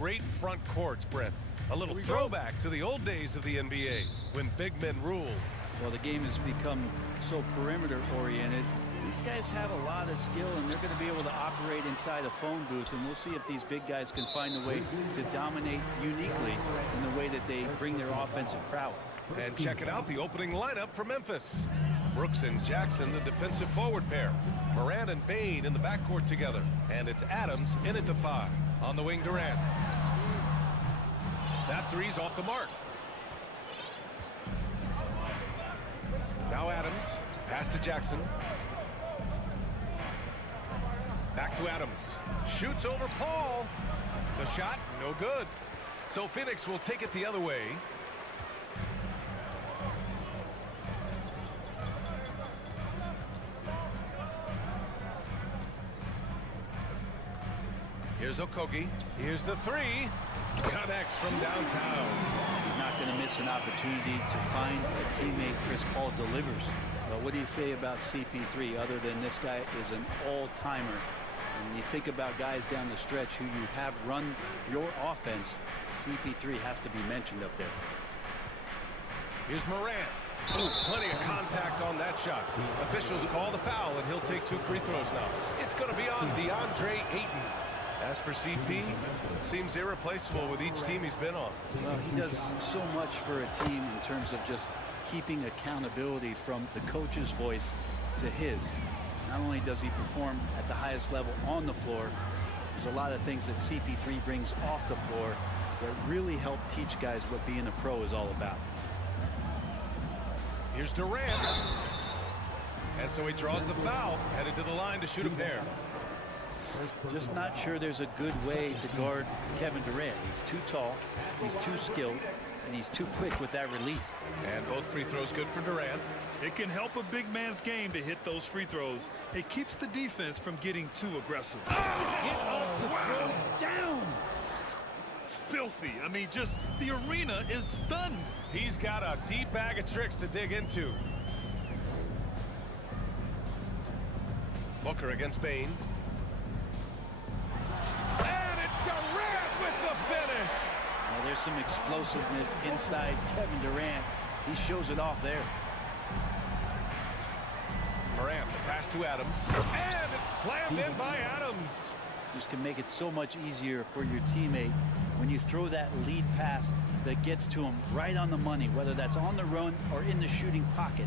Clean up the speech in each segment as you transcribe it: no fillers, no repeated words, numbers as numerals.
great front courts, Brent. A little throwback to the old days of the NBA when big men ruled. Well, the game has become so perimeter-oriented. These guys have a lot of skill, and they're going to be able to operate inside a phone booth, and we'll see if these big guys can find a way to dominate uniquely in the way that they bring their offensive prowess. And check it out, the opening lineup for Memphis. Brooks and Jackson, the defensive forward pair. Morant and Bane in the backcourt together. And it's Adams in at the 5. On the wing, Durant. That three's off the mark. Now Adams. Pass to Jackson. Back to Adams. Shoots over Paul. The shot, no good. So Phoenix will take it the other way. Here's Okogie. Here's the three. Connects from downtown. He's not going to miss an opportunity to find a teammate. Chris Paul delivers. Well, what do you say about CP3 other than this guy is an all-timer? When you think about guys down the stretch who you have run your offense, CP3 has to be mentioned up there. Here's Morant. Ooh, plenty of contact on that shot. Officials call the foul, and he'll take 2 free throws now. It's going to be on DeAndre Ayton. As for CP, seems irreplaceable with each team he's been on. Well, he does so much for a team in terms of just keeping accountability from the coach's voice to his. Not only does he perform at the highest level on the floor, there's a lot of things that CP3 brings off the floor that really help teach guys what being a pro is all about. Here's Durant. And so he draws the foul, headed to the line to shoot a pair. Just not sure there's a good way to guard Kevin Durant. He's too tall, he's too skilled, and he's too quick with that release. And both free throws good for Durant. It can help a big man's game to hit those free throws. It keeps the defense from getting too aggressive. Get up to throw down. Filthy. I mean, just the arena is stunned. He's got a deep bag of tricks to dig into. Booker against Bane. And it's Durant with the finish. Well, there's some explosiveness inside Kevin Durant. He shows it off there. Morant, the pass to Adams. And it's slammed in by Adams. This can make it so much easier for your teammate when you throw that lead pass that gets to him right on the money, whether that's on the run or in the shooting pocket.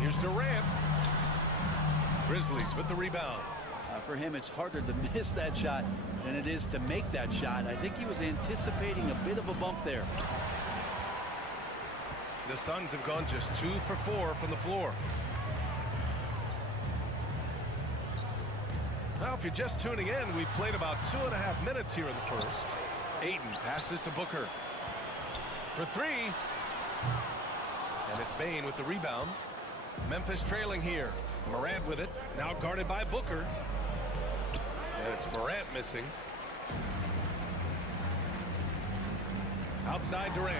Here's Durant. Grizzlies with the rebound. For him, it's harder to miss that shot than it is to make that shot. I think he was anticipating a bit of a bump there. The Suns have gone just 2 for 4 from the floor. Now, if you're just tuning in, we've played about 2.5 minutes here in the first. Ayton passes to Booker for 3. And it's Bane with the rebound. Memphis trailing here. Morant with it. Now guarded by Booker. And it's Morant missing. Outside Durant.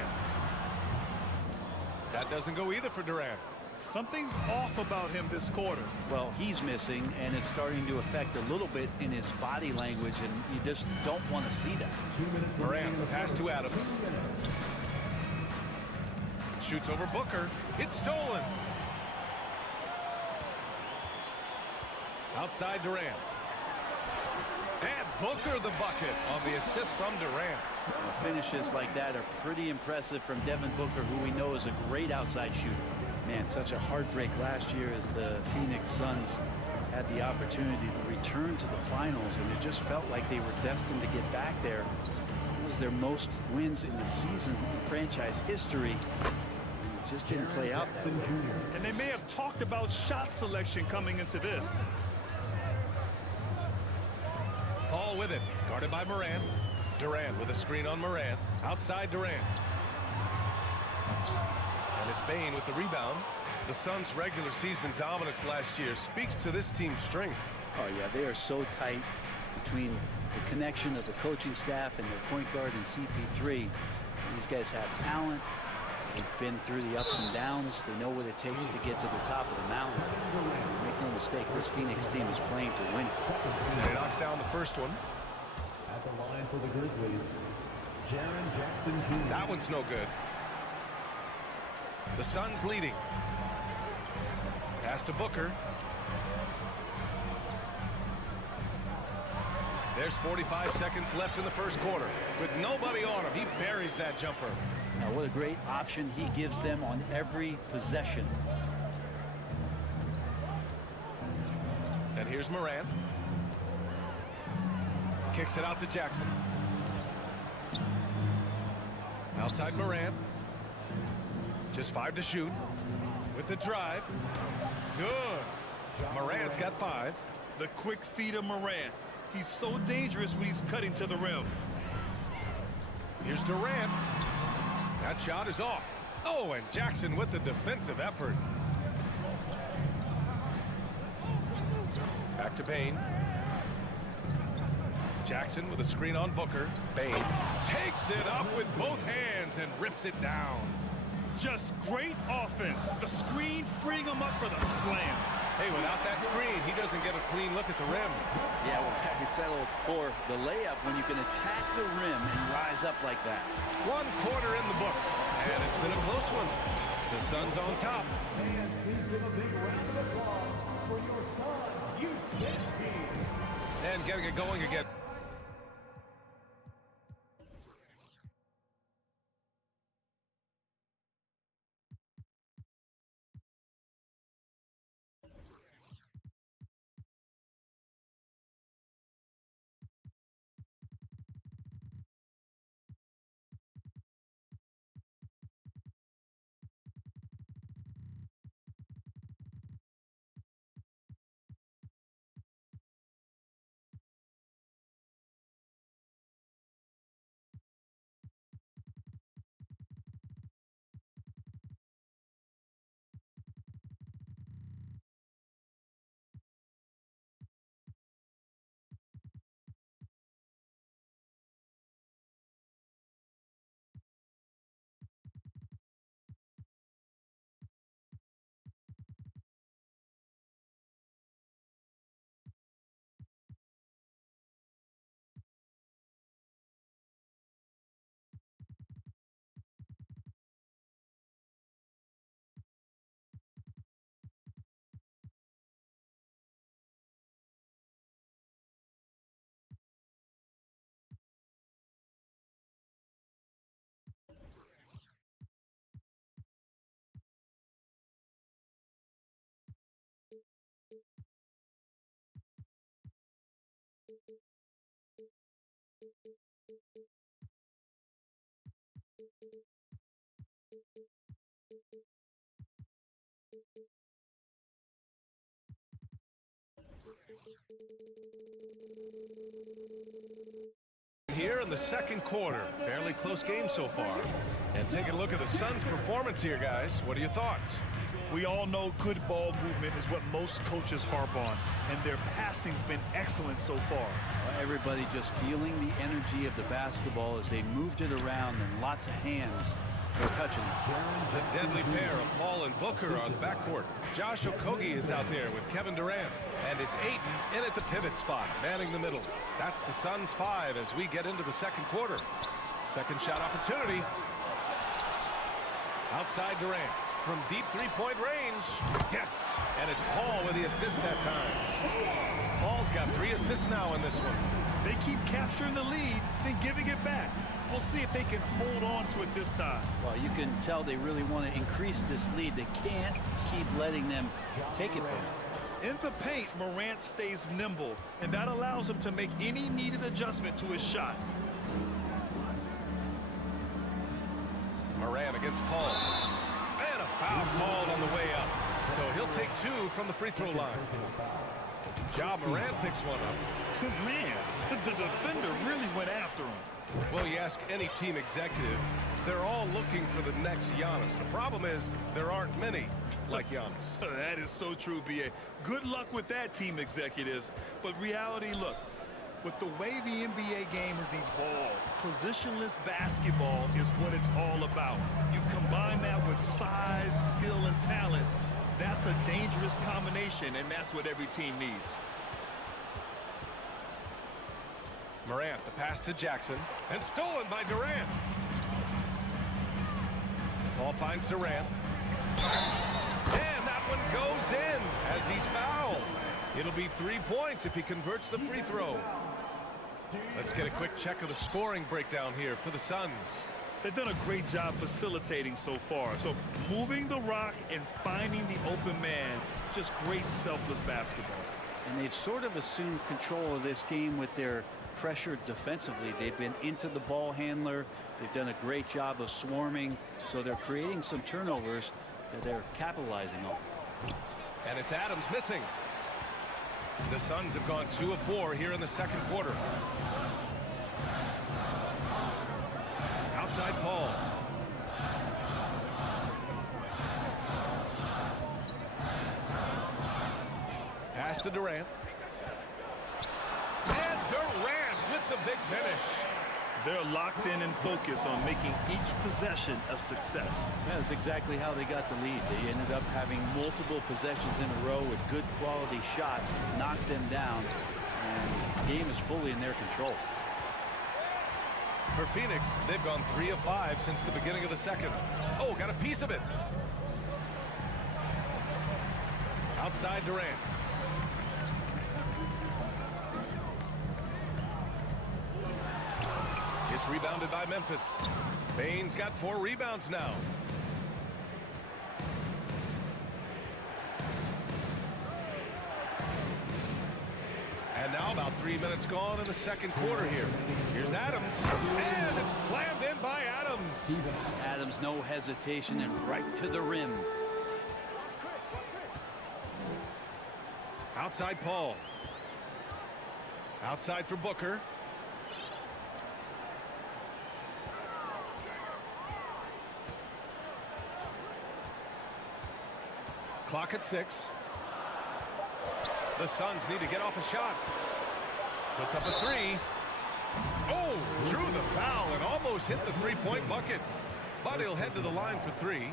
That doesn't go either for Durant. Something's off about him this quarter. Well, he's missing, and it's starting to affect a little bit in his body language, and you just don't want to see that. Morant, pass to Adams. Shoots over Booker. It's stolen. Outside Durant. And Booker the bucket on the assist from Durant. Finishes like that are pretty impressive from Devin Booker, who we know is a great outside shooter. Man, such a heartbreak last year as the Phoenix Suns had the opportunity to return to the finals, and it just felt like they were destined to get back there. It was their most wins in the season in franchise history. And it just didn't play out that way. And they may have talked about shot selection coming into this. Paul with it, guarded by Morant. Durant with a screen on Morant. Outside Durant. And it's Bane with the rebound. The Suns' regular season dominance last year speaks to this team's strength. Oh, yeah, they are so tight between the connection of the coaching staff and their point guard and CP3. These guys have talent. They've been through the ups and downs. They know what it takes to get to the top of the mountain. Make no mistake, this Phoenix team is playing to win it. And he knocks down the first one. At the line for the Grizzlies, Jaren Jackson Jr. That one's no good. The Suns leading. Pass to Booker. There's 45 seconds left in the first quarter. With nobody on him, he buries that jumper. Now, what a great option he gives them on every possession. And here's Morant. Kicks it out to Jackson. Outside Morant. Just 5 to shoot. With the drive. Good. Morant's got 5. The quick feed of Morant. He's so dangerous when he's cutting to the rim. Here's Durant. That shot is off. Oh, and Jackson with the defensive effort. Back to Bane. Jackson with a screen on Booker. Bane takes it up with both hands and rips it down. Just great offense. The screen freeing him up for the slam. Hey, without that screen, he doesn't get a clean look at the rim. Yeah, well, I settle for the layup when you can attack the rim and rise up like that. 1 quarter in the books, and it's been a close one. The Suns on top. And please give a big round of applause for your Suns youth team. And getting it going again. Here in the second quarter. Fairly close game so far. And taking a look at the Suns' performance here, guys. What are your thoughts? We all know good ball movement is what most coaches harp on, and their passing's been excellent so far. Well, everybody just feeling the energy of the basketball as they moved it around, and lots of hands are touching it. The deadly pair of Paul and Booker on the backcourt. Josh Okogie is out there with Kevin Durant. And it's Ayton in at the pivot spot, manning the middle. That's the Suns' 5 as we get into the second quarter. Second shot opportunity. Outside Durant. From deep three-point range. Yes! And it's Paul with the assist that time. Paul's got 3 assists now in this one. They keep capturing the lead, then giving it back. We'll see if they can hold on to it this time. Well, you can tell they really want to increase this lead. They can't keep letting them take it from them. In the paint, Morant stays nimble, and that allows him to make any needed adjustment to his shot. Morant against Paul. And a foul called on the way up. So he'll take 2 from the free throw line. Ja Morant picks one up. Man, the defender really went after him. Well, you ask any team executive, they're all looking for the next Giannis. The problem is there aren't many like Giannis. That is so true, B.A. Good luck with that, team executives. But reality, look, with the way the NBA game has evolved, positionless basketball is what it's all about. You combine that with size, skill, and talent, that's a dangerous combination, and that's what every team needs. Morant, the pass to Jackson, and stolen by Durant. Ball finds Durant. And that one goes in as he's fouled. It'll be 3 points if he converts the free throw. Let's get a quick check of the scoring breakdown here for the Suns. They've done a great job facilitating so far. So moving the rock and finding the open man, just great selfless basketball. And they've sort of assumed control of this game with their pressure defensively. They've been into the ball handler. They've done a great job of swarming. So they're creating some turnovers that they're capitalizing on. And it's Adams missing. The Suns have gone 2 of 4 here in the second quarter. Outside Paul. Pass to Durant. And Durant with the big finish. They're locked in and focused on making each possession a success. That's exactly how they got the lead. They ended up having multiple possessions in a row with good quality shots, knocked them down, and the game is fully in their control. For Phoenix, they've gone 3 of 5 since the beginning of the second. Oh, got a piece of it. Outside Durant. It's rebounded by Memphis. Bane's got 4 rebounds now. And now about 3 minutes gone in the second quarter here. Here's Adams. And it's slammed in by Adams. Adams, no hesitation, and right to the rim. Outside Paul. Outside for Booker. Clock at 6. The Suns need to get off a shot. Puts up a 3. Oh, drew the foul and almost hit the three-point bucket. But he'll head to the line for 3.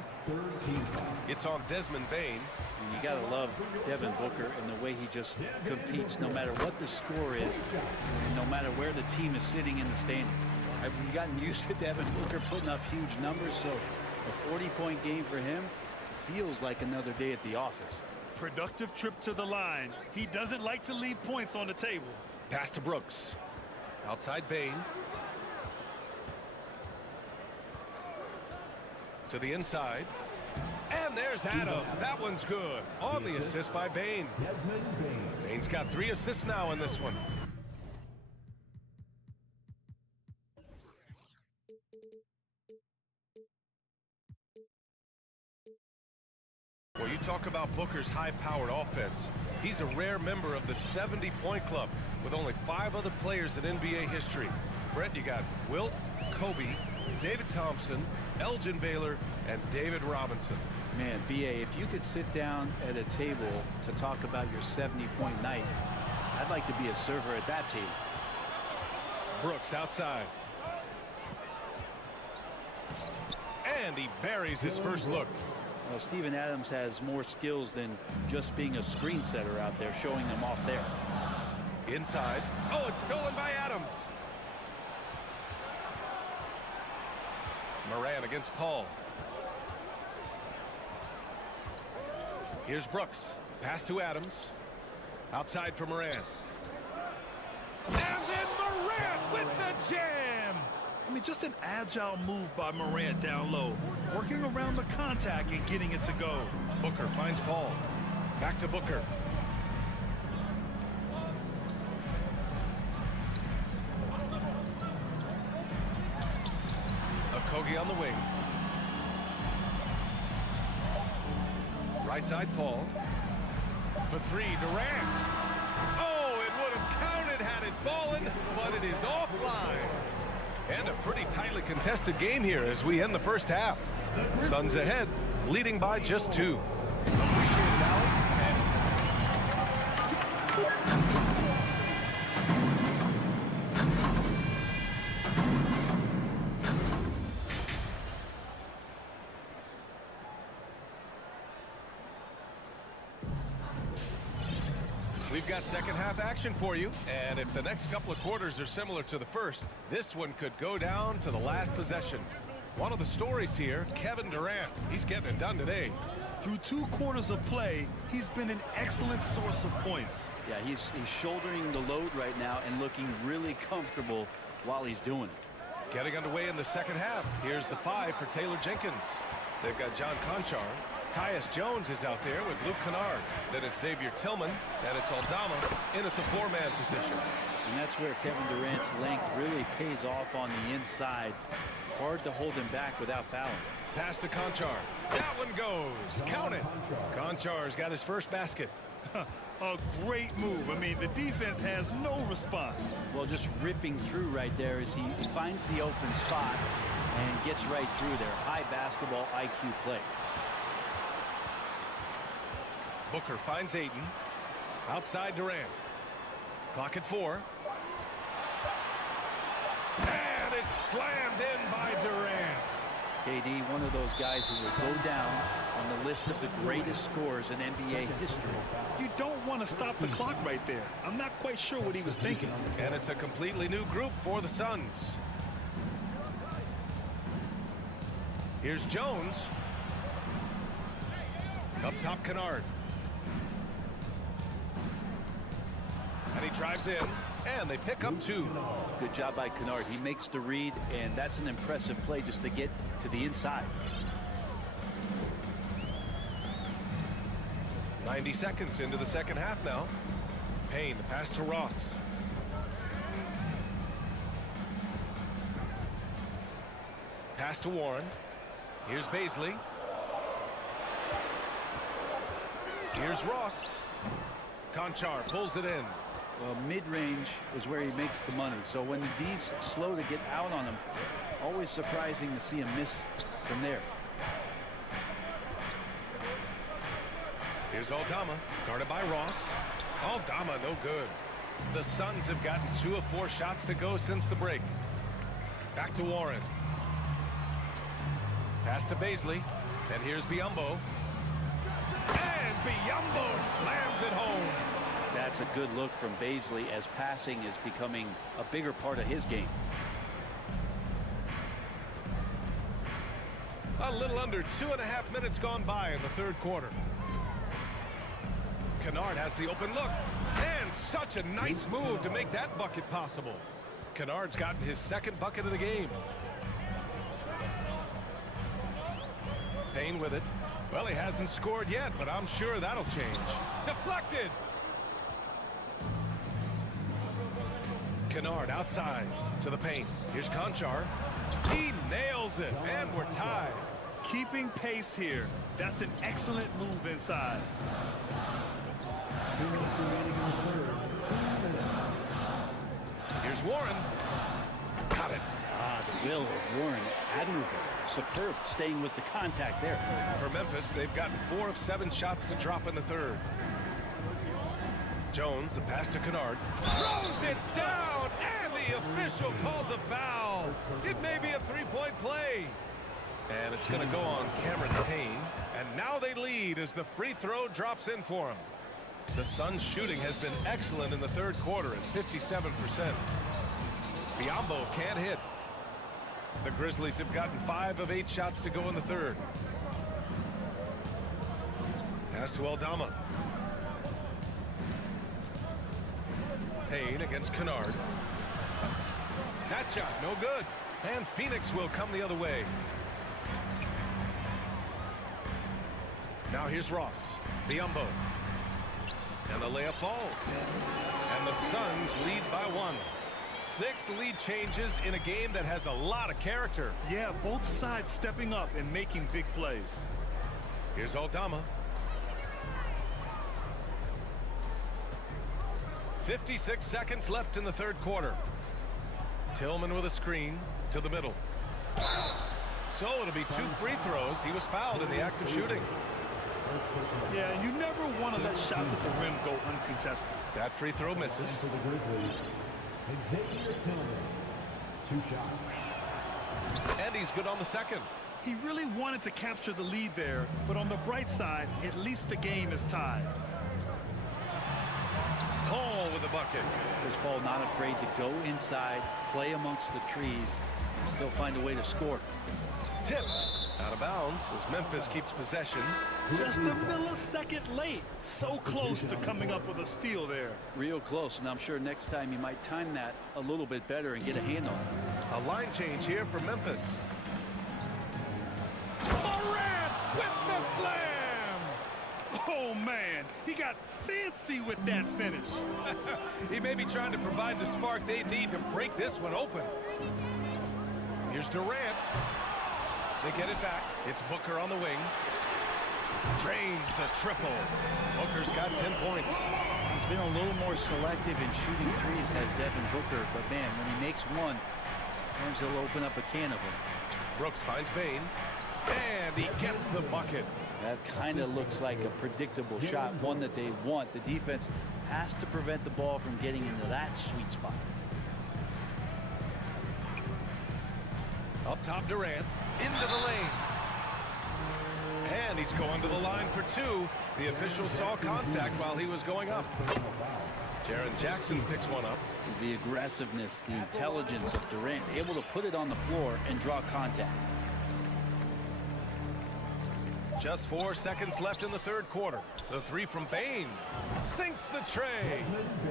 It's on Desmond Bane. And you got to love Devin Booker and the way he just competes no matter what the score is and no matter where the team is sitting in the standing. Have you gotten used to Devin Booker putting up huge numbers? So a 40-point game for him feels like another day at the office. Productive trip to the line. He doesn't like to leave points on the table. Pass to Brooks. Outside Bane. To the inside. And there's Adams. That one's good. On the assist by Bane. Bane's got 3 assists now in this one. Well, you talk about Booker's high-powered offense. He's a rare member of the 70-point club with only 5 other players in NBA history. Brent, you got Wilt, Kobe, David Thompson, Elgin Baylor, and David Robinson. Man, B.A., if you could sit down at a table to talk about your 70-point night, I'd like to be a server at that table. Brooks outside. And he buries his first look. Well, Steven Adams has more skills than just being a screen setter out there, showing them off there. Inside. Oh, it's stolen by Adams. Morant against Paul. Here's Brooks. Pass to Adams. Outside for Morant. And then Morant with the jam. I mean, just an agile move by Morant down low, working around the contact and getting it to go. Booker finds Paul. Back to Booker. Okogie on the wing. Right side Paul. For 3, Durant. Oh, it would have counted had it fallen, but it is offline. And a pretty tightly contested game here as we end the first half. Suns ahead, leading by just 2. Appreciate it, Alec. We've got second half action for you. And if the next couple of quarters are similar to the first, this one could go down to the last possession. One of the stories here, Kevin Durant. He's getting it done today. Through 2 quarters of play, he's been an excellent source of points. Yeah, he's shouldering the load right now and looking really comfortable while he's doing it. Getting underway in the second half. Here's the 5 for Taylor Jenkins. They've got John Conchar. Tyus Jones is out there with Luke Kennard. Then it's Xavier Tillman, and it's Aldama in at the 4-man position. And that's where Kevin Durant's length really pays off on the inside. Hard to hold him back without fouling. Pass to Conchar. That one goes. Count it. Conchar's got his first basket. A great move. I mean, the defense has no response. Well, just ripping through right there as he finds the open spot and gets right through there. High basketball IQ play. Booker finds Ayton. Outside Durant. Clock at 4. And it's slammed in by Durant. KD, one of those guys who will go down on the list of the greatest scorers in NBA history. You don't want to stop the clock right there. I'm not quite sure what he was thinking. And it's a completely new group for the Suns. Here's Jones. Up top, Kennard. And he drives in, and they pick up 2. Good job by Kennard. He makes the read, and that's an impressive play just to get to the inside. 90 seconds into the second half now. Payne, the pass to Ross. Pass to Warren. Here's Baisley. Here's Ross. Conchar pulls it in. Well, mid-range is where he makes the money. So when the D's slow to get out on him, always surprising to see him miss from there. Here's Aldama, guarded by Ross. Aldama, no good. The Suns have gotten 2 of 4 shots to go since the break. Back to Warren. Pass to Baisley. And here's Biyombo. And Biyombo slams it home. That's a good look from Baisley as passing is becoming a bigger part of his game. A little under 2.5 minutes gone by in the third quarter. Kennard has the open look. And such a nice move to make that bucket possible. Kennard's gotten his second bucket of the game. Payne with it. Well, he hasn't scored yet, but I'm sure that'll change. Deflected! Kennard outside to the paint. Here's Conchar. He nails it, and we're tied. Keeping pace here. That's an excellent move inside. 2 minutes remaining in the third. 2 minutes. Here's Warren. Got it. The will of Warren, admirable. Superb, staying with the contact there. For Memphis, they've gotten 4 of 7 shots to drop in the third. Jones, the pass to Kennard. Throws it down, and the official calls a foul. It may be a 3-point play. And it's going to go on Cameron Payne. And now they lead as the free throw drops in for him. The Suns' shooting has been excellent in the third quarter at 57%. Biyombo can't hit. The Grizzlies have gotten 5 of 8 shots to go in the third. Pass to Aldama. Payne against Kennard. That shot, no good. And Phoenix will come the other way. Now here's Ross. Biyombo. And the layup falls. And the Suns lead by 1. 6 lead changes in a game that has a lot of character. Yeah, both sides stepping up and making big plays. Here's Aldama. 56 seconds left in the third quarter. Tillman with a screen to the middle. So it'll be 2 free throws. He was fouled in the act of shooting. Yeah, you never want to let shots at the rim go uncontested. That free throw misses. For the Grizzlies, Xavier Tillman. 2 shots. And he's good on the second. He really wanted to capture the lead there, but on the bright side, at least the game is tied. Paul with the bucket. Chris Paul not afraid to go inside, play amongst the trees, and still find a way to score. Tipped out of bounds as Memphis keeps possession. Just a millisecond late. So close to coming up with a steal there. Real close, and I'm sure next time you might time that a little bit better and get a hand on it. A line change here for Memphis. Morant with the slam! Oh, man. He got fancy with that finish. He may be trying to provide the spark they need to break this one open. Here's Durant. They get it back. It's Booker on the wing. Drains the triple. Booker's got 10 points. He's been a little more selective in shooting threes, has Devin Booker, but man, when he makes one, sometimes he'll open up a can of them. Brooks finds Bain, and he gets the bucket. That kind of looks like a predictable shot, one that they want. The defense has to prevent the ball from getting into that sweet spot. Up top, Durant, into the lane. And he's going to the line for two. The official saw contact while he was going up. Jaren Jackson picks one up. The aggressiveness, the intelligence of Durant, able to put it on the floor and draw contact. Just 4 seconds left in the third quarter. The three from Bain sinks the tray.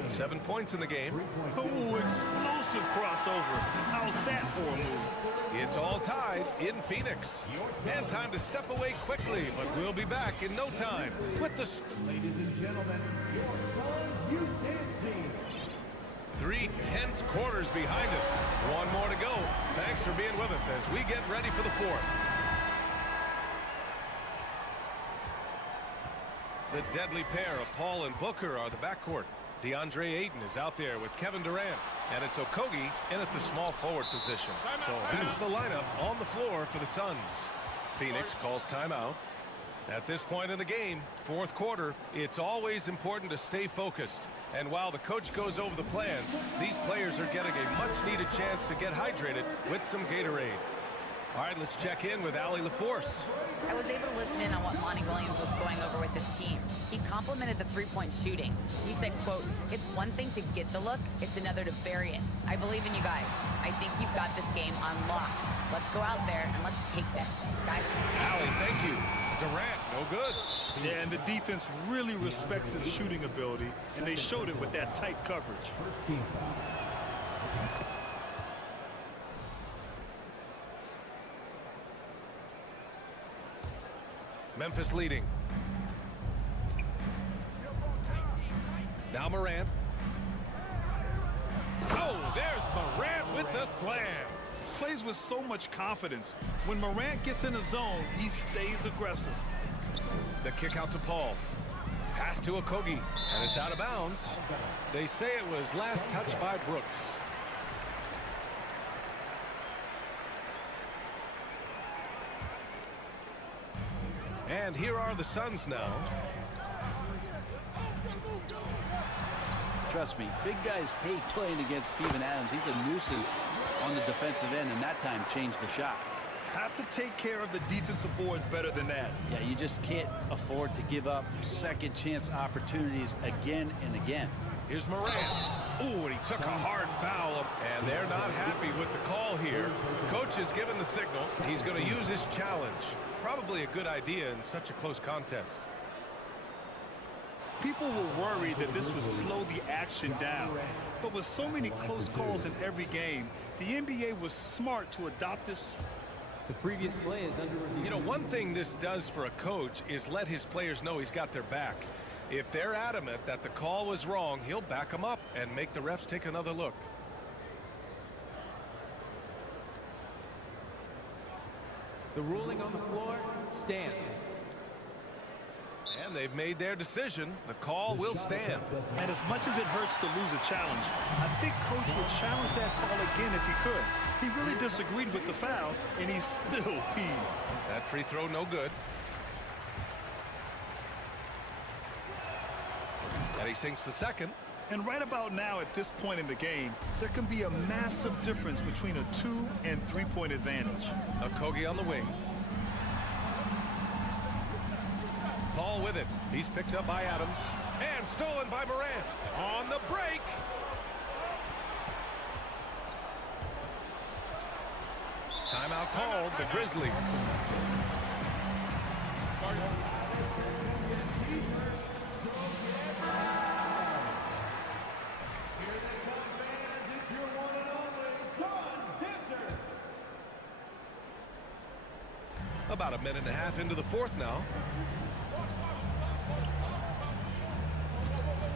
7 points in the game. Oh, explosive crossover. How's that for a move? It's all tied in Phoenix. And time to step away quickly, but we'll be back in no time with the... Ladies and gentlemen, your Suns Youth Dance Team. 3 tense quarters behind us. One more to go. Thanks for being with us as we get ready for the fourth. The deadly pair of Paul and Booker are the backcourt. DeAndre Ayton is out there with Kevin Durant, and it's Okogie in at the small forward position. So that's the lineup on the floor for the Suns. Phoenix calls timeout. At this point in the game, fourth quarter, it's always important to stay focused. And while the coach goes over the plans, these players are getting a much-needed chance to get hydrated with some Gatorade. All right, let's check in with Allie LaForce. I was able to listen in on what Monty Williams was going over with his team. He complimented the three-point shooting. He said, quote, "It's one thing to get the look, it's another to bury it. I believe in you guys. I think you've got this game on lock. Let's go out there and let's take this, guys." Allie, thank you. Durant, no good. Yeah, and the defense really respects his shooting ability, and they showed it with that tight coverage. Memphis leading. Now Morant. Oh, there's Morant with the slam. Plays with so much confidence. When Morant gets in a zone, he stays aggressive. The kick out to Paul. Pass to Okogie, and it's out of bounds. They say it was last touched by Brooks. And here are the Suns now. Trust me, big guys hate playing against Steven Adams. He's a nuisance on the defensive end, and that time changed the shot. Have to take care of the defensive boards better than that. Yeah, you just can't afford to give up second chance opportunities again and again. Here's Morant. Ooh, and he took a hard foul, and they're not happy with the call here. Coach has given the signal. He's going to use his challenge. Probably a good idea in such a close contest. People were worried that this would slow the action down. But with so many close calls in every game, the NBA was smart to adopt this. The previous play is under review. You know, one thing this does for a coach is let his players know he's got their back. If they're adamant that the call was wrong, he'll back them up and make the refs take another look. The ruling on the floor stands. And they've made their decision. The call will stand. And as much as it hurts to lose a challenge, I think Coach would challenge that call again if he could. He really disagreed with the foul, and he's still peeved. That free throw no good. And he sinks the second. And right about now, at this point in the game, there can be a massive difference between a 2- and 3-point advantage. Okogie on the wing. Paul with it. He's picked up by Adams. And stolen by Morant. On the break. Timeout called, the Grizzlies. About a minute and a half into the fourth now.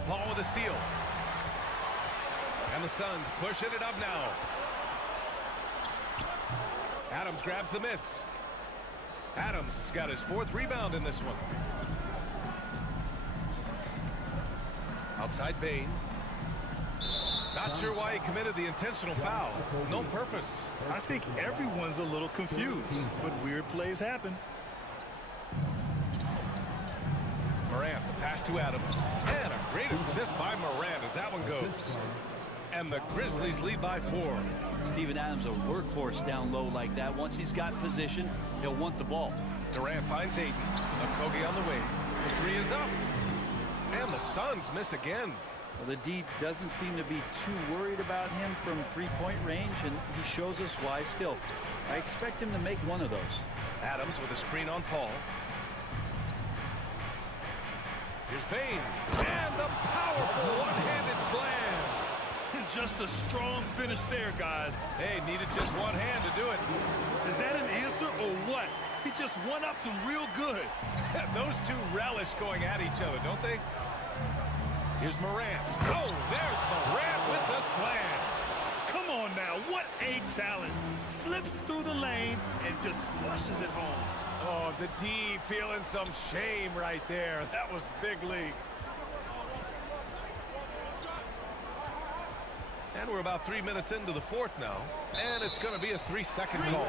Paul with a steal. And the Suns pushing it up now. Adams grabs the miss. Adams has got his fourth rebound in this one. Outside Bain. Not sure why he committed the intentional foul. No purpose. I think everyone's a little confused, but weird plays happen. Morant, the pass to Adams. And a great assist by Morant as that one goes. And the Grizzlies lead by 4. Steven Adams, a workhorse down low like that. Once he's got position, he'll want the ball. Durant finds Ayton. Okogie on the wing. The three is up. And the Suns miss again. Well, the D doesn't seem to be too worried about him from three-point range, and he shows us why still. I expect him to make one of those. Adams with a screen on Paul. Here's Bain. And the powerful one-handed slam. Just a strong finish there, guys. Hey, needed just one hand to do it. Is that an answer or what? He just one-upped him real good. Those two relish going at each other, don't they? Here's Morant. Oh, there's Morant with the slam. Come on now, what a talent. Slips through the lane and just flushes it home. Oh, the D feeling some shame right there. That was big league. And we're about 3 minutes into the fourth now. And it's going to be a 3-second call.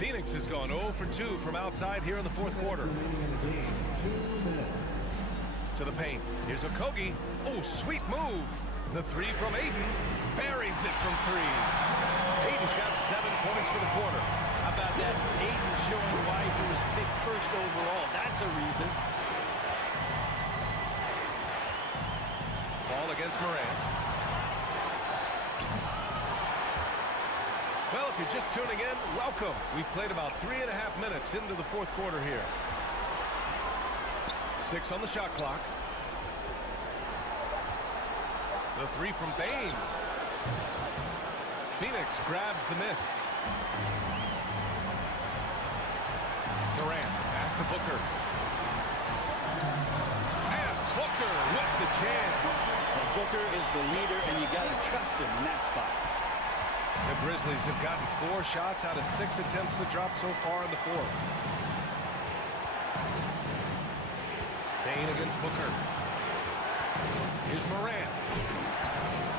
Phoenix has gone 0 for 2 from outside here in the fourth quarter. To the paint. Here's Okogie. Oh, sweet move. The three from Ayton. Buries it from 3. Ayton's got 7 points for the quarter. How about that? Ayton showing why he was picked first overall. That's a reason. Ball against Morant. Well, if you're just tuning in, welcome. We've played about 3.5 minutes into the fourth quarter here. 6 on the shot clock. The three from Bain. Phoenix grabs the miss. Durant, pass to Booker. And Booker with the jam. Well, Booker is the leader, and you got to trust him in that spot. The Grizzlies have gotten 4 shots out of 6 attempts to drop so far in the fourth. Bain against Booker. Here's Morant.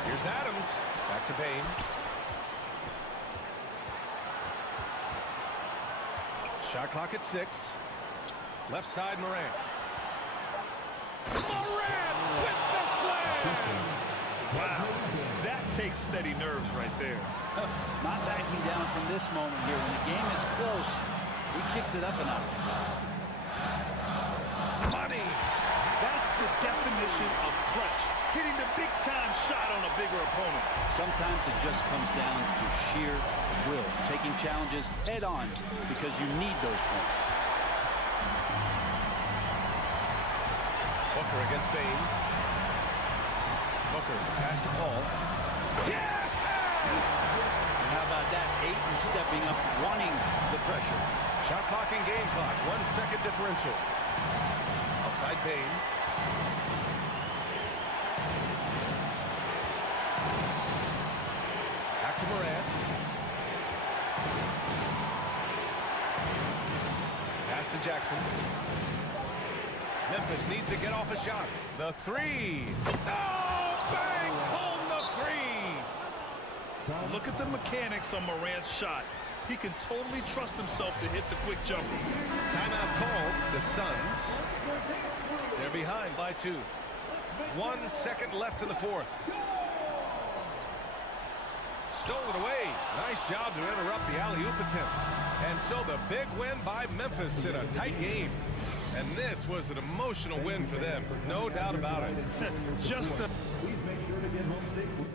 Here's Adams. Back to Bain. Shot clock at 6. Left side, Morant. Morant with the slam! Wow, that takes steady nerves right there. Not backing down from this moment here. When the game is close, he kicks it up a notch. Money! That's the definition of clutch. Hitting the big-time shot on a bigger opponent. Sometimes it just comes down to sheer will. Taking challenges head on because you need those points. Booker against Bain. Booker, pass to Paul. Yeah! And how about that? Ayton stepping up, wanting the pressure. Shot clock and game clock. 1 second differential. Outside Bain. Back to Morant. Pass to Jackson. Memphis needs to get off a shot. The three. Oh, bangs home the three. Look at the mechanics on Morant's shot. He can totally trust himself to hit the quick jumper. Timeout called. The Suns. They're behind by 2. 1 second left in the fourth. Stolen away. Nice job to interrupt the alley-oop attempt. And so the big win by Memphis in a tight game. And this was an emotional win for them. No doubt about it. Just a... Please make sure to get home safely.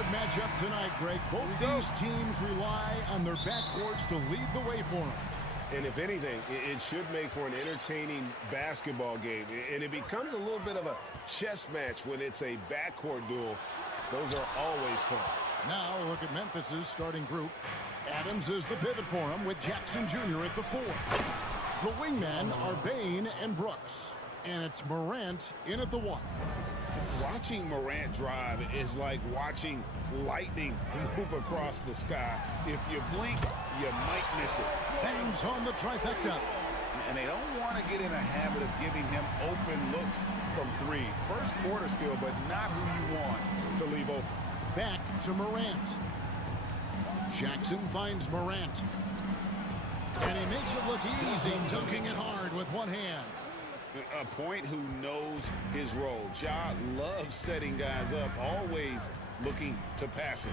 hard matchup tonight, Greg. Both these teams rely on their backcourts to lead the way for them. And if anything, it should make for an entertaining basketball game. And it becomes a little bit of a chess match when it's a backcourt duel. Those are always fun. Now look at Memphis's starting group. Adams is the pivot for him with Jackson Jr. at the 4. The wingmen are Bain and Brooks. And it's Morant in at the 1. Watching Morant drive is like watching lightning move across the sky. If you blink, you might miss it. Bangs on the trifecta. And they don't want to get in a habit of giving him open looks from 3. First quarter still, but not who you want to leave open. Back to Morant. Jackson finds Morant. And he makes it look easy, dunking it hard with one hand. A point who knows his role. Ja loves setting guys up, always looking to pass it.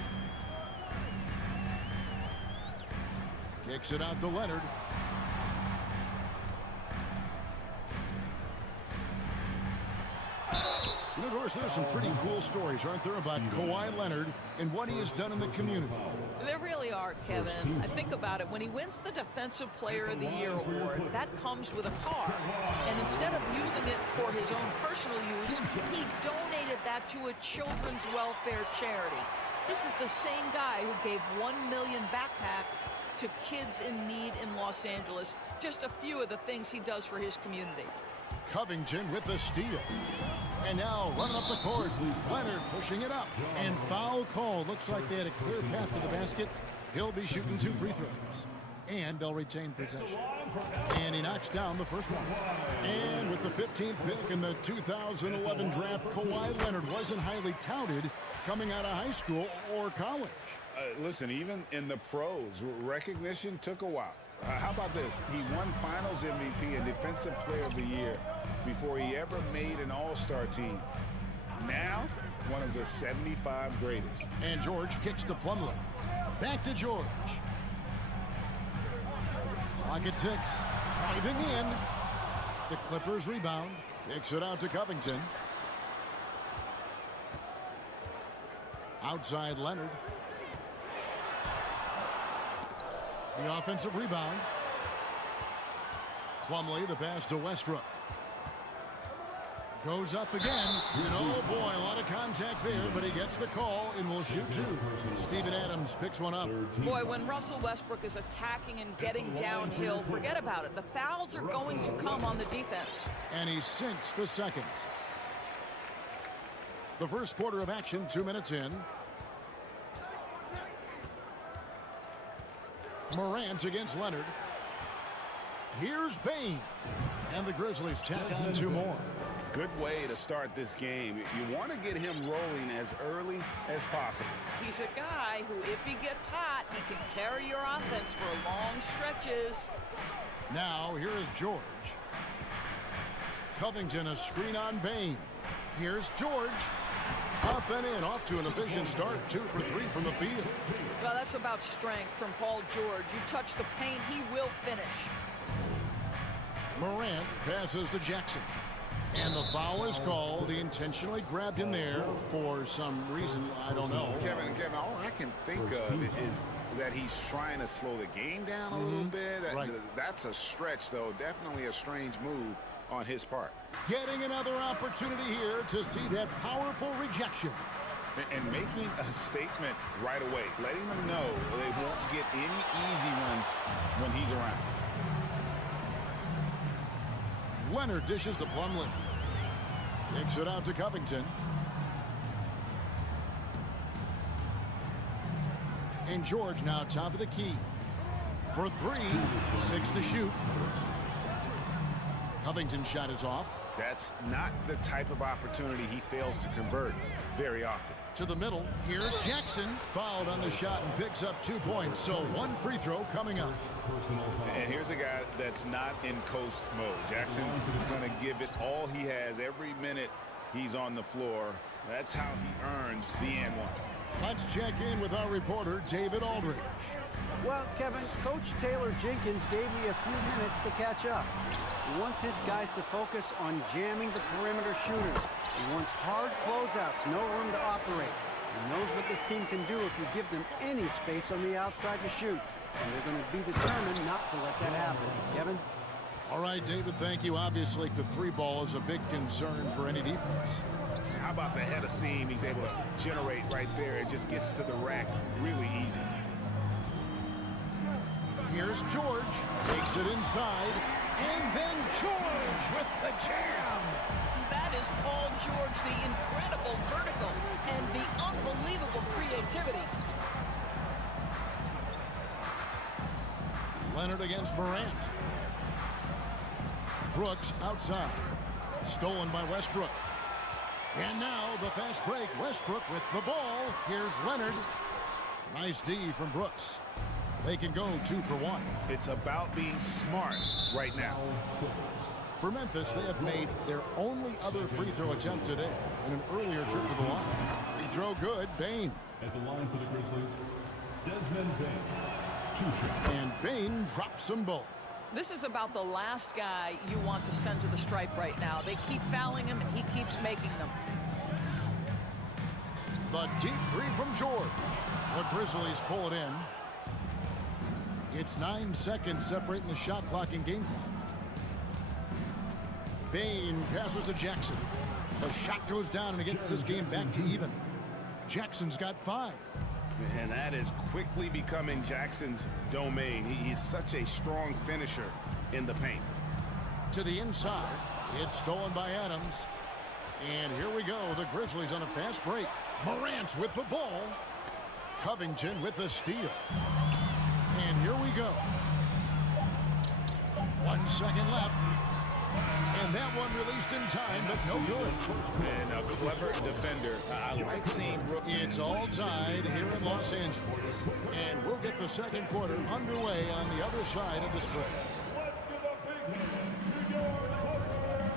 Kicks it out to Leonard. And of course, there's some pretty cool stories, aren't there, about Kawhi Leonard and what he has done in the community. There really are, Kevin. I think about it. When he wins the Defensive Player of the Year award, that comes with a car. And instead of using it for his own personal use, he donated that to a children's welfare charity. This is the same guy who gave 1 million backpacks to kids in need in Los Angeles. Just a few of the things he does for his community. Covington with the steal. And now running up the court, Leonard pushing it up. And foul call. Looks like they had a clear path to the basket. He'll be shooting 2 free throws. And they'll retain possession. And he knocks down the first one. And with the 15th pick in the 2011 draft, Kawhi Leonard wasn't highly touted coming out of high school or college. Listen, even in the pros, recognition took a while. How about this? He won Finals MVP and Defensive Player of the Year before he ever made an All-Star team. Now, one of the 75 greatest. And George kicks to Plumlee. Back to George. Clock at 6. Driving in. The Clippers rebound. Kicks it out to Covington. Outside Leonard. The offensive rebound. Plumlee, the pass to Westbrook. Goes up again. And oh boy, a lot of contact there, but he gets the call and will shoot 2. Steven Adams picks one up. Boy, when Russell Westbrook is attacking and getting downhill, forget about it. The fouls are going to come on the defense. And he sinks the second. The first quarter of action, 2 minutes in. Morant against Leonard. Here's Bain. And the Grizzlies tack on 2 more. Good way to start this game. You want to get him rolling as early as possible. He's a guy who, if he gets hot, he can carry your offense for long stretches. Now, here is George. Covington, a screen on Bain. Here's George. Up and in, off to an efficient start. 2 for 3 from the field. Well, that's about strength from Paul George. You touch the paint, he will finish. Morant passes to Jackson. And the foul is called. He intentionally grabbed him there for some reason. I don't know. Kevin, all I can think of is that he's trying to slow the game down a little bit. Right. That's a stretch, though. Definitely a strange move on his part. Getting another opportunity here to see that powerful rejection. And making a statement right away, letting them know they won't get any easy ones when he's around. Leonard dishes to Plumlee. Kicks it out to Covington. And George now top of the key. For 3, 6 to shoot. Covington's shot is off. That's not the type of opportunity he fails to convert very often. To the middle, here's Jackson. Fouled on the shot and picks up 2 points. So 1 free throw coming up. And here's a guy that's not in coast mode. Jackson is going to give it all he has every minute he's on the floor. That's how he earns the and one. Let's check in with our reporter, David Aldridge. Well, Kevin, Coach Taylor Jenkins gave me a few minutes to catch up. He wants his guys to focus on jamming the perimeter shooters. He wants hard closeouts, no room to operate. He knows what this team can do if you give them any space on the outside to shoot. And they're going to be determined not to let that happen. Kevin? All right, David, thank you. Obviously, the three ball is a big concern for any defense. How about the head of steam he's able to generate right there? It just gets to the rack really easy. Here's George. Takes it inside. And then George with the jam. That is Paul George, the incredible vertical and the unbelievable creativity. Leonard against Morant. Brooks outside. Stolen by Westbrook. And now the fast break. Westbrook with the ball. Here's Leonard. Nice D from Brooks. They can go 2 for 1. It's about being smart right now. For Memphis, they have made their only other free throw attempt today in an earlier trip to the line. Free throw good. Bain. At the line for the Grizzlies, Desmond Bain. 2 shots. And Bain drops them both. This is about the last guy you want to send to the stripe right now. They keep fouling him, and he keeps making them. The deep three from George. The Grizzlies pull it in. It's 9 seconds separating the shot clock and game clock. Bain passes to Jackson. The shot goes down and it gets this game back to even. Jackson's got 5. And that is quickly becoming Jackson's domain. He's such a strong finisher in the paint. To the inside. It's stolen by Adams. And here we go. The Grizzlies on a fast break. Morant with the ball. Covington with the steal. And here we go. 1 second left. And that one released in time, but no good. And a clever defender. I like seeing rookies. It's all tied here in Los Angeles. And we'll get the second quarter underway on the other side of the spread.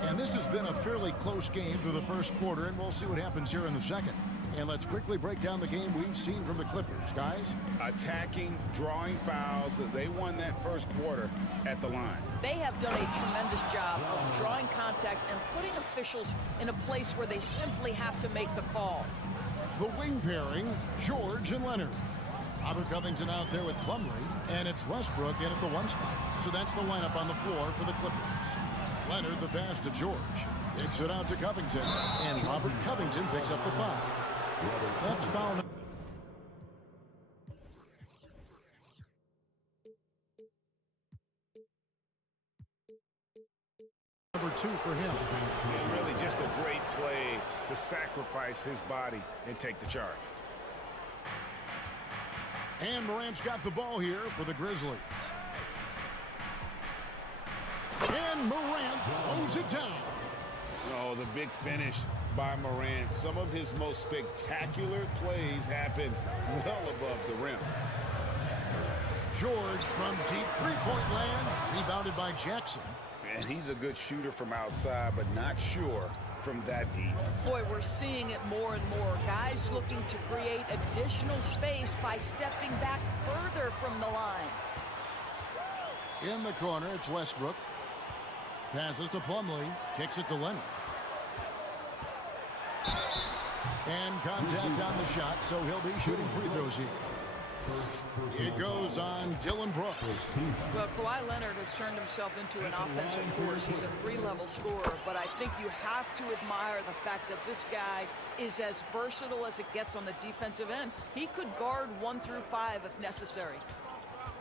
And this has been a fairly close game through the first quarter, and we'll see what happens here in the second. And let's quickly break down the game we've seen from the Clippers, guys. Attacking, drawing fouls. They won that first quarter at the line. They have done a tremendous job of drawing contact and putting officials in a place where they simply have to make the call. The wing pairing, George and Leonard. Robert Covington out there with Plumlee, and it's Westbrook in at the 1 spot. So that's the lineup on the floor for the Clippers. Leonard the pass to George. Kicks it out to Covington, and Robert Covington picks up the foul. That's foul number 2 for him. And really just a great play to sacrifice his body and take the charge. And Morant's got the ball here for the Grizzlies. And Morant throws it down. Oh, the big finish by Morant. Some of his most spectacular plays happen well above the rim. George from deep three-point land, rebounded by Jackson. And he's a good shooter from outside, but not sure from that deep. Boy, we're seeing it more and more. Guys looking to create additional space by stepping back further from the line. In the corner, it's Westbrook. Passes to Plumlee, kicks it to Leonard. And contact on the shot, so he'll be shooting free throws here. It goes on Dylan Brooks. Well, Kawhi Leonard has turned himself into an offensive force. He's a 3-level scorer, but I think you have to admire the fact that this guy is as versatile as it gets on the defensive end. He could guard 1 through 5 if necessary.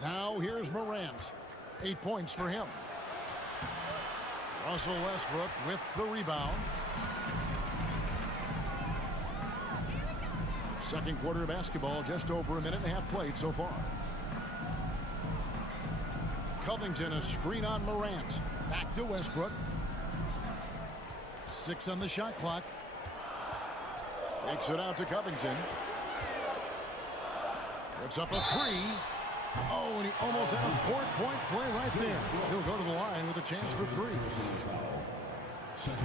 Now here's Morant. 8 points for him. Russell Westbrook with the rebound. Second quarter of basketball, just over a minute and a half played so far. Covington, a screen on Morant. Back to Westbrook. 6 on the shot clock. Takes it out to Covington. Puts up a 3. Oh, and he almost had a 4-point play right there. He'll go to the line with a chance for 3.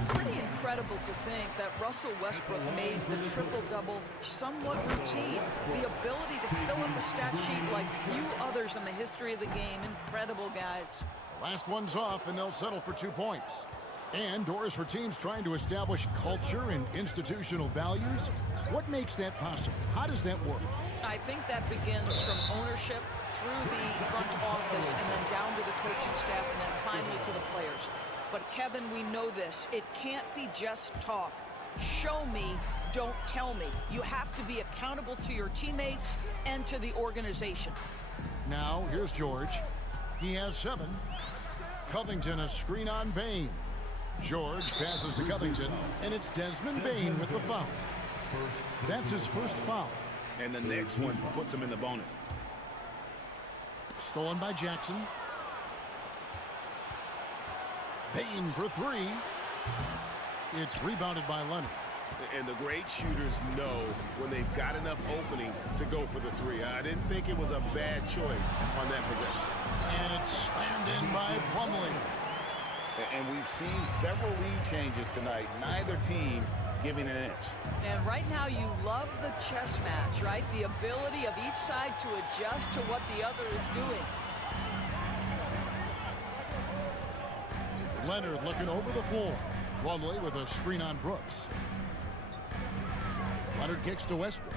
Pretty incredible to think that Russell Westbrook made the triple-double somewhat routine. The ability to fill up a stat sheet like few others in the history of the game. Incredible, guys. Last one's off, and they'll settle for 2 points. And Doris, for teams trying to establish culture and institutional values, what makes that possible? How does that work? I think that begins from ownership through the front office and then down to the coaching staff and then finally to the players. But Kevin, we know this. It can't be just talk. Show me, don't tell me. You have to be accountable to your teammates and to the organization. Now, here's George. He has 7. Covington, a screen on Bain. George passes to Covington, and it's Desmond Bain with the foul. That's his first foul. And the next one puts him in the bonus. Stolen by Jackson. Bain for 3. It's rebounded by Leonard. And the great shooters know when they've got enough opening to go for the 3. I didn't think it was a bad choice on that possession. And it's slammed in by Plumlee. And we've seen several lead changes tonight. Neither team giving an inch. And right now you love the chess match, right? The ability of each side to adjust to what the other is doing. Leonard looking over the floor. Plumlee with a screen on Brooks. Leonard kicks to Westbrook.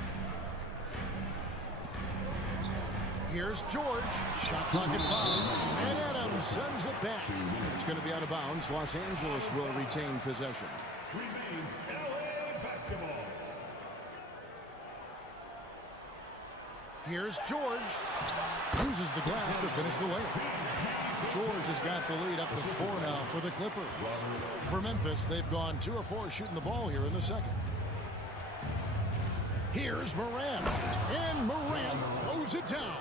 Here's George. Shot clock at 5. And Adams sends it back. It's going to be out of bounds. Los Angeles will retain possession. Remains LA basketball. Here's George. Uses the glass to finish the layup. George has got the lead up to 4 now for the Clippers. For Memphis, they've gone 2 of 4 shooting the ball here in the second. Here's Morant. And Morant throws it down.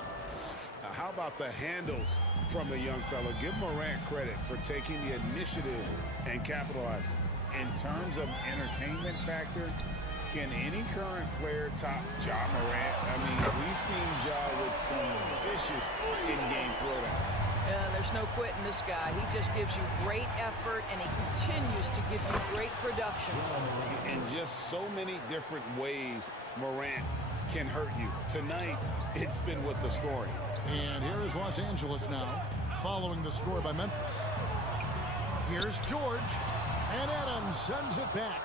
How about the handles from the young fella? Give Morant credit for taking the initiative and capitalizing. In terms of entertainment factor, can any current player top Ja Morant? I mean, we've seen Ja with some vicious in-game throwdown. Yeah, there's no quitting this guy. He just gives you great effort, and he continues to give you great production. In just so many different ways, Morant can hurt you. Tonight, it's been with the scoring. And here is Los Angeles now, following the score by Memphis. Here's George, and Adams sends it back.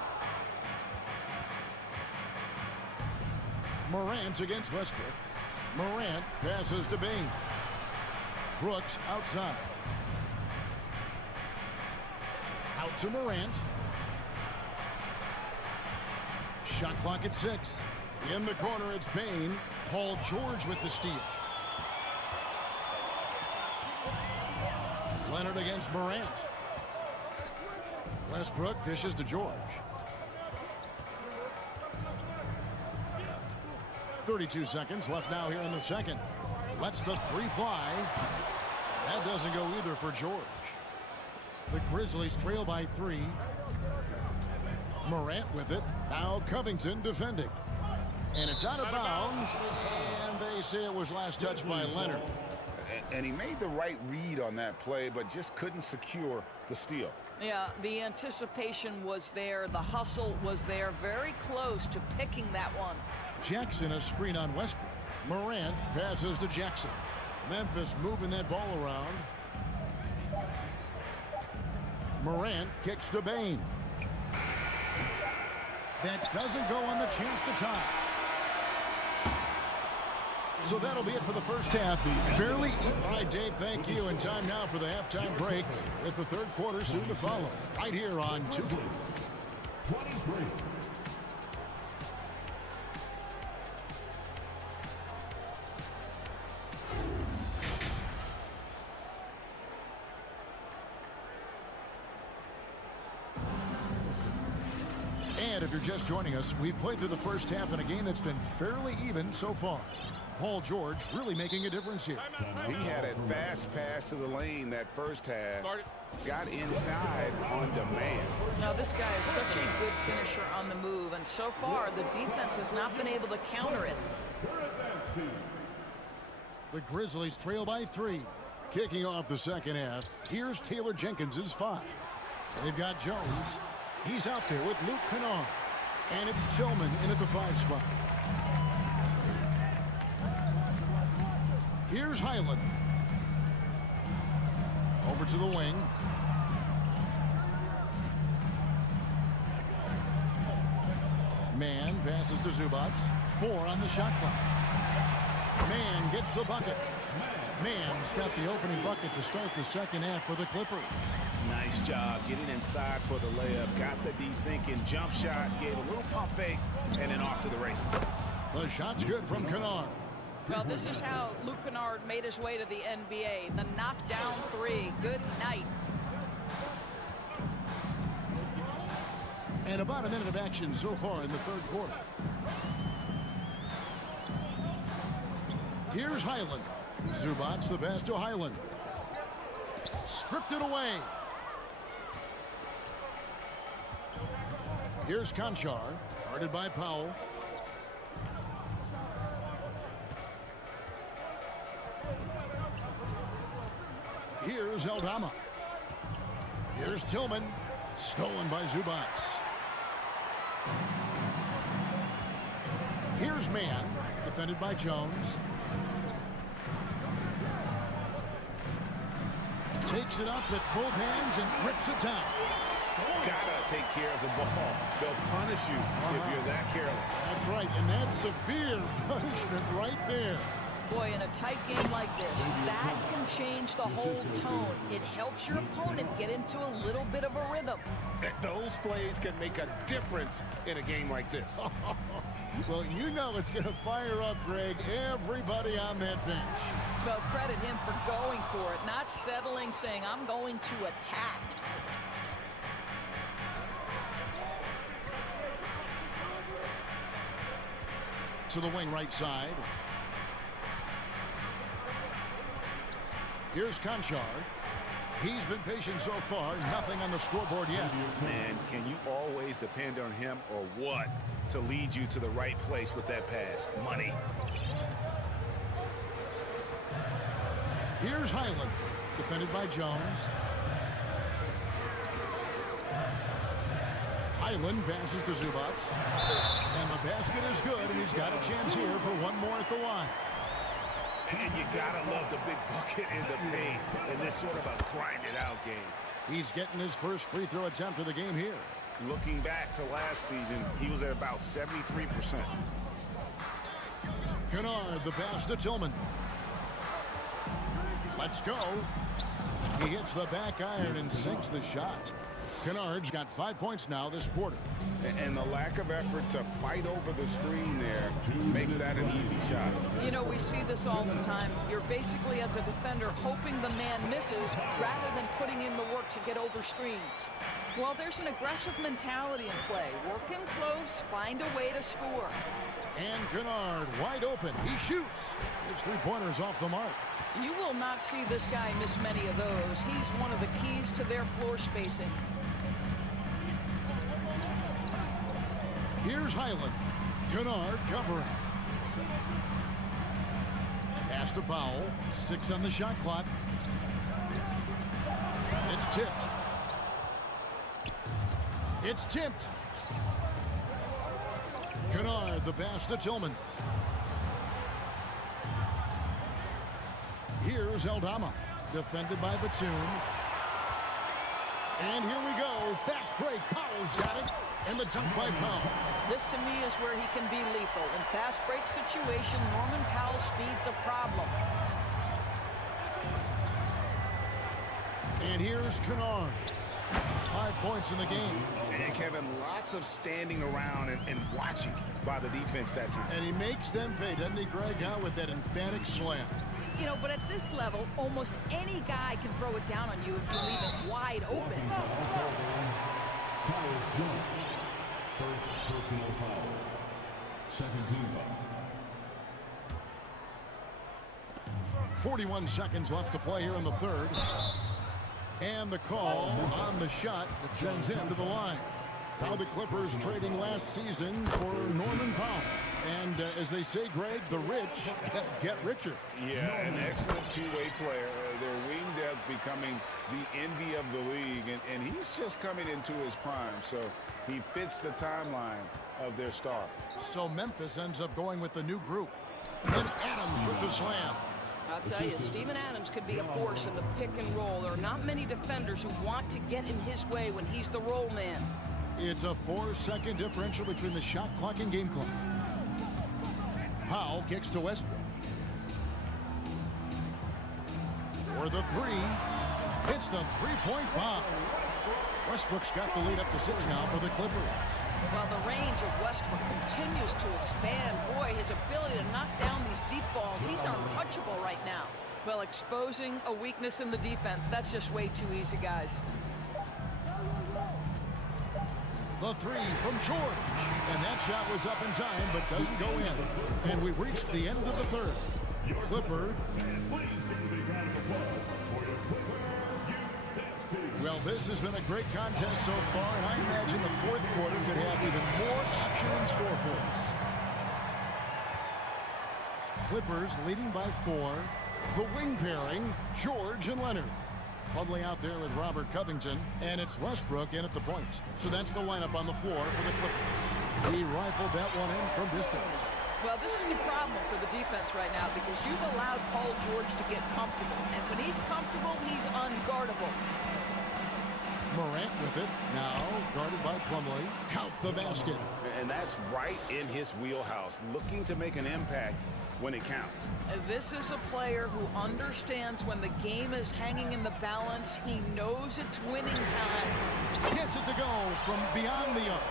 Morant against Westbrook. Morant passes to Bain. Brooks outside. Out to Morant. Shot clock at 6. In the corner, it's Bain. Paul George with the steal. Leonard against Morant. Westbrook dishes to George. 32 seconds left now here in the second. Lets the 3 fly. That doesn't go either for George. The Grizzlies trail by 3. Morant with it. Now Covington defending. And it's out of bounds. And they say it was last touched by Leonard. And he made the right read on that play, but just couldn't secure the steal. Yeah, the anticipation was there. The hustle was there. Very close to picking that one. Jackson a screen on Westbrook. Morant passes to Jackson. Memphis moving that ball around. Morant kicks to Bain. That doesn't go on the chance to tie. So that'll be it for the first half. Fairly. All right, Dave, thank you. And time now for the halftime break with the third quarter soon to follow. Right here on 2K. 23. And if you're just joining us, we've played through the first half in a game that's been fairly even so far. Paul George really making a difference here. He had a fast pass to the lane that first half. Got inside on demand. Now, this guy is such a good finisher on the move, and so far, the defense has not been able to counter it. The Grizzlies trail by 3. Kicking off the second half, here's Taylor Jenkins's 5. They've got Jones. He's out there with Luke Kennard. And it's Tillman in at the 5 spot. Here's Highland. Over to the wing. Man passes to Zubats. 4 on the shot clock. Man gets the bucket. Man's got the opening bucket to start the second half for the Clippers. Nice job getting inside for the layup. Got the D thinking. Jump shot. Gave a little pump fake. And then off to the races. The shot's good from Kennard. Well, this is how Luke Kennard made his way to the NBA. The knockdown 3. Good night. And about a minute of action so far in the third quarter. Here's Highland. Zubats the pass to Highland. Stripped it away. Here's Conchar. Guarded by Powell. Here's Eldama. Here's Tillman. Stolen by Zubats. Here's Mann. Defended by Jones. Takes it up with both hands and rips it down. Gotta take care of the ball. They'll punish you if you're that careless. That's right, and that's severe punishment right there. Boy, in a tight game like this, that can change the whole tone. It helps your opponent get into a little bit of a rhythm. Those plays can make a difference in a game like this. Well, you know it's going to fire up, Greg, everybody on that bench. Well, credit him for going for it, not settling, saying, I'm going to attack. To the wing right side. Here's Conchar. He's been patient so far. Nothing on the scoreboard yet. And can you always depend on him or what to lead you to the right place with that pass? Money. Here's Highland. Defended by Jones. Highland passes to Zubats. And the basket is good, and he's got a chance here for one more at the line. And you gotta love the big bucket in the paint in this sort of a grind-it-out game. He's getting his first free throw attempt of the game here. Looking back to last season, he was at about 73%. Kennard, the pass to Tillman. Let's go. He hits the back iron and sinks the shot. Kennard's got 5 points now this quarter. And the lack of effort to fight over the screen there makes that an easy shot. You know, we see this all the time. You're basically, as a defender, hoping the man misses rather than putting in the work to get over screens. Well, there's an aggressive mentality in play. Work in close, find a way to score. And Kennard wide open. He shoots. His three-pointer's off the mark. You will not see this guy miss many of those. He's one of the keys to their floor spacing. Here's Highland. Kennard covering. Pass to Powell. 6 on the shot clock. It's tipped. It's tipped. Kennard, the pass to Tillman. Here's Eldama. Defended by Batum. And here we go. Fast break. Powell's got it. And the dunk by Powell. This, to me, is where he can be lethal. In fast break situation, Norman Powell's speed's a problem. And here's Kennard. 5 points in the game. And Kevin, lots of standing around and watching by the defense that time. And he makes them pay, doesn't he, Greg, with that emphatic slam. You know, but at this level, almost any guy can throw it down on you if you leave it wide open. First personal foul. Second team foul. 41 seconds left to play here in the third. And the call on the shot that sends him to the line. Now the Clippers trading last season for Norman Powell. And as they say, Greg, the rich get richer. Yeah, an excellent two-way player. Their wing depth becoming the envy of the league. And he's just coming into his prime. So he fits the timeline of their star. So Memphis ends up going with the new group. And Adams with the slam. I'll tell you, Steven Adams could be a force in the pick and roll. There are not many defenders who want to get in his way when he's the roll man. It's a 4-second differential between the shot clock and game clock. Powell kicks to Westbrook. For the three. It's the three-point bomb. Westbrook's got the lead up to 6 now for the Clippers. Well, the range of Westbrook continues to expand. Boy, his ability to knock down these deep balls, he's untouchable right now. Well, exposing a weakness in the defense, that's just way too easy, guys. The three from George. And that shot was up in time, but doesn't go in. And we've reached the end of the third. Clipper. Well, this has been a great contest so far, and I imagine the fourth quarter could have even more action in store for us. Clippers leading by 4. The wing pairing, George and Leonard. Plumlee out there with Robert Covington, and it's Westbrook in at the point. So that's the lineup on the floor for the Clippers. He rifled that one in from distance. Well, this is a problem for the defense right now because you've allowed Paul George to get comfortable. And when he's comfortable, he's unguardable. Morant with it, now guarded by Plumlee. Count the basket. And that's right in his wheelhouse, looking to make an impact when it counts. This is a player who understands when the game is hanging in the balance. He knows it's winning time. Gets it to go from beyond the arc.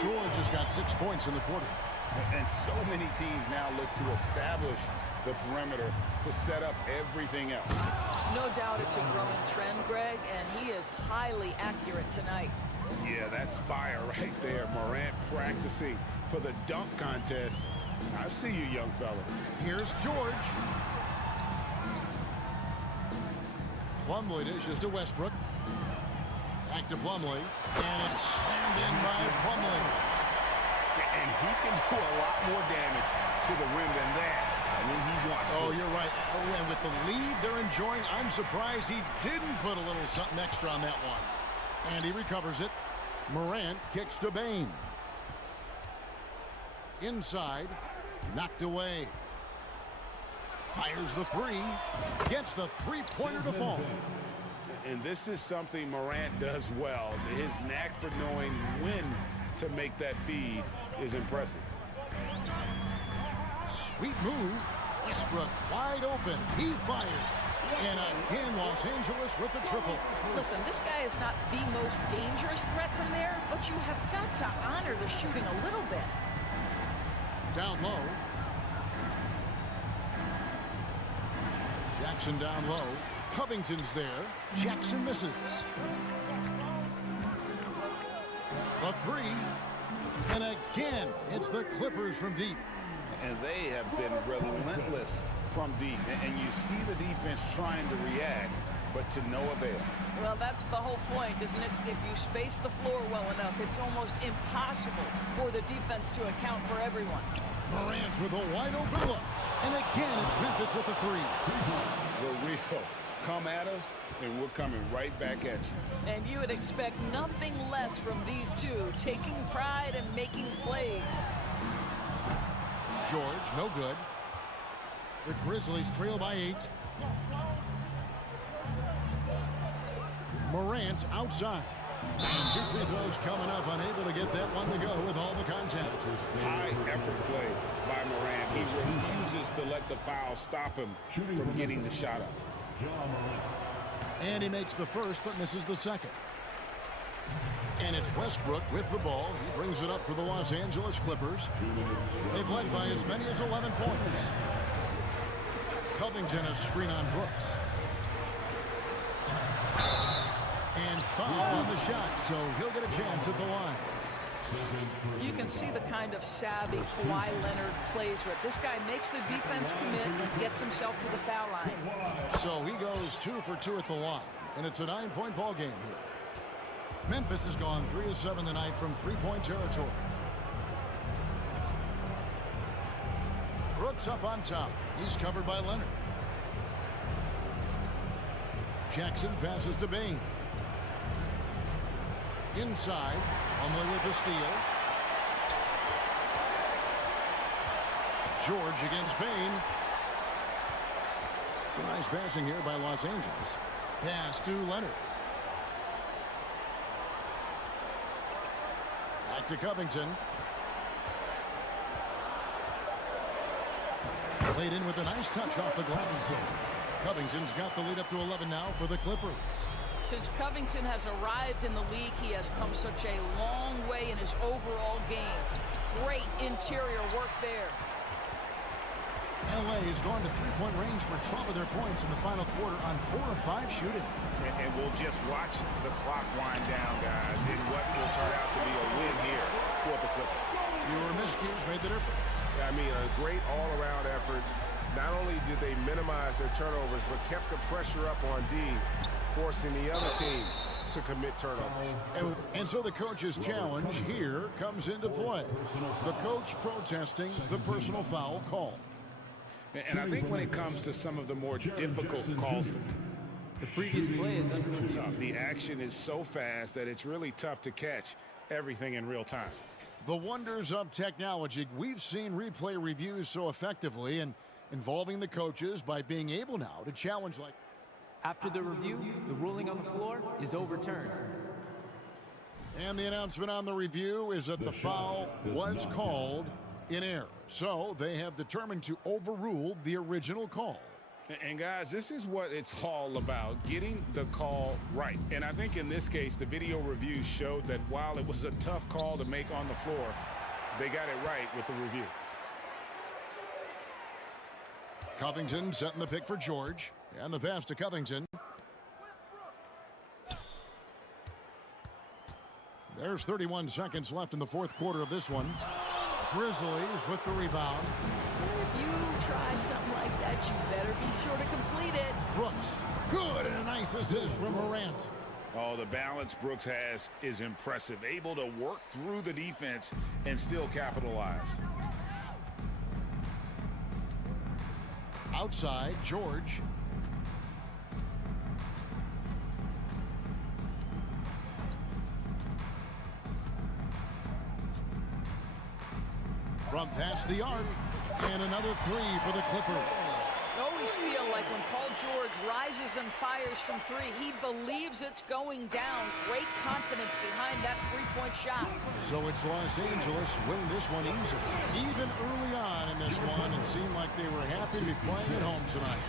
George has got 6 points in the quarter. And so many teams now look to establish the perimeter to set up everything else. No doubt it's a growing trend, Greg, and he is highly accurate tonight. Yeah, that's fire right there. Morant practicing for the dunk contest. I see you, young fella. Here's George. Plumlee dishes to Westbrook. Back to Plumlee. And it's slammed in by Plumlee. And he can do a lot more damage to the rim than that when he wants to. Oh, you're right. Oh, and with the lead they're enjoying, I'm surprised he didn't put a little something extra on that one. And he recovers it. Morant kicks to Bain. Inside. Knocked away. Fires the three. Gets the three-pointer to fall. And this is something Morant does well. His knack for knowing when to make that feed is impressive. Sweet move. Westbrook wide open. He fires. And again, Los Angeles with the triple. Listen, this guy is not the most dangerous threat from there, but you have got to honor the shooting a little bit. Down low. Jackson down low. Covington's there. Jackson misses. The three. And again, it's the Clippers from deep. And they have been relentless from deep. And you see the defense trying to react, but to no avail. Well, that's the whole point, isn't it? If you space the floor well enough, it's almost impossible for the defense to account for everyone. Morant with a wide open look. And again, it's Memphis with the three. The real come at us, and we're coming right back at you. And you would expect nothing less from these two, taking pride and making plays. George, no good. The Grizzlies trail by 8. Morant outside. And 2 free throws coming up, unable to get that one to go with all the contact. High effort play by Morant. He refuses to let the foul stop him from getting the shot up. And he makes the first but misses the second. And it's Westbrook with the ball. He brings it up for the Los Angeles Clippers. They've led by as many as 11 points. Covington a screen on Brooks. And foul on the shot, so he'll get a chance at the line. You can see the kind of savvy Kawhi Leonard plays with. This guy makes the defense commit and gets himself to the foul line. So he goes 2 for 2 at the line, and it's a 9-point ball game here. Memphis has gone 3 of 7 tonight from 3-point territory. Brooks up on top. He's covered by Leonard. Jackson passes to Bain. Inside, Plumlee with the steal. George against Bain. Some nice passing here by Los Angeles. Pass to Leonard. Back to Covington. Played in with a nice touch off the glass. Covington's got the lead up to 11 now for the Clippers. Since Covington has arrived in the league, he has come such a long way in his overall game. Great interior work there. LA has gone to three-point range for 12 of their points in the final quarter on 4 of 5 shooting. And we'll just watch the clock wind down, guys, in what will turn out to be a win here for the Clippers. Fewer miscues made the difference. I mean, a great all-around effort. Not only did they minimize their turnovers, but kept the pressure up on D, forcing the other team to commit turnovers. And so the coach's challenge here comes into play. The coach protesting the personal foul call. And I think when it comes to some of the more difficult calls, The previous play is underway. the action is so fast that it's really tough to catch everything in real time. The wonders of technology. We've seen replay reviews so effectively and involving the coaches by being able now to challenge like. After the review, the ruling on the floor is overturned. And the announcement on the review is that the foul was called in error. So they have determined to overrule the original call. And guys, this is what it's all about, getting the call right. And I think in this case, the video review showed that while it was a tough call to make on the floor, they got it right with the review. Covington setting the pick for George. And the pass to Covington. There's 31 seconds left in the fourth quarter of this one. Grizzlies with the rebound. If you try something like that, you better be sure to complete it. Brooks, good, and a nice assist from Morant. Oh, the balance Brooks has is impressive. Able to work through the defense and still capitalize. Outside, George. From past the arc, and another three for the Clippers. I always feel like when Paul George rises and fires from three, he believes it's going down. Great confidence behind that three-point shot. So it's Los Angeles winning this one easily. Even early on in this one, it seemed like they were happy to be playing at home tonight.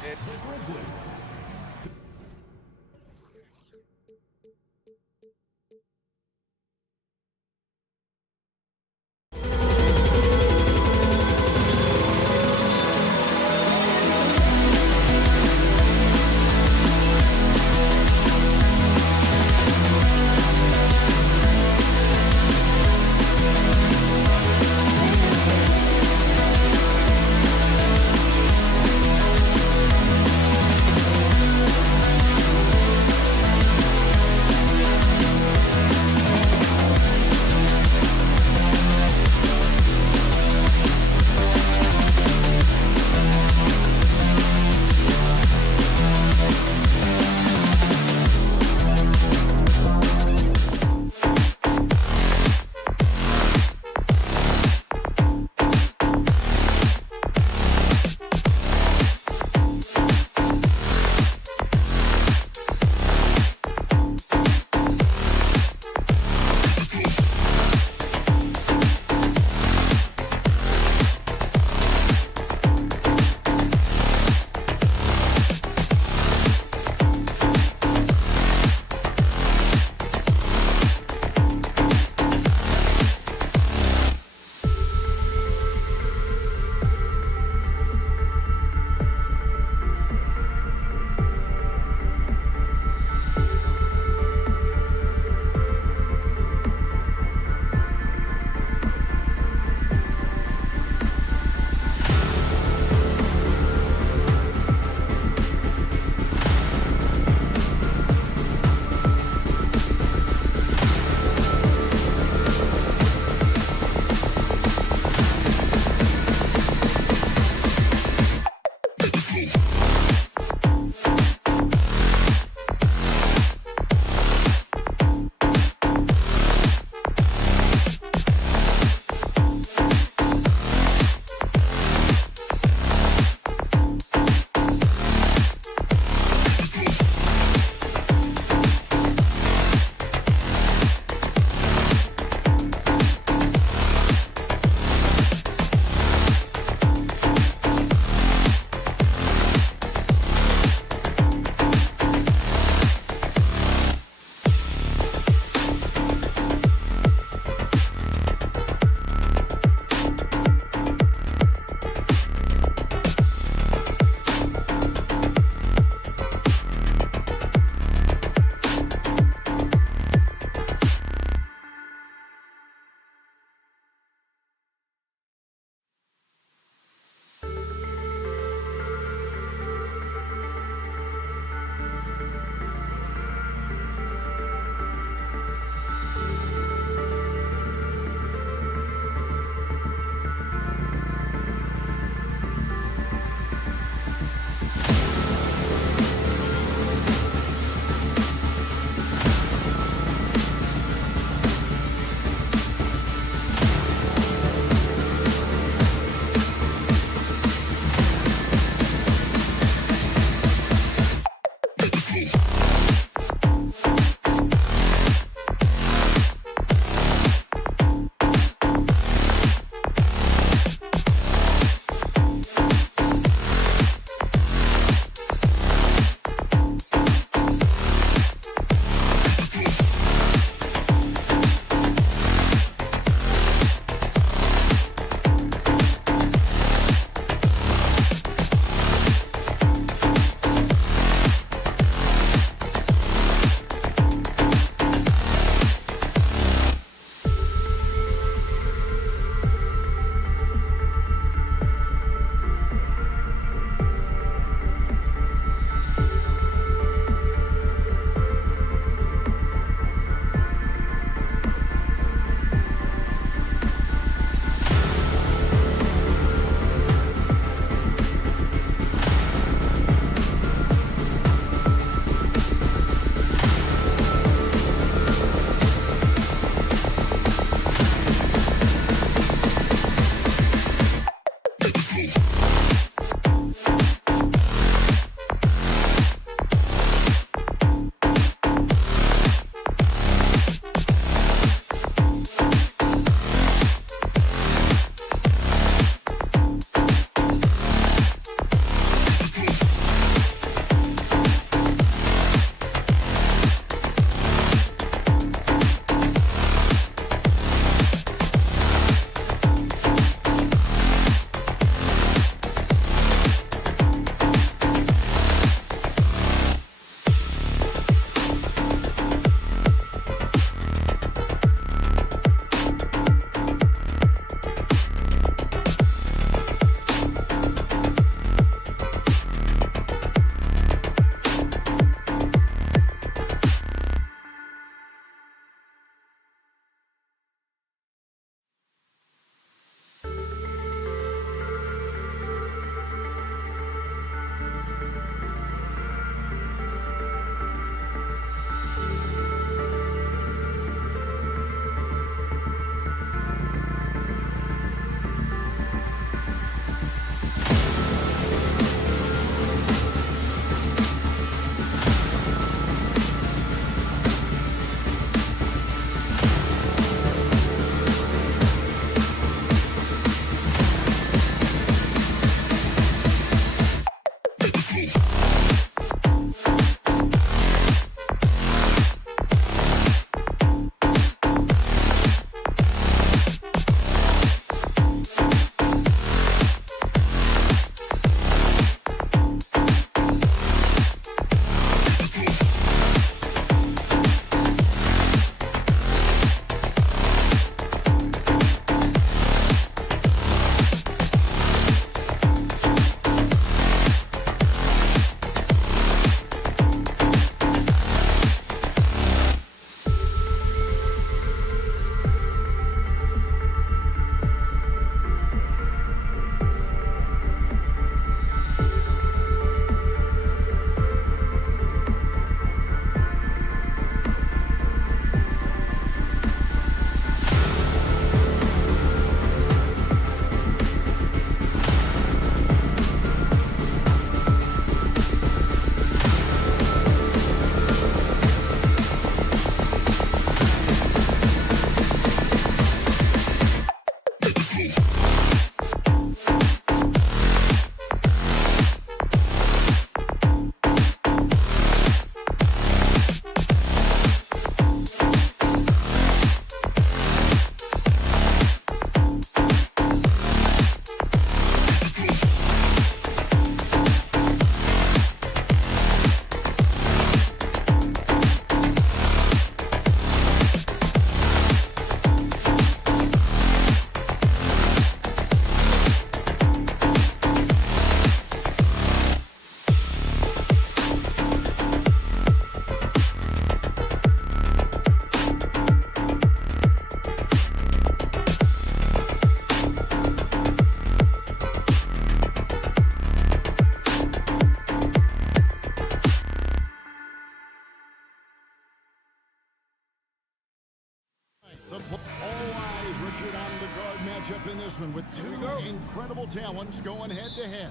All eyes, Richard, on the guard matchup in this one with two incredible talents going head-to-head.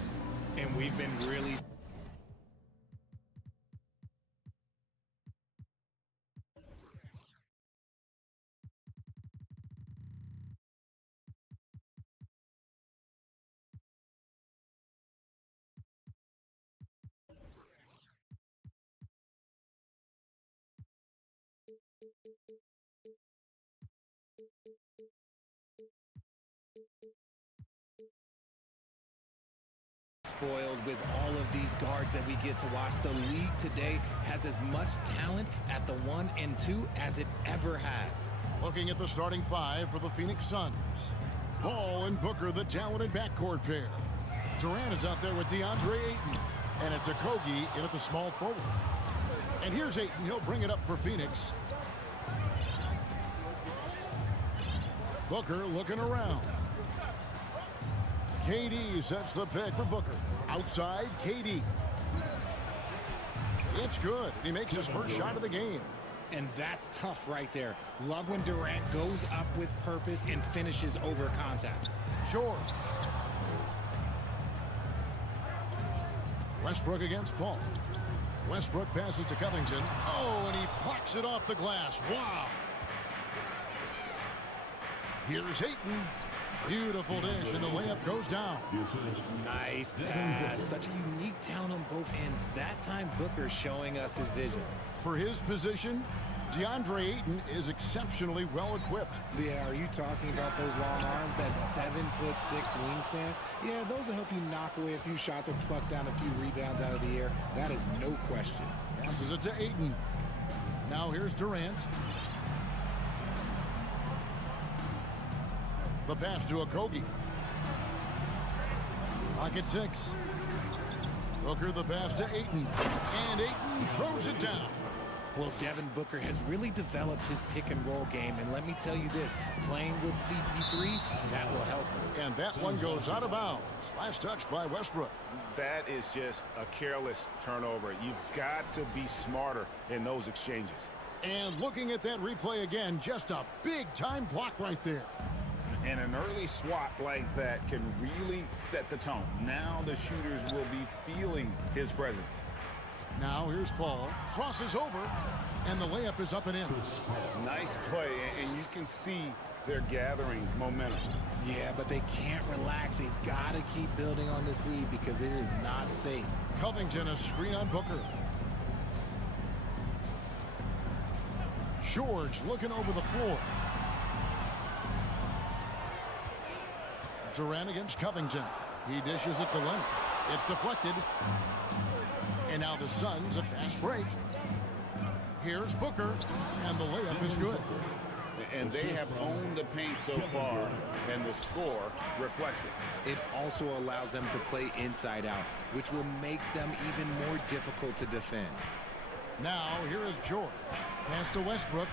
And we've been really... spoiled with all of these guards that we get to watch. The league today has as much talent at the 1 and 2 as it ever has. Looking at the starting five for the Phoenix Suns. Paul and Booker, the talented backcourt pair. Durant is out there with DeAndre Ayton. And it's Okogie in at the small forward. And here's Ayton. He'll bring it up for Phoenix. Booker looking around. KD sets the pick for Booker. Outside, KD. It's good. He makes his first shot of the game. And that's tough right there. Love when Durant goes up with purpose and finishes over contact. Sure. Westbrook against Paul. Westbrook passes to Covington. Oh, and he plucks it off the glass. Wow. Here's Ayton. Beautiful dish, and the layup goes down. Nice pass. Such a unique talent on both ends. That time, Booker showing us his vision. For his position, DeAndre Ayton is exceptionally well equipped. Yeah, are you talking about those long arms, that 7'6" wingspan? Yeah, those will help you knock away a few shots or pluck down a few rebounds out of the air. That is no question. Passes it to Ayton. Now here's Durant. The pass to Okogie. Pocket 6. Booker the pass to Ayton. And Ayton throws it down. Well, Devin Booker has really developed his pick-and-roll game. And let me tell you this, playing with CP3, that will help him. And that one goes out of bounds. Last touch by Westbrook. That is just a careless turnover. You've got to be smarter in those exchanges. And looking at that replay again, just a big-time block right there. And an early swat like that can really set the tone. Now the shooters will be feeling his presence. Now here's Paul. Crosses over, and the layup is up and in. Nice play, and you can see they're gathering momentum. Yeah, but they can't relax. They've got to keep building on this lead because it is not safe. Covington, a screen on Booker. George looking over the floor. Durant against Covington. He dishes it to Leonard. It's deflected. And now the Suns, a fast break. Here's Booker, and the layup is good. And they have owned the paint so far, and the score reflects it. It also allows them to play inside out, which will make them even more difficult to defend. Now, here is George. Pass to Westbrook.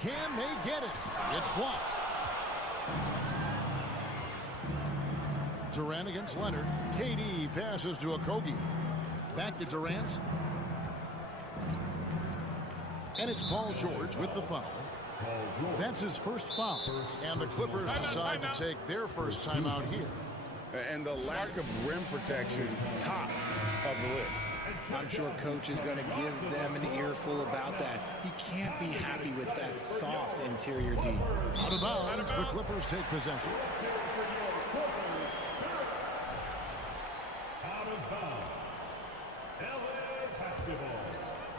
Can they get it? It's blocked. Durant against Leonard. KD passes to Okogie. Back to Durant. And it's Paul George with the foul. That's his first foul. And the Clippers decide to take their first timeout here. And the lack of rim protection, top of the list. I'm sure coach is going to give them an earful about that. He can't be happy with that soft interior D. Out of bounds, the Clippers take possession.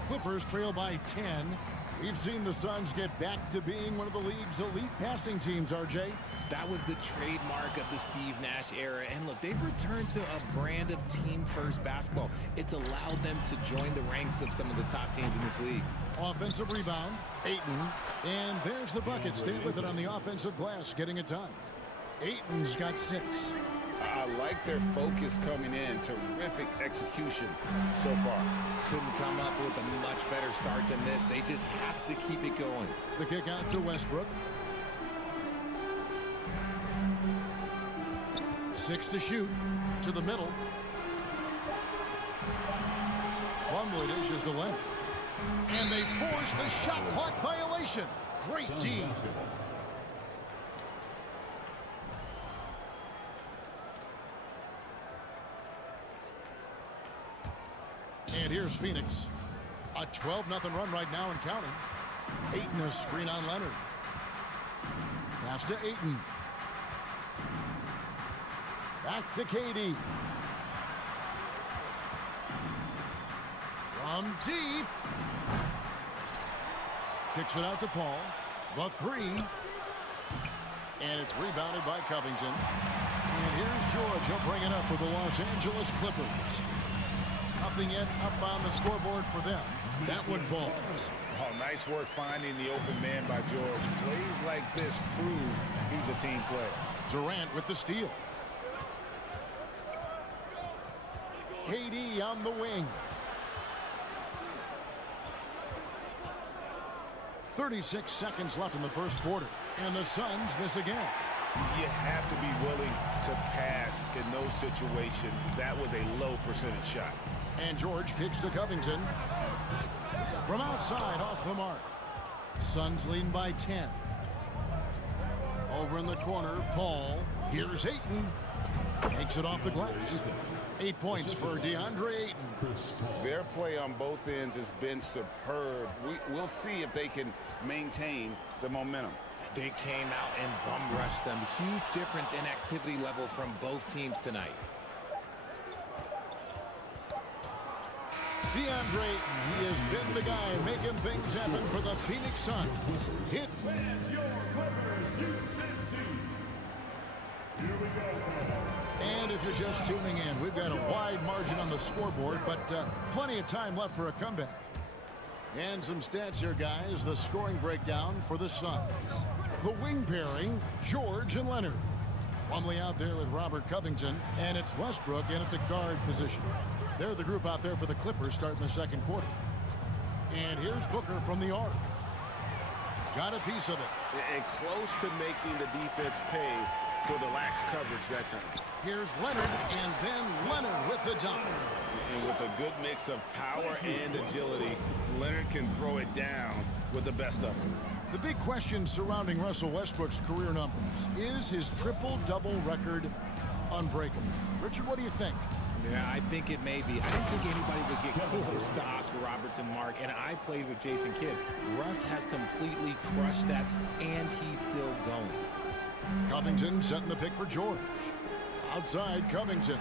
Clippers trail by 10. We've seen the Suns get back to being one of the league's elite passing teams, RJ. That was the trademark of the Steve Nash era. And look, they've returned to a brand of team-first basketball. It's allowed them to join the ranks of some of the top teams in this league. Offensive rebound, Ayton. And there's the bucket. Stay with it on the offensive glass, getting it done. Ayton's got 6. I like their focus coming in. Terrific execution so far. Couldn't come up with a much better start than this. They just have to keep it going. The kick out to Westbrook. 6 to shoot. To the middle. Plumlee dishes to Leonard. And they force the shot clock violation. Great D. And here's Phoenix. A 12-0 run right now and counting. Ayton a screen on Leonard. Pass to Ayton. Back to KD. From deep. Kicks it out to Paul. The three. And it's rebounded by Covington. And here's George. He'll bring it up for the Los Angeles Clippers. Nothing yet up on the scoreboard for them. That one falls. Oh, nice work finding the open man by George. Plays like this prove he's a team player. Durant with the steal. KD on the wing. 36 seconds left in the first quarter. And the Suns miss again. You have to be willing to pass in those situations. That was a low percentage shot. And George kicks to Covington. From outside, off the mark. Suns leading by 10. Over in the corner, Paul. Here's Ayton. Takes it off the glass. 8 points for DeAndre Ayton. Their play on both ends has been superb. We'll see if they can maintain the momentum. They came out and bum rushed them. Huge difference in activity level from both teams tonight. DeAndre Ayton, he has been the guy making things happen for the Phoenix Suns. Hit. And if you're just tuning in, we've got a wide margin on the scoreboard, but plenty of time left for a comeback. And some stats here, guys. The scoring breakdown for the Suns. The wing pairing, George and Leonard. Plumlee out there with Robert Covington, and it's Westbrook in at the guard position. They're the group out there for the Clippers starting the second quarter. And here's Booker from the arc. Got a piece of it. And close to making the defense pay for the lax coverage that time. Here's Leonard, and then Leonard with the dunk. And with a good mix of power and agility, Leonard can throw it down with the best of them. The big question surrounding Russell Westbrook's career numbers is his triple-double record unbreakable. Richard, what do you think? Yeah, I think it may be. I didn't think anybody would get close to Oscar Robertson, Mark, and I played with Jason Kidd. Russ has completely crushed that, and he's still going. Covington setting the pick for George. Outside, Covington.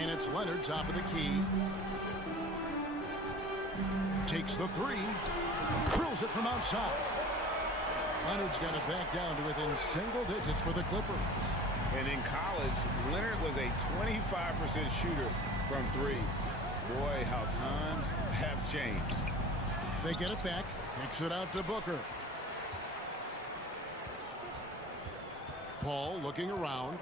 And it's Leonard, top of the key. Takes the three. Drills it from outside. Leonard's got it back down to within single digits for the Clippers. And in college, Leonard was a 25% shooter from three. Boy, how times have changed. They get it back. Kicks it out to Booker. Paul looking around.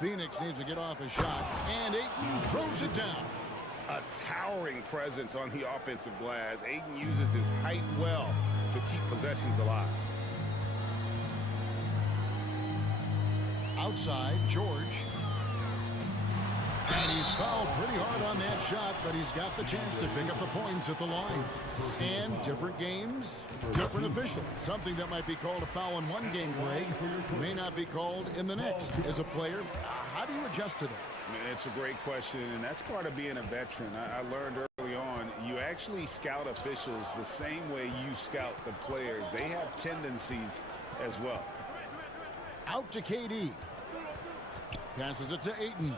Phoenix needs to get off a shot. And Ayton throws it down. A towering presence on the offensive glass. Ayton uses his height well to keep possessions alive. Outside, George. And he's fouled pretty hard on that shot, but he's got the chance to pick up the points at the line. And different games, different officials. Something that might be called a foul in one game, Greg, may not be called in the next. As a player, how do you adjust to that? It's a great question, and that's part of being a veteran. I learned early on, you actually scout officials the same way you scout the players. They have tendencies as well. Out to KD. Passes it to Ayton.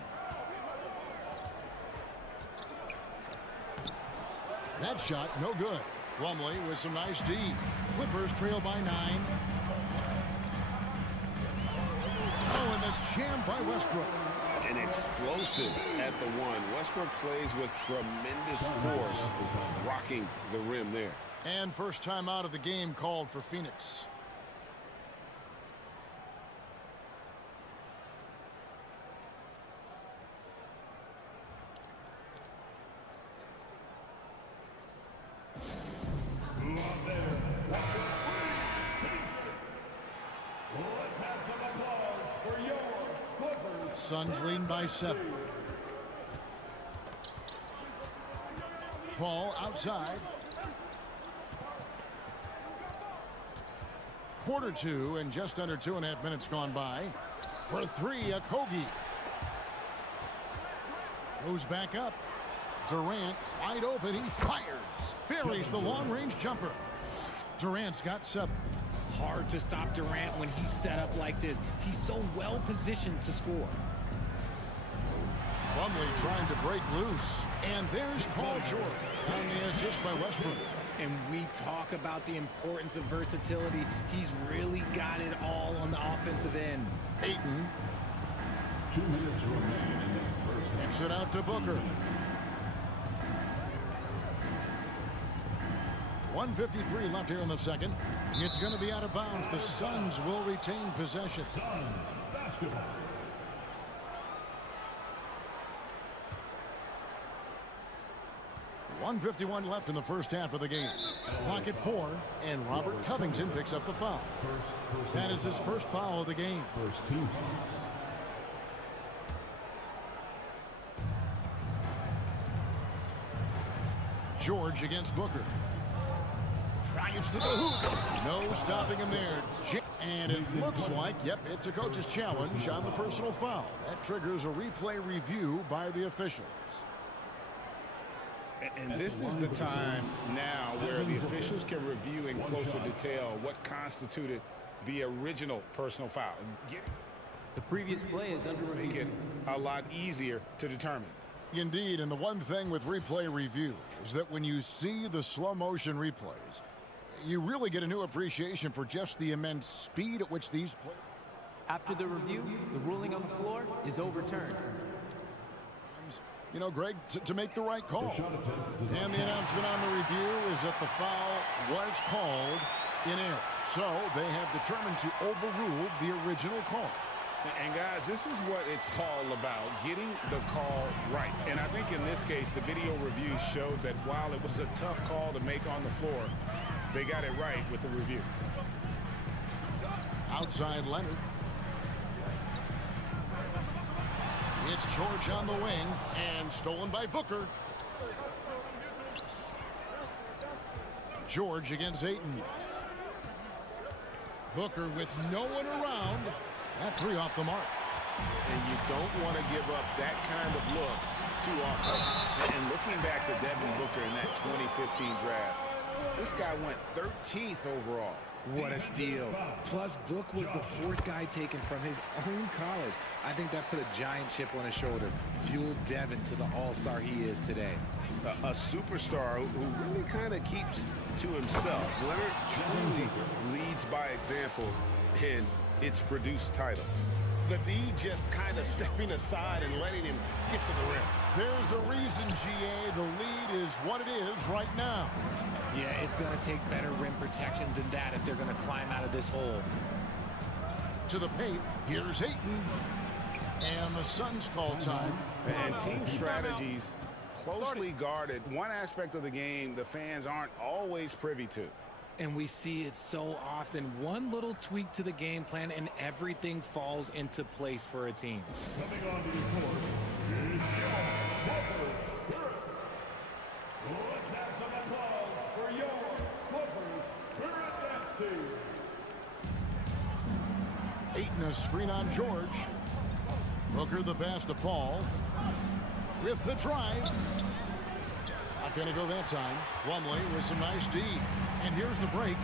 That shot, no good. Plumlee with some nice D. Clippers trail by 9. Oh, and the jam by Westbrook. An explosive at the one. Westbrook plays with tremendous force, rocking the rim there. And first time out of the game called for Phoenix. Suns leading by 7. Paul outside. Quarter two and just under 2.5 minutes gone by. For three, Okogie. Goes back up. Durant wide open. He fires. Buries the long-range jumper. Durant's got 7. Hard to stop Durant when he's set up like this. He's so well positioned to score. Plumlee trying to break loose. And there's Paul George on the assist by Westbrook. And we talk about the importance of versatility. He's really got it all on the offensive end. Ayton. 2 minutes remaining in the first. Kicks it out to Booker. 1:53 left here in the second. It's going to be out of bounds. The Suns will retain possession. Suns basketball. .151 left in the first half of the game. Clock at 4, and Robert Covington picks up the foul. That is his first foul of the game. First team. George against Booker. Tries to the hoop. No stopping him there. And it looks like, yep, it's a coach's challenge on the personal foul. That triggers a replay review by the officials. And this is the time now where the officials can review in closer detail what constituted the original personal foul. The previous play is under Make review. it a lot easier to determine. Indeed, and the one thing with replay review is that when you see the slow motion replays, you really get a new appreciation for just the immense speed at which these players. After the review, the ruling on the floor is overturned. You know, Greg, to make the right call. And the announcement on the review is that the foul was called in error. So they have determined to overrule the original call. And guys, this is what it's all about, getting the call right. And I think in this case, the video review showed that while it was a tough call to make on the floor, they got it right with the review. Outside Leonard. It's George on the wing and stolen by Booker. George against Ayton. Booker with no one around. That three off the mark. And you don't want to give up that kind of look too often. And looking back to Devin Booker in that 2015 draft, this guy went 13th overall. What a steal. Plus, Book was the 4th guy taken from his own college. I think that put a giant chip on his shoulder, fueled Devin to the all-star he is today. A superstar who really kind of keeps to himself. Leonard truly leads by example, and it's produced titles. The D just kind of stepping aside and letting him get to the rim. There's a reason, GA, the lead is what it is right now. Yeah, it's going to take better rim protection than that if they're going to climb out of this hole. To the paint, here's Ayton. And the Suns call time. And team strategies closely guarded. One aspect of the game the fans aren't always privy to. And we see it so often. One little tweak to the game plan and everything falls into place for a team. Coming on to the court is Booker. Let's have some applause for your Booker Spirit Dance Team. Ayton a screen on George. Booker the pass to Paul. With the drive. Not going to go that time. Plumlee with some nice D. And here's the break.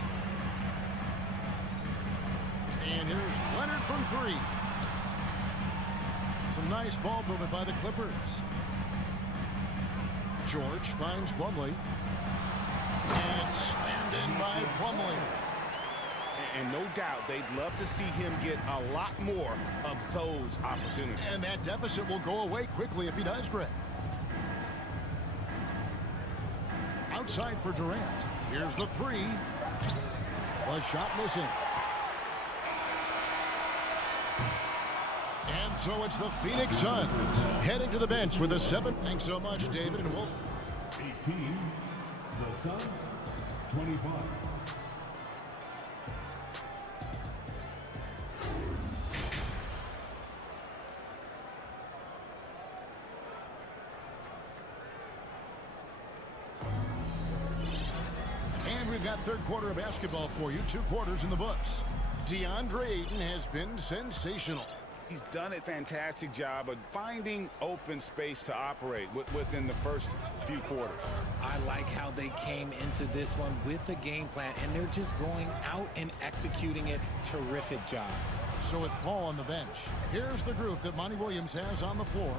And here's Leonard from 3. Some nice ball movement by the Clippers. George finds Plumlee. And it's slammed in by Plumlee. And no doubt they'd love to see him get a lot more of those opportunities. And that deficit will go away quickly if he does, Greg. Outside for Durant. Here's the 3. The shot missing. And so it's the Phoenix Suns heading to the bench with a 7. Thanks so much, David, and we'll 18, the Suns, 25. got third quarter of basketball for you. 2 quarters in the books. DeAndre Ayton has been sensational. He's done a fantastic job of finding open space to operate within the first few quarters. I like how they came into this one with a game plan, and they're just going out and executing it. Terrific job. So with Paul on the bench, here's the group that Monty Williams has on the floor.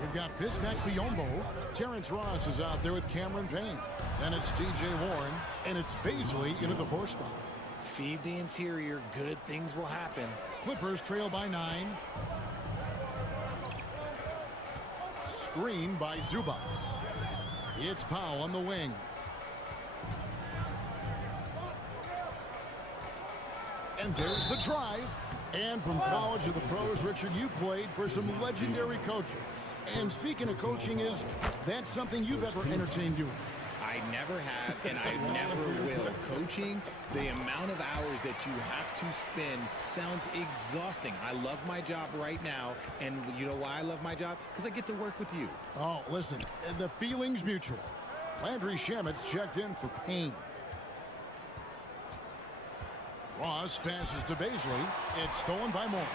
You've got Bismack Biyombo. Terrence Ross is out there with Cameron Payne. Then it's T.J. Warren, and it's Baisley into the 4 spot. Feed the interior. Good things will happen. Clippers trail by 9. Screen by Zubac. It's Powell on the wing. And there's the drive. And from college to the pros, Richard, you played for some legendary coaches. And speaking of coaching, is that something you've ever entertained doing? I never have, and I never will. Coaching, the amount of hours that you have to spend sounds exhausting. I love my job right now, and you know why I love my job? Because I get to work with you. Oh, listen, the feeling's mutual. Landry Shamit's checked in for Payne. Ross passes to Baisley. It's stolen by Morris.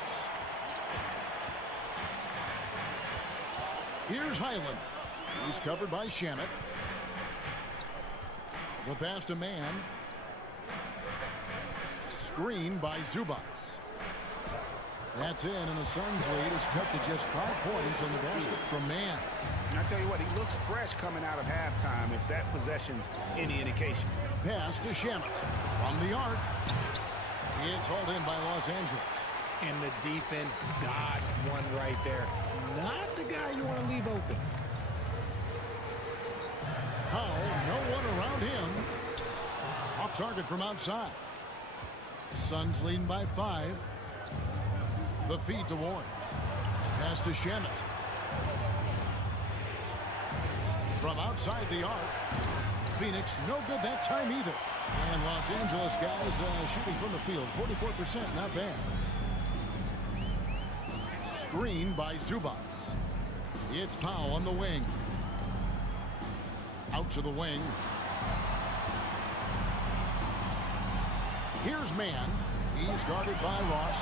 Here's Highland. He's covered by Shamit. The pass to Man. Screen by Zubac. That's in, and the Suns' lead is cut to just 5 points on the basket from Man. I tell you what, he looks fresh coming out of halftime, if that possession's any indication. Pass to Shamit from the arc. It's hauled in by Los Angeles. And the defense dodged one right there. Not the guy you want to leave open. Powell, no one around him. Off target from outside. Suns leading by 5. The feed to Warren. Pass to Shamit. From outside the arc. Phoenix no good that time either. And Los Angeles guys shooting from the field. 44%, not bad. Screen by Zubac. It's Powell on the wing. Out to the wing. Here's Man. He's guarded by Ross.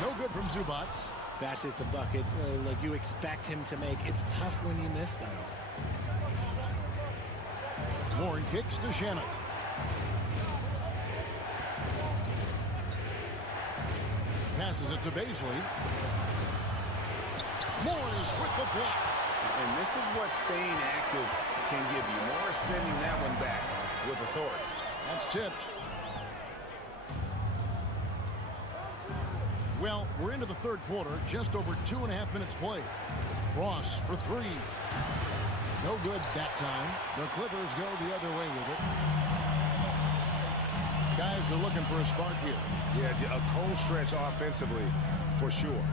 No good from Zubac. That's just a bucket like you expect him to make. It's tough when you miss those. Warren kicks to Shamit. Passes it to Baisley. Morris with the block. And this is what staying active can give you. Morris sending that one back with authority. That's tipped. Well, we're into the third quarter, just over 2.5 minutes played. Ross for 3. No good that time. The Clippers go the other way with it. Guys are looking for a spark here. Yeah, a cold stretch offensively, for sure.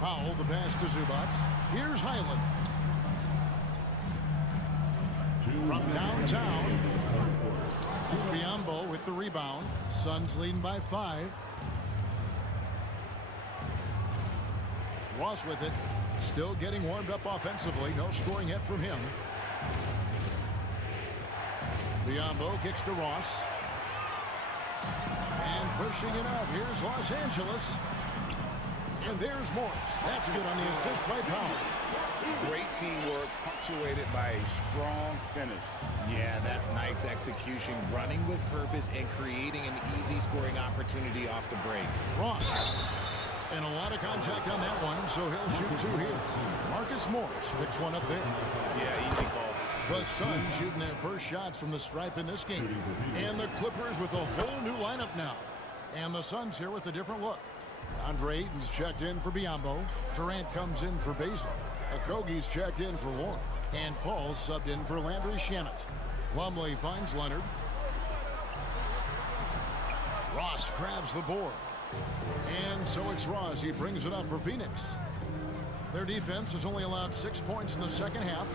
Powell, the pass to Zubac. Here's Highland. From downtown, it's Biyombo with the rebound. Suns leading by 5. Ross with it. Still getting warmed up offensively. No scoring yet from him. Biyombo kicks to Ross. And pushing it up. Here's Los Angeles. And there's Morris. That's good on the assist by Powell. Great teamwork, punctuated by a strong finish. Yeah, that's nice execution. Running with purpose and creating an easy scoring opportunity off the break. Ross. And a lot of contact on that one, so he'll shoot 2 here. Marcus Morris picks one up there. Yeah, easy call. The Suns shooting their first shots from the stripe in this game. And the Clippers with a whole new lineup now. And the Suns here with a different look. Andre Ayton's checked in for Biyombo. Durant comes in for Baisley. Okogie's checked in for Warren. And Paul's subbed in for Landry Shamit. Plumlee finds Leonard. Ross grabs the board. And so it's Ross. He brings it up for Phoenix. Their defense has only allowed 6 points in the second half.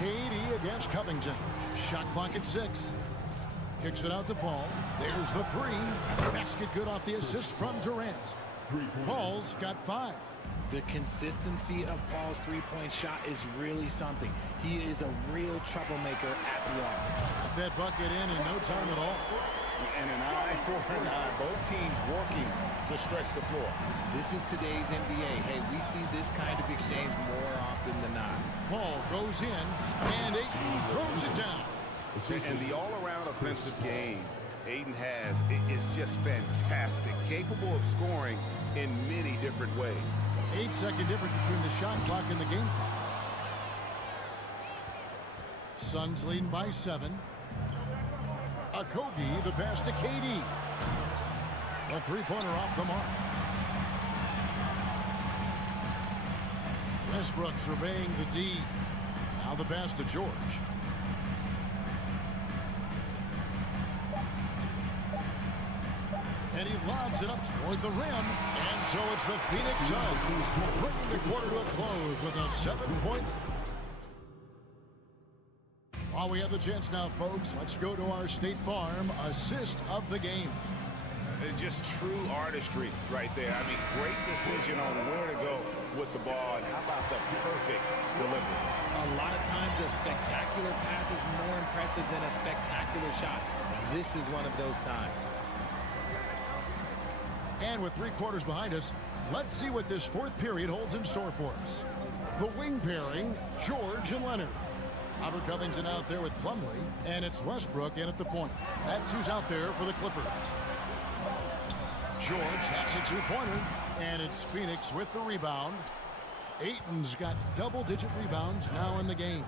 KD against Covington. Shot clock at 6. Kicks it out to Paul. There's the 3. Basket good off the assist from Durant. Paul's got 5. The consistency of Paul's three-point shot is really something. He is a real troublemaker at the arc. Got that bucket in no time at all. And an eye for an eye. Both teams working to stretch the floor. This is today's NBA. Hey, we see this kind of exchange more often than not. Paul goes in, and Ayton throws it down. And the all-around offensive game Ayton has is just fantastic. Capable of scoring in many different ways. 8-second difference between the shot clock and the game clock. Suns leading by 7. Okogie, the pass to KD. A three-pointer off the mark. Westbrook surveying the D. Now the pass to George. And he lobs it up toward the rim. And so it's the Phoenix Suns bringing the quarter to a close with a 7-point. While we have the chance now, folks, let's go to our State Farm assist of the game. Just true artistry right there. I mean, great decision on where to go with the ball. And how about the perfect delivery? A lot of times a spectacular pass is more impressive than a spectacular shot. This is one of those times. And with 3 quarters behind us, let's see what this 4th period holds in store for us. The wing pairing, George and Leonard. Robert Covington out there with Plumlee, and it's Westbrook in at the point. That's who's out there for the Clippers. George hacks a 2-pointer, and it's Phoenix with the rebound. Ayton's got double-digit rebounds now in the game.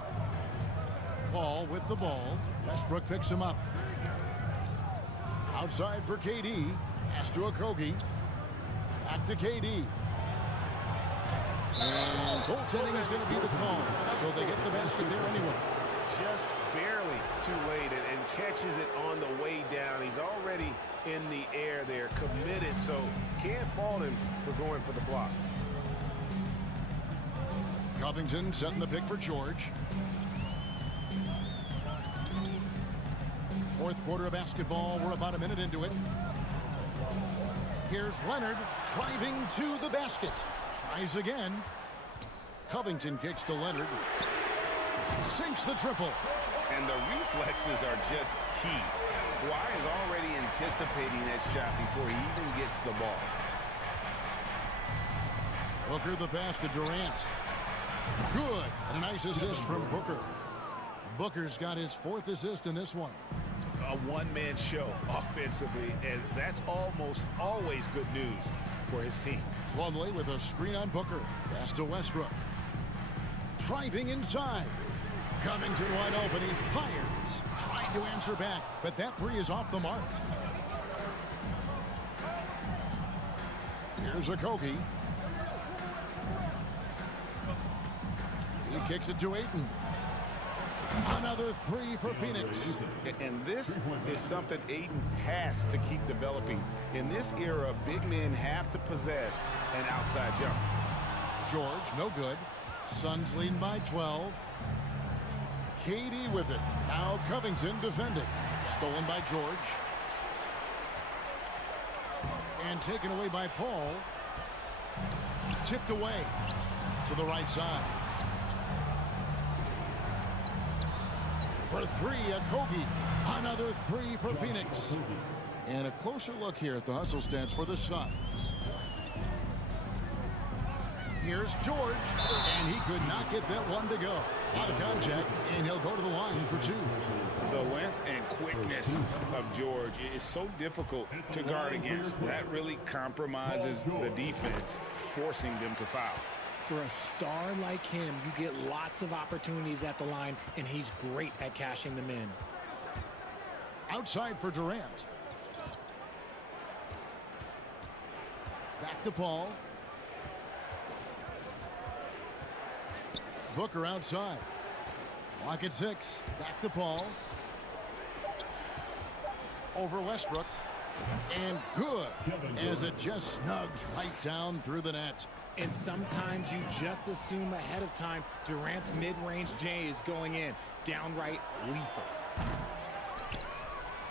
Paul with the ball. Westbrook picks him up. Outside for KD. Pass to Okogie. Back to KD. And goaltending is going to be the call, so they get the basket there anyway. Just barely too late and catches it on the way down. He's already in the air there, committed, so can't fault him for going for the block. Covington setting the pick for George. 4th quarter of basketball. We're about a minute into it. Here's Leonard driving to the basket. Tries again. Covington kicks to Leonard. Sinks the triple. And the reflexes are just key. Kawhi is already anticipating that shot before he even gets the ball. Booker the pass to Durant. Good. And a nice assist from Booker. Booker's got his 4th assist in this one. A one-man show offensively, and that's almost always good news for his team. Plumlee with a screen on Booker. Pass to Westbrook. Driving inside. Covington wide open. He fires. Trying to answer back, but that 3 is off the mark. Here's Okogie. He kicks it to Ayton. Another 3 for Phoenix. And this is something Ayton has to keep developing. In this era, big men have to possess an outside jump. George, no good. Suns leading by 12. KD with it. Now Covington defending. Stolen by George. And taken away by Paul. Tipped away to the right side. For 3, Okogie. Another 3 for Phoenix. And a closer look here at the hustle stats for the Suns. Here's George, and he could not get that one to go. Out of contact, and he'll go to the line for 2. The length and quickness of George is so difficult to guard against. That really compromises the defense, forcing them to foul. For a star like him, you get lots of opportunities at the line, and he's great at cashing them in. Outside for Durant. Back to Paul. Booker outside. Clock at 6. Back to Paul. Over Westbrook. And good, as it just snugs right down through the net. And sometimes you just assume ahead of time Durant's mid-range J is going in. Downright lethal.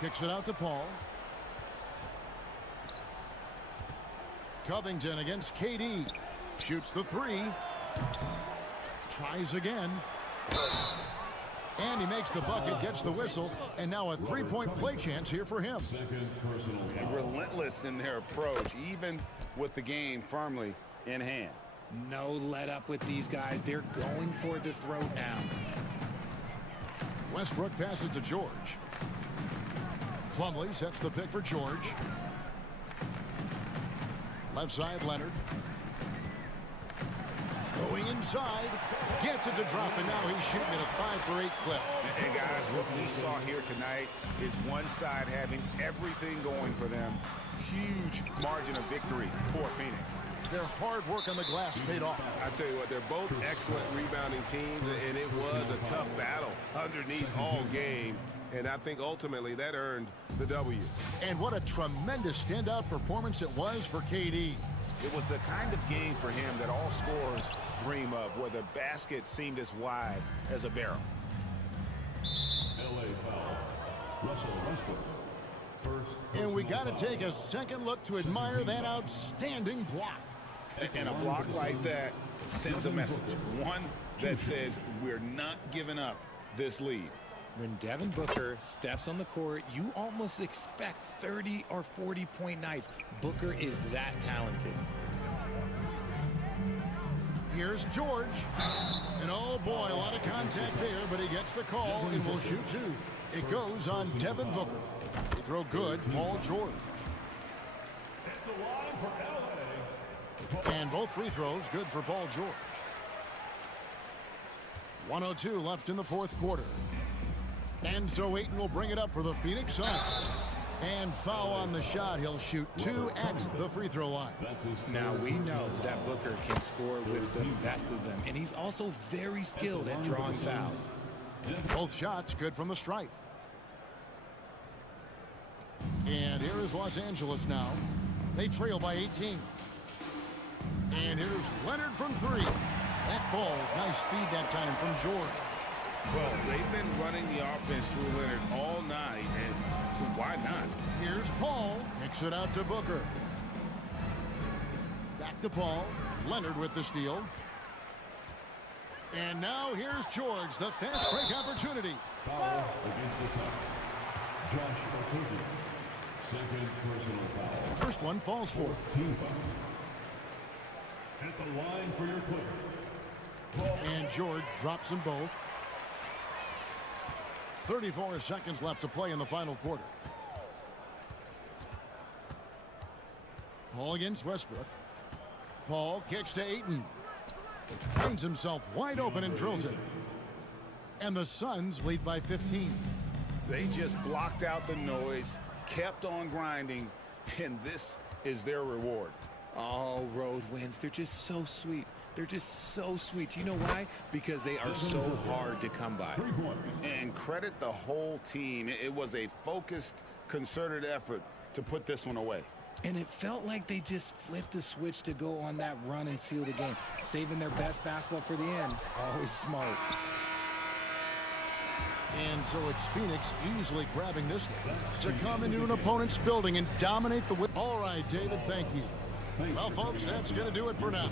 Kicks it out to Paul. Covington against KD. Shoots the three. Tries again. And he makes the bucket, gets the whistle, and now a three-point play chance here for him. And relentless in their approach, even with the game firmly in hand. No let up with these guys. They're going for the throat now. Westbrook passes to George. Plumlee sets the pick for George. Left side, Leonard. Going inside. Gets it to drop, and now he's shooting at a 5-for-8 clip. And guys, what we saw here tonight is one side having everything going for them. Huge margin of victory for Phoenix. Their hard work on the glass paid off. I tell you what, they're both excellent rebounding teams, and it was a tough battle underneath all game. And I think ultimately that earned the W. And what a tremendous standout performance it was for KD. It was the kind of game for him that all scorers dream of, where the basket seemed as wide as a barrel. LA foul. Russell Westbrook. And we got to take a second look to admire that outstanding block. And a block like that sends a message. One that says we're not giving up this lead. When Devin Booker steps on the court, you almost expect 30 or 40-point nights. Booker is that talented. Here's George. And oh boy, a lot of contact there, but he gets the call and will shoot two. It goes on Devin Booker. He throw good, Paul George. And both free throws good for Paul George. 1:02 left in the fourth quarter. And so Ayton will bring it up for the Phoenix Suns. And foul on the shot. He'll shoot two at the free throw line. Now we know that Booker can score with the best of them. And he's also very skilled at drawing fouls. Both shots good from the stripe. And here is Los Angeles now. They trail by 18. And here's Leonard from three. That falls. Nice speed that time from George. Well, they've been running the offense through Leonard all night, and why not? Here's Paul. Kicks it out to Booker. Back to Paul. Leonard with the steal. And now here's George. The fast break opportunity. Foul against the Suns. Josh Okogie. Second personal foul. First one falls for. Team foul. At the line for your Clippers. And George drops them both. 34 seconds left to play in the final quarter. Paul against Westbrook. Paul kicks to Ayton. Finds himself wide open and drills it. And the Suns lead by 15. They just blocked out the noise, kept on grinding, and this is their reward. All road wins. They're just so sweet. They're just so sweet. You know why? Because they are so hard to come by. And credit the whole team. It was a focused, concerted effort to put this one away. And it felt like they just flipped the switch to go on that run and seal the game, saving their best basketball for the end. Always smart. And so it's Phoenix easily grabbing this one to come into an opponent's building and dominate the win. All right, David, thank you. Well, folks, that's going to do it for now.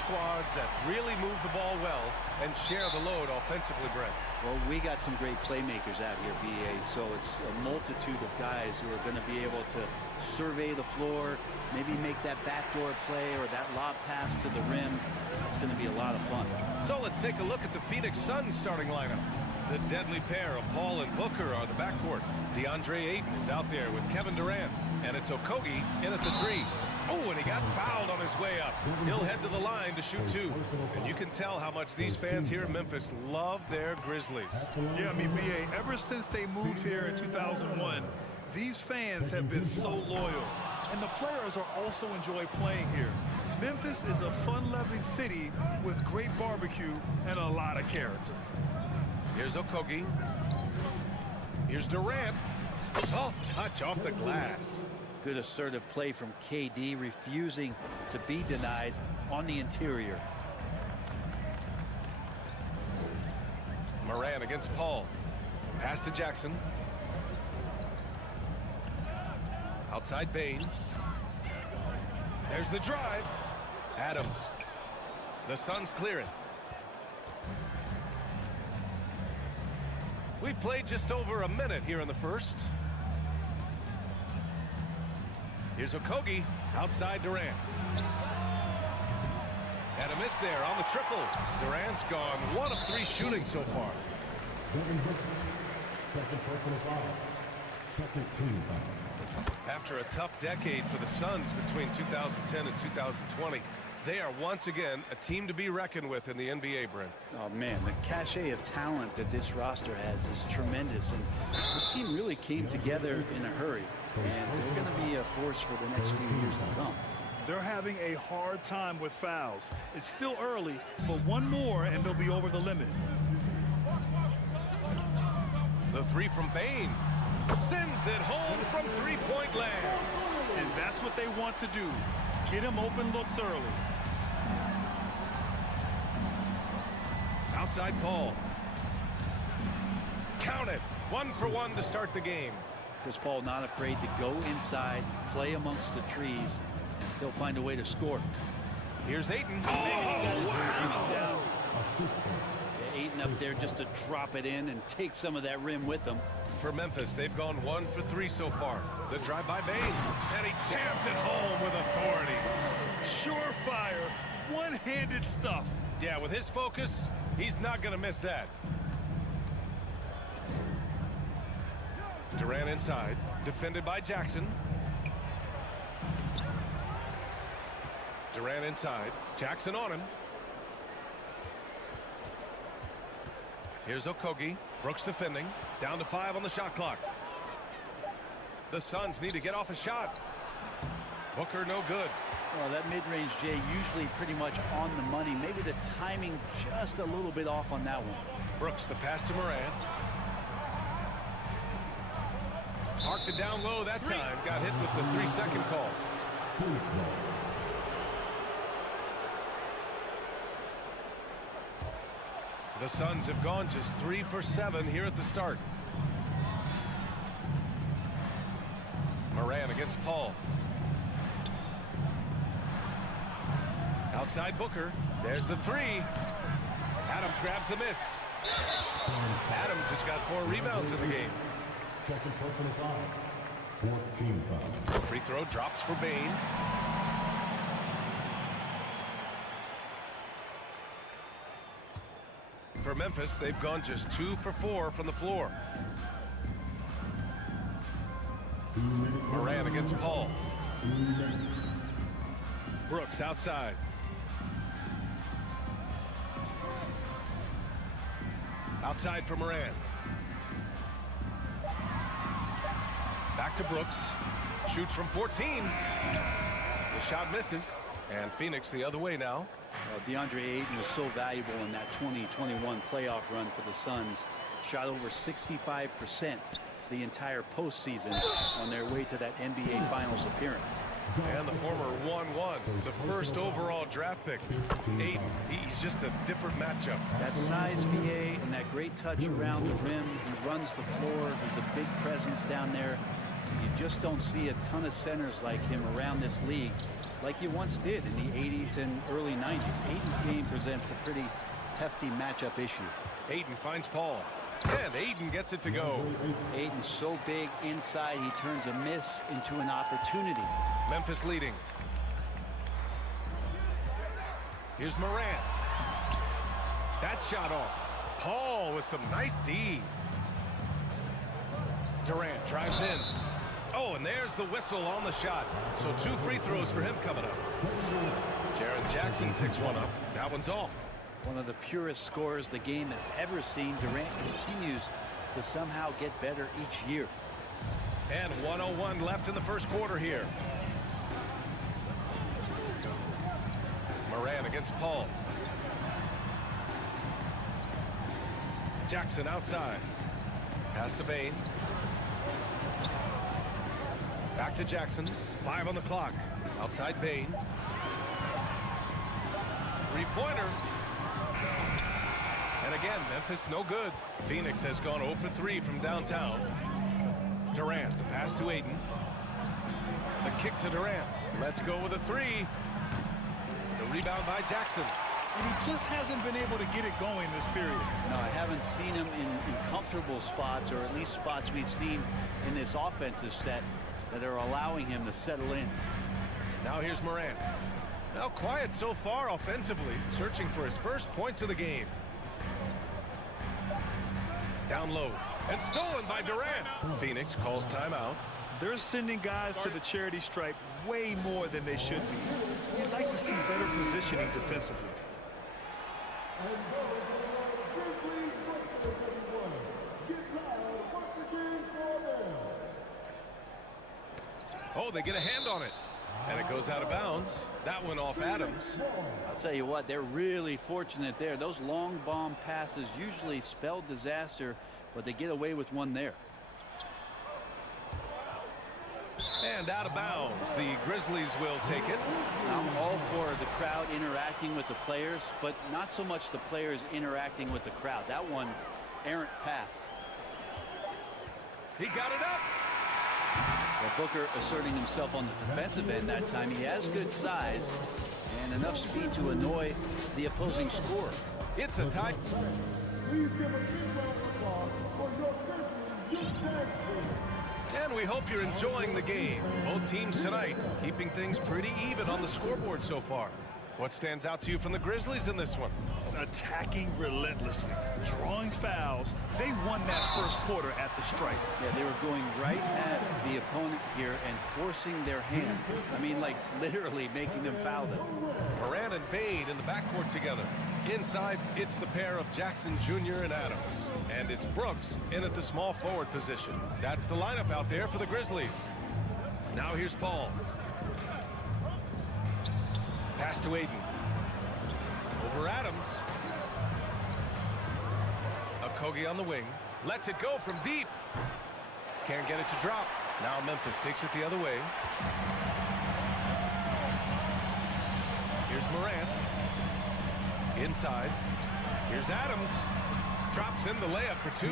squads that really move the ball well and share the load offensively, Brent. Well, we got some great playmakers out here, BA, so it's a multitude of guys who are going to be able to survey the floor, maybe make that backdoor play or that lob pass to the rim. It's going to be a lot of fun. So let's take a look at the Phoenix Suns starting lineup. The deadly pair of Paul and Booker are the backcourt. DeAndre Ayton is out there with Kevin Durant, and it's Okogie in at the 3. Oh, and he got fouled on his way up. He'll head to the line to shoot 2. And you can tell how much these fans here in Memphis love their Grizzlies. Yeah, I mean, BA, ever since they moved here in 2001, these fans have been so loyal. And the players are also enjoy playing here. Memphis is a fun-loving city with great barbecue and a lot of character. Here's Okogie. Here's Durant. Soft touch off the glass. Good assertive play from KD, refusing to be denied on the interior. Moran against Paul. Pass to Jackson. Outside Bain. There's the drive. Adams. The Suns clear it. We played just over a minute here in the first. Here's Okogie outside Durant. And a miss there on the triple. Durant's gone 1 of 3 shooting so far. Second personal foul. Second team foul. After a tough decade for the Suns between 2010 and 2020, they are once again a team to be reckoned with in the NBA, Brent. Oh, man, the cachet of talent that this roster has is tremendous. And this team really came together in a hurry. And they're going to be a force for the next few years to come. They're having a hard time with fouls. It's still early, but one more and they'll be over the limit. The 3 from Bain. Sends it home from three-point land. And that's what they want to do. Get him open looks early. Outside Paul. Count it. 1 for 1 to start the game. Chris Paul not afraid to go inside, play amongst the trees, and still find a way to score. Here's Ayton. Oh, he got his timing down. Yeah, Ayton up there just to drop it in and take some of that rim with him. For Memphis, they've gone 1 for 3 so far. The drive by Bain, and he jams it home with authority. Surefire, one-handed stuff. Yeah, with his focus, he's not going to miss that. Durant inside, defended by Jackson. Durant inside, Jackson on him. Here's Okogie, Brooks defending, down to 5 on the shot clock. The Suns need to get off a shot. Booker no good. Well, that mid-range, Jay, usually pretty much on the money. Maybe the timing just a little bit off on that one. Brooks, the pass to Moran. Marked it down low that time. Got hit with the 3-second call. The Suns have gone just 3 for 7 here at the start. Moran against Paul. Outside Booker. There's the 3. Adams grabs the miss. Adams has got 4 rebounds in the game. Second personal foul. 14 foul. Free throw drops for Bain. For Memphis, they've gone just 2 for 4 from the floor. Moran against Paul. Brooks outside. Outside for Moran. Back to Brooks. Shoots from 14. The shot misses. And Phoenix the other way now. Well, DeAndre Ayton was so valuable in that 2021 playoff run for the Suns. Shot over 65% the entire postseason on their way to that NBA Finals appearance. And the former 1-1, the first overall draft pick. Ayton, he's just a different matchup. That size, VA, and that great touch around the rim. He runs the floor. He's a big presence down there. You just don't see a ton of centers like him around this league. like you once did in the 80s and early 90s. Aiden's game presents a pretty hefty matchup issue. Aiden finds Paul. And Aiden gets it to go. Aiden's so big inside, he turns a miss into an opportunity. Memphis leading. Here's Morant. That shot off. Paul with some nice D. Durant drives in. Oh, and there's the whistle on the shot. So 2 free throws for him coming up. Jaren Jackson picks one up. That one's off. One of the purest scorers the game has ever seen. Durant continues to somehow get better each year. And 1:01 left in the first quarter here. Morant against Paul. Jackson outside. Pass to Bane. Back to Jackson. 5 on the clock. Outside Bane. Three-pointer. And again, Memphis no good. Phoenix has gone 0 for 3 from downtown. Durant, the pass to Aiden. The kick to Durant. Let's go with a 3. The rebound by Jackson. And he just hasn't been able to get it going this period. No, I haven't seen him in comfortable spots, or at least spots we've seen in this offensive set that are allowing him to settle in. Now here's Morant. Now quiet so far offensively, searching for his first points of the game. Down low and stolen by Durant. Phoenix calls timeout. They're sending guys to the charity stripe way more than they should be. You'd like to see better positioning defensively. Oh, they get a hand on it. And it goes out of bounds. That one off Adams. I'll tell you what, they're really fortunate there. Those long bomb passes usually spell disaster, but they get away with one there. And out of bounds. The Grizzlies will take it. I'm all for the crowd interacting with the players, but not so much the players interacting with the crowd. That one, errant pass. He got it up. Well, Booker asserting himself on the defensive end that time. He has good size and enough speed to annoy the opposing scorer. It's a tie. Please give a big round of applause for your Grizzlies. And we hope you're enjoying the game. Both teams tonight keeping things pretty even on the scoreboard so far. What stands out to you from the Grizzlies in this one? Attacking relentlessly, drawing fouls. They won that first quarter at the stripe. Yeah, they were going right at the opponent here and forcing their hand. I mean, like literally making them foul them. Morant and Bane in the backcourt together. Inside, it's the pair of Jackson Jr. and Adams. And it's Brooks in at the small forward position. That's the lineup out there for the Grizzlies. Now here's Paul. Pass to Aiden. Over Adams. Okogie on the wing. Lets it go from deep. Can't get it to drop. Now Memphis takes it the other way. Here's Morant. Inside. Here's Adams. Drops in the layup for 2.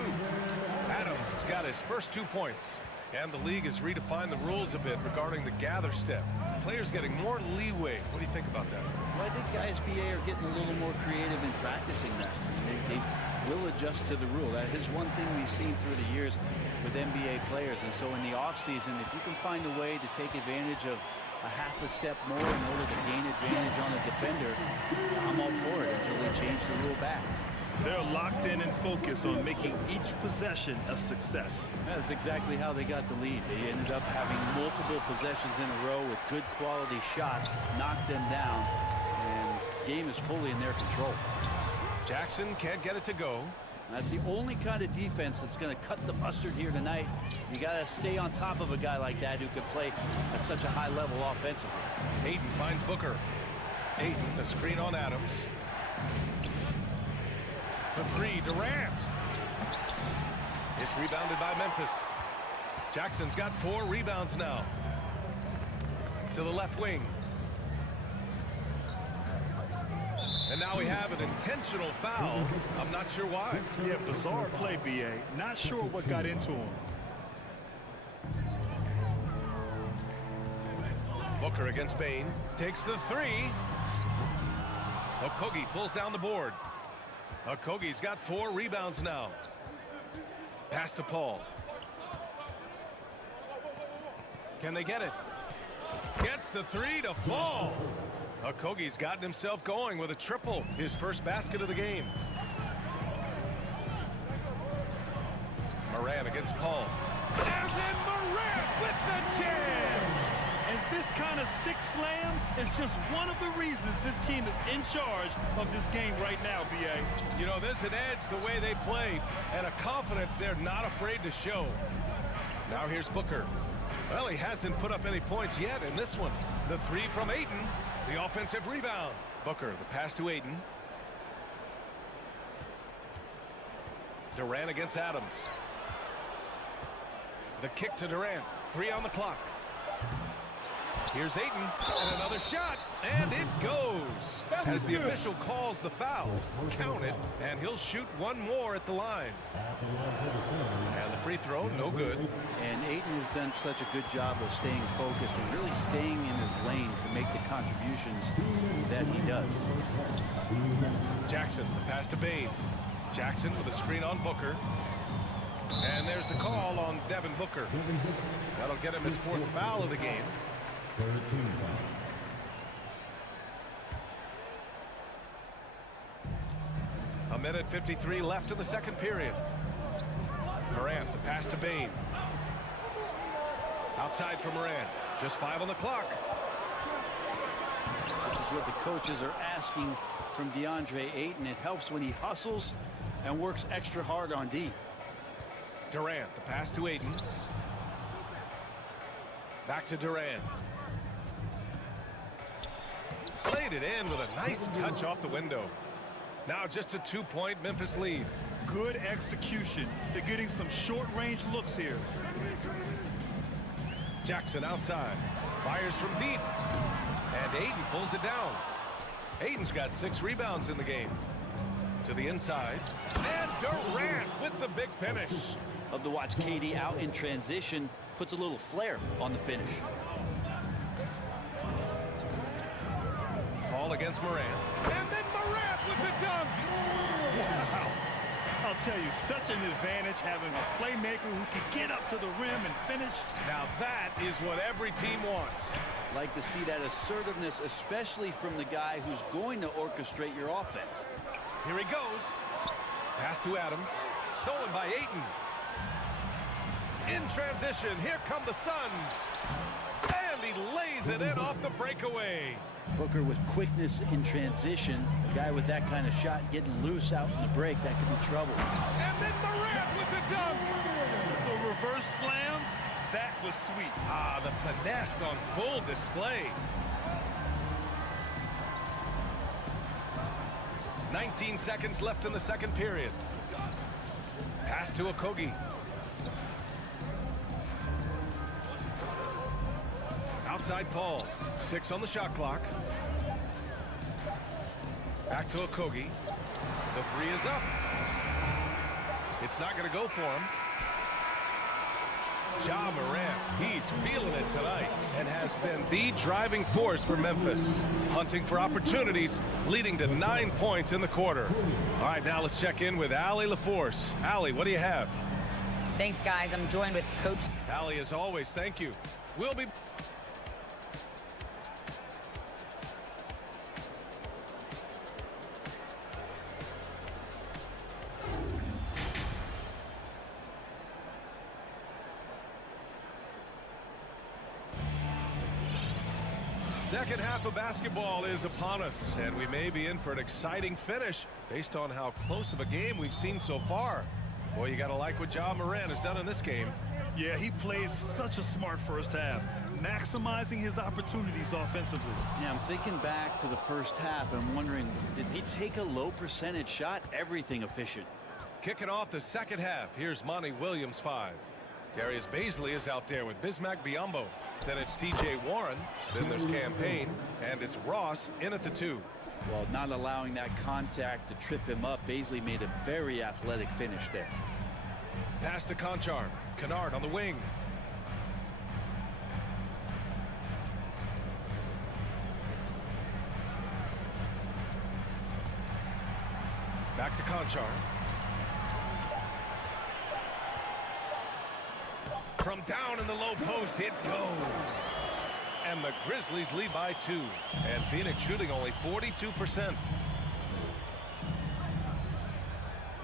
Adams has got his first 2 points. And the league has redefined the rules a bit regarding the gather step. Players getting more leeway. What do you think about that? Well, I think ISBA are getting a little more creative in practicing that. They will adjust to the rule. That is one thing we've seen through the years with NBA players. And so in the offseason, if you can find a way to take advantage of a half a step more in order to gain advantage on a defender, I'm all for it until they change the rule back. They're locked in and focused on making each possession a success. That's exactly how they got the lead. They ended up having multiple possessions in a row with good quality shots, knocked them down, and game is fully in their control. Jackson can't get it to go. That's the only kind of defense that's going to cut the mustard here tonight. You got to stay on top of a guy like that who can play at such a high level offensively. Aiden finds Booker. Aiden, the screen on Adams. For 3, Durant. It's rebounded by Memphis. Jackson's got 4 rebounds now. To the left wing. And now we have an intentional foul. I'm not sure why. Yeah, bizarre play, BA. Not sure what got into him. Booker against Bain. Takes the three. Okogie pulls down the board. Okogie's got 4 rebounds now. Pass to Paul. Can they get it? Gets the three to fall. Okogie's gotten himself going with a triple, his first basket of the game. Morant against Paul. And then Morant with the jam! And this kind of six slam is just one of the reasons this team is in charge of this game right now, B.A. You know, there's an edge the way they played and a confidence they're not afraid to show. Now here's Booker. Well, he hasn't put up any points yet in this one. The three from Ayton. The offensive rebound. Booker, the pass to Ayton. Durant against Adams. The kick to Durant. 3 on the clock. Here's Ayton, and another shot, and it goes. As the official calls the foul, count it, and he'll shoot one more at the line. And the free throw, no good. And Ayton has done such a good job of staying focused and really staying in his lane to make the contributions that he does. Jackson, the pass to Bain. Jackson with a screen on Booker. And there's the call on Devin Booker. That'll get him his 4th foul of the game. 13 A minute 53 left in the second period. Morant, the pass to Bain. Outside for Morant. Just 5 on the clock. This is what the coaches are asking from DeAndre Ayton. It helps when he hustles and works extra hard on D. Durant, the pass to Ayton. Back to Durant. Played it in with a nice touch off the window. Now just a 2-point Memphis lead. Good execution. They're getting some short-range looks here. Jackson outside. Fires from deep. And Ayton pulls it down. Ayton's got 6 rebounds in the game. To the inside. And Durant with the big finish. Love to watch KD out in transition. Puts a little flair on the finish. Paul against Morant. And then Morant with the dunk. Wow. I'll tell you, such an advantage having a playmaker who can get up to the rim and finish. Now that is what every team wants. Like to see that assertiveness, especially from the guy who's going to orchestrate your offense. Here he goes. Pass to Adams. Stolen by Ayton. In transition, here come the Suns. And he lays it in off the breakaway. Booker with quickness in transition. A guy with that kind of shot getting loose out in the break, that could be trouble. And then Morant with the dunk. The reverse slam, that was sweet. Ah, the finesse on full display. 19 seconds left in the second period. Pass to Okogie. Outside Paul. 6 on the shot clock. Back to Okogie. The 3 is up. It's not going to go for him. Ja Morant, he's feeling it tonight and has been the driving force for Memphis. Hunting for opportunities, leading to 9 points in the quarter. All right, now let's check in with Allie LaForce. Allie, what do you have? Thanks, guys. I'm joined with Coach. Allie, as always, thank you. We'll be... Second half of basketball is upon us, and we may be in for an exciting finish based on how close of a game we've seen so far. Boy, you got to like what Ja Morant has done in this game. Yeah, he played such a smart first half, maximizing his opportunities offensively. Yeah, I'm thinking back to the first half and I'm wondering, did he take a low percentage shot? Everything efficient. Kicking off the second half, here's Monty Williams 5. Darius Baisley is out there with Bismack Biyombo. Then it's T.J. Warren. Then there's Campaign. And it's Ross in at the 2. Well, not allowing that contact to trip him up, Baisley made a very athletic finish there. Pass to Conchar. Kennard on the wing. Back to Conchar. From down in the low post, it goes. And the Grizzlies lead by 2. And Phoenix shooting only 42%.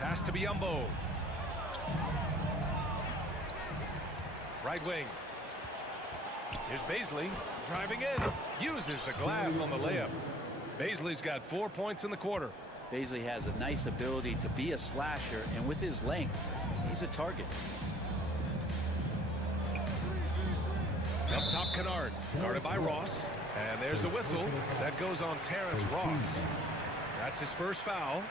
Pass to Biyombo. Right wing. Here's Bazley driving in. Uses the glass on the layup. Bazley's got 4 points in the quarter. Bazley has a nice ability to be a slasher, and with his length, he's a target. Up top, Kennard, guarded by Ross. And there's a whistle that goes on Terrence Ross. That's his first foul.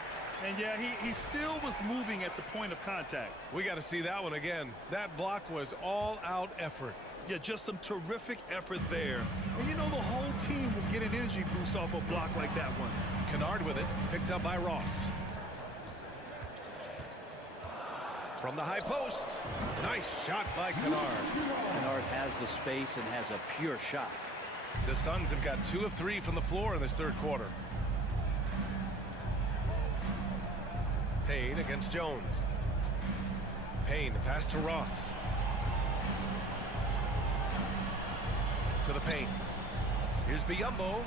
And yeah, he still was moving at the point of contact. We got to see that one again. That block was all-out effort. Yeah, just some terrific effort there. And you know the whole team will get an energy boost off a block like that one. Kennard with it, picked up by Ross. From the high post. Nice shot by Kennard. Kennard has the space and has a pure shot. The Suns have got 2 of 3 from the floor in this third quarter. Payne against Jones. Payne, pass to Ross. To the paint. Here's Biyombo.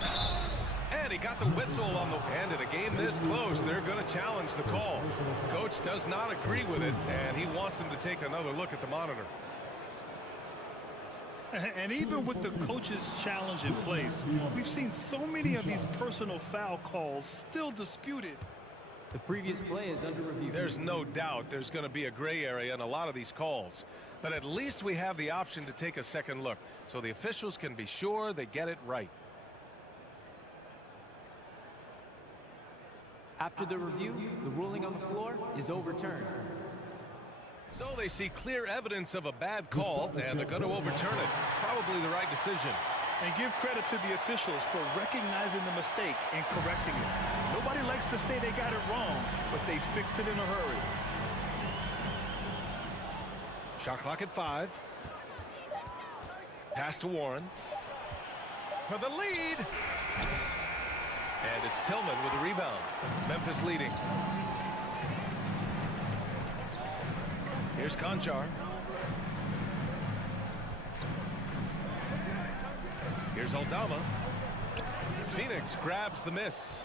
And he got the whistle on the hand. In a game this close, they're going to challenge the call. Coach does not agree with it, and he wants him to take another look at the monitor. And even with the coach's challenge in place, we've seen so many of these personal foul calls still disputed. The previous play is under review. There's no doubt there's going to be a gray area in a lot of these calls. But at least we have the option to take a second look, so the officials can be sure they get it right. After the review, the ruling on the floor is overturned. So they see clear evidence of a bad call, and they're going to overturn it. Probably the right decision. And give credit to the officials for recognizing the mistake and correcting it. Nobody likes to say they got it wrong, but they fixed it in a hurry. Shot clock at 5. Pass to Warren. For the lead. And it's Tillman with the rebound. Memphis leading. Here's Conchar. Here's Aldama. Phoenix grabs the miss.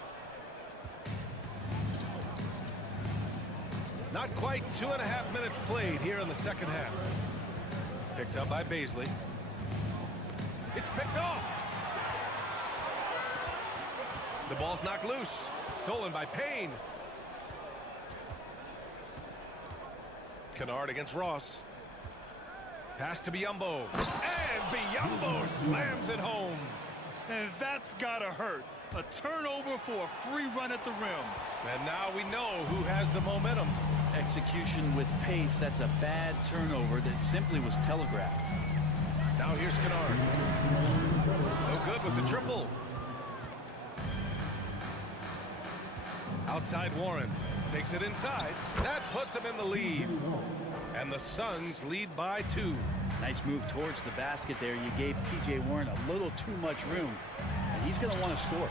Not quite 2.5 minutes played here in the second half. Picked up by Bazley. It's picked off. The ball's knocked loose. Stolen by Payne. Kennard against Ross. Pass to Biyombo. And Biyombo slams it home. And that's gotta hurt. A turnover for a free run at the rim. And now we know who has the momentum. Execution with pace, that's a bad turnover that simply was telegraphed. Now here's Kennard. No good with the triple. Outside Warren. Takes it inside. That puts him in the lead. And the Suns lead by 2. Nice move towards the basket there. You gave T.J. Warren a little too much room. And he's going to want to score.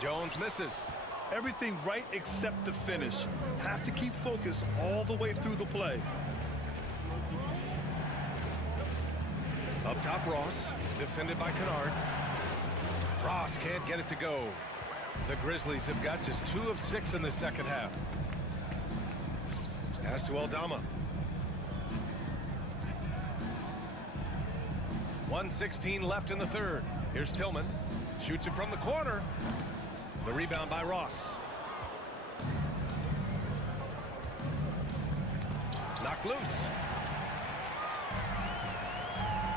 Jones misses. Everything right except the finish. Have to keep focused all the way through the play. Up top, Ross. Defended by Kennard. Ross can't get it to go. The Grizzlies have got just 2 of 6 in the second half. Pass to Aldama. 1:16 left in the third. Here's Tillman. Shoots it from the corner. The rebound by Ross. Knocked loose.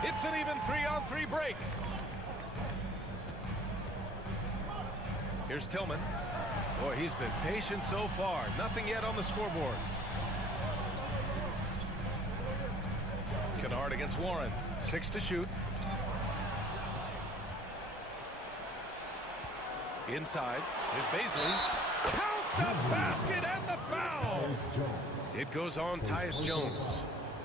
It's an even 3-on-3 break. Here's Tillman. Boy, he's been patient so far. Nothing yet on the scoreboard. Kennard against Warren. 6 to shoot. Inside. Here's Bazley. Count the basket and the foul. It goes on Tyus Jones.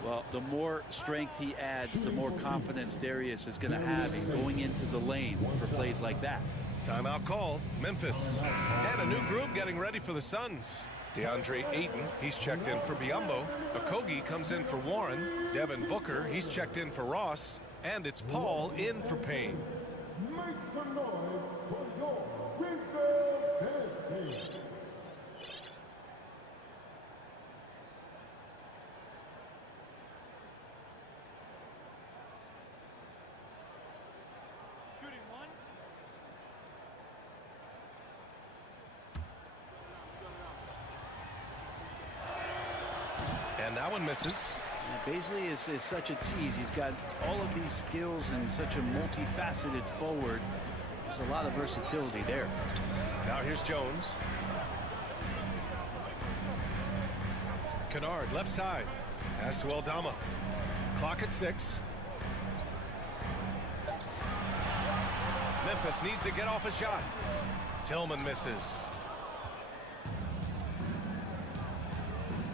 Well, the more strength he adds, the more confidence Darius is going to have in going into the lane for plays like that. Timeout called. Memphis. And a new group getting ready for the Suns. DeAndre Ayton, he's checked in for Biyombo. Okogie comes in for Warren. Devin Booker, he's checked in for Ross. And it's Paul in for Payne. Make some noise for your Grizzlies team. And that one misses. Basically, it's such a tease. He's got all of these skills and such a multifaceted forward. There's a lot of versatility there. Now here's Jones. Kennard, left side. Pass to Aldama. Clock at 6. Memphis needs to get off a shot. Tillman misses.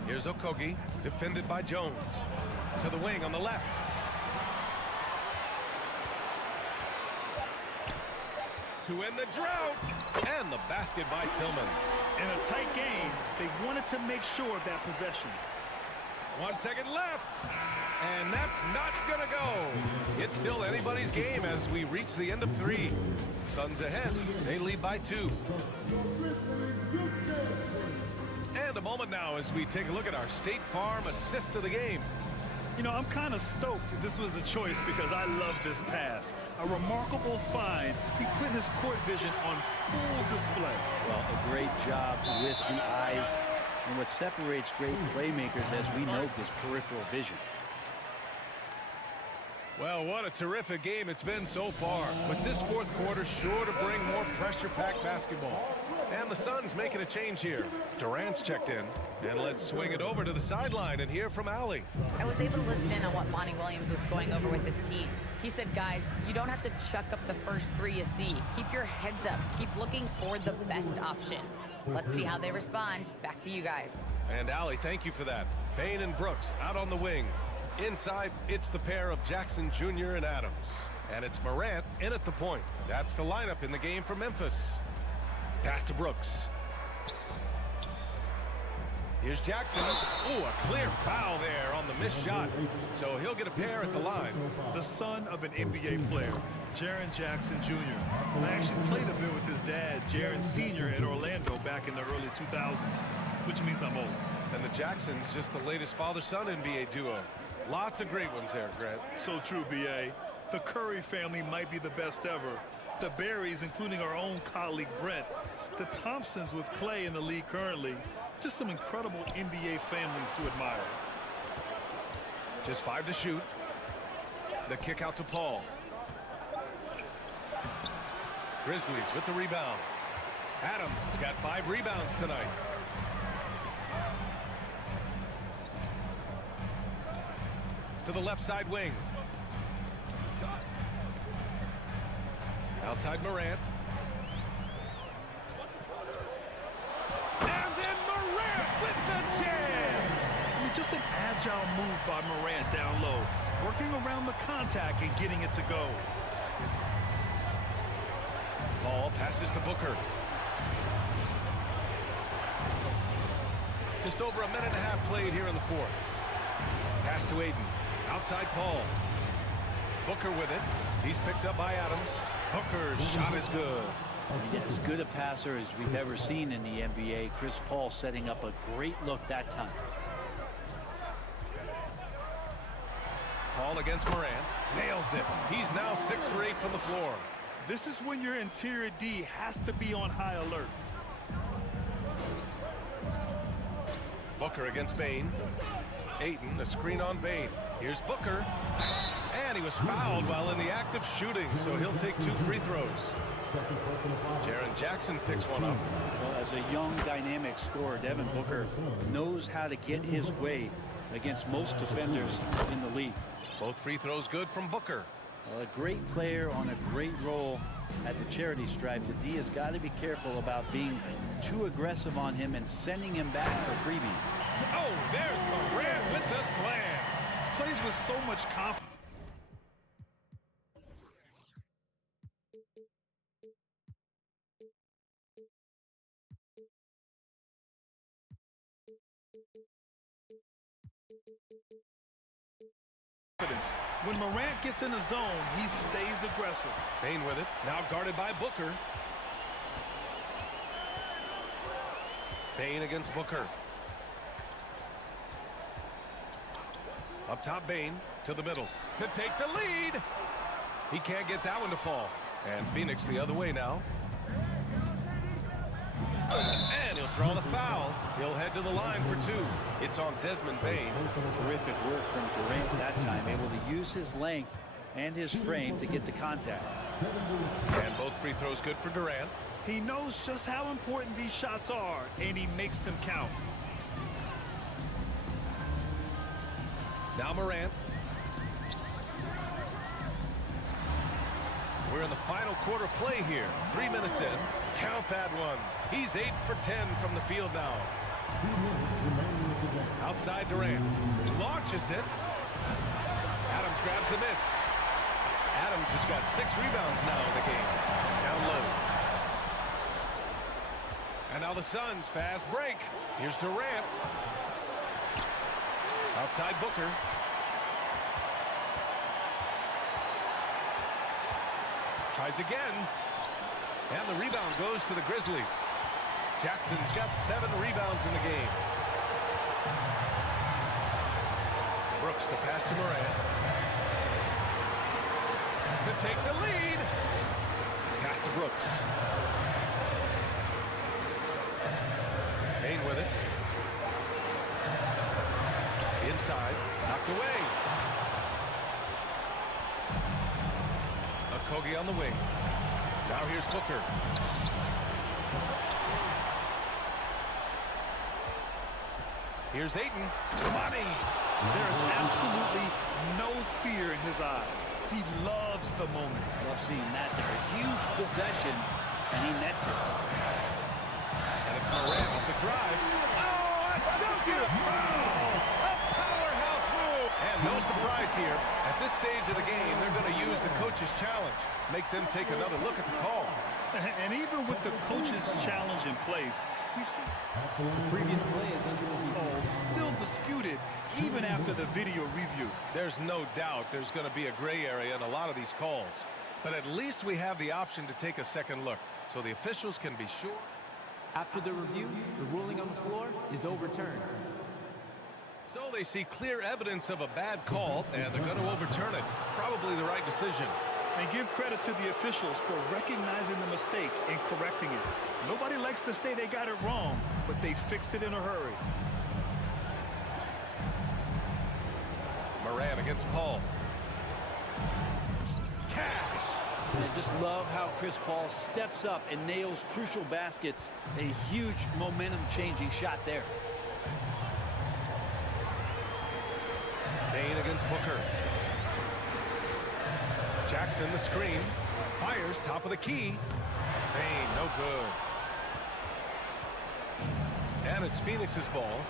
Here's Okogie, defended by Jones. To the wing on the left. To end the drought. And the basket by Tillman. In a tight game, they wanted to make sure of that possession. 1 second left. And that's not going to go. It's still anybody's game as we reach the end of 3. Suns ahead. They lead by 2. And a moment now as we take a look at our State Farm assist of the game. You know, I'm kind of stoked this was a choice because I love this pass. A remarkable find. He put his court vision on full display. Well, a great job with the eyes. And what separates great playmakers, as we know, is peripheral vision. Well, what a terrific game it's been so far. But this fourth quarter sure to bring more pressure-packed basketball. And the Suns making a change here. Durant's checked in. And let's swing it over to the sideline and hear from Allie. I was able to listen in on what Monty Williams was going over with his team. He said, guys, you don't have to chuck up the first 3 you see. Keep your heads up. Keep looking for the best option. Let's see how they respond. Back to you guys. And Allie, thank you for that. Payne and Brooks out on the wing. Inside, it's the pair of Jackson Jr. and Adams. And it's Morant in at the point. That's the lineup in the game for Memphis. Pass to Brooks. Here's Jackson. Ooh, a clear foul there on the missed shot. So he'll get a pair at the line. The son of an NBA player, Jaren Jackson Jr. I actually played a bit with his dad, Jaren Sr. in Orlando back in the early 2000s, which means I'm old. And the Jacksons, just the latest father-son NBA duo. Lots of great ones there, Grant. So true, B.A. The Curry family might be the best ever. The Berries, including our own colleague Brent. The Thompsons with Clay in the league currently. Just some incredible NBA families to admire. Just 5 to shoot. The kick out to Paul. Grizzlies with the rebound. Adams has got 5 rebounds tonight. To the left side wing. Outside Morant. And then Morant with the jam. Just an agile move by Morant down low. Working around the contact and getting it to go. Ball passes to Booker. Just over a minute and a half played here in the fourth. Pass to Ayton. Outside Paul. Booker with it. He's picked up by Adams. Booker's shot is good. As good a passer as we've ever seen in the NBA. Chris Paul setting up a great look that time. Paul against Morant. Nails it. He's now 6 for 8 from the floor. This is when your interior D has to be on high alert. Booker against Payne. Ayton, a screen on Payne. Here's Booker. And he was fouled while in the act of shooting, so he'll take 2 free throws. Jaren Jackson picks one up. Well, as a young, dynamic scorer, Devin Booker knows how to get his way against most defenders in the league. Both free throws good from Booker. Well, a great player on a great role at the charity stripe. The D has got to be careful about being too aggressive on him and sending him back for freebies. Oh, there's Morant with the slam. Plays with so much confidence. When Morant gets in the zone, he stays aggressive. Bane with it, now guarded by Booker. Bane against Booker. Up top, Bane to the middle to take the lead. He can't get that one to fall. And Phoenix the other way now. And he'll draw the foul. He'll head to the line for two. It's on Desmond Bane. Terrific work from Durant that time, able to use his length and his frame to get the contact. And both free throws good for Durant. He knows just how important these shots are, and he makes them count. Now Morant. We're in the final quarter play here. 3 minutes in. Count that one. He's 8 for 10 from the field now. Outside Durant. Launches it. Adams grabs the miss. Adams has got 6 rebounds now in the game. Down low. And now the Suns fast break. Here's Durant. Outside Booker. Tries again. And the rebound goes to the Grizzlies. Jackson's got 7 rebounds in the game. Brooks the pass to Morant. To take the lead. Pass to Brooks. Bane with it. Inside. Knocked away. Kogi on the wing. Now here's Booker. Here's Ayton. Money. There's absolutely no fear in his eyes. He loves the moment. I love seeing that there. A huge possession, and he nets it. And it's Morant off the drive. Oh, a dunk and a foul! A powerhouse move! And no surprise here. At this stage of the game, they're going to use the coach's challenge. Make them take another look at the call. And even with the coach's challenge in place, we've seen the previous play is under review. Still disputed even after the video review. There's no doubt there's going to be a gray area in a lot of these calls. But at least we have the option to take a second look, so the officials can be sure. After the review, the ruling on the floor is overturned. So they see clear evidence of a bad call, and they're going to overturn it. Probably the right decision. And give credit to the officials for recognizing the mistake and correcting it. Nobody likes to say they got it wrong, but they fixed it in a hurry. Morant against Paul. Cash! I just love how Chris Paul steps up and nails crucial baskets. A huge momentum-changing shot there. Bane against Booker. Jackson the screen. Fires top of the key. Bane, no good. And it's Phoenix's ball.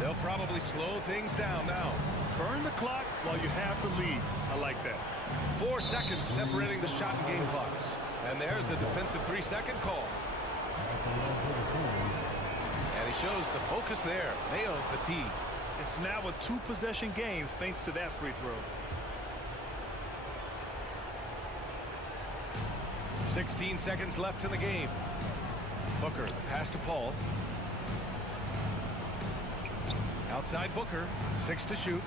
They'll probably slow things down now. Burn the clock while you have the lead. I like that. 4 seconds separating the shot and game clocks. And there's a defensive 3-second call. And he shows the focus there. Nails the tee. It's now a 2-possession game thanks to that free throw. 16 seconds left in the game. Booker, the pass to Paul. Outside Booker, 6 to shoot.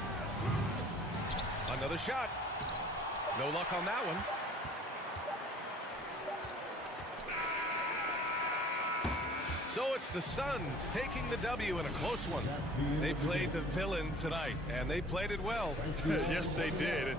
Another shot. No luck on that one. So it's the Suns taking the W in a close one. They played the villain tonight, and they played it well. Yes, they did.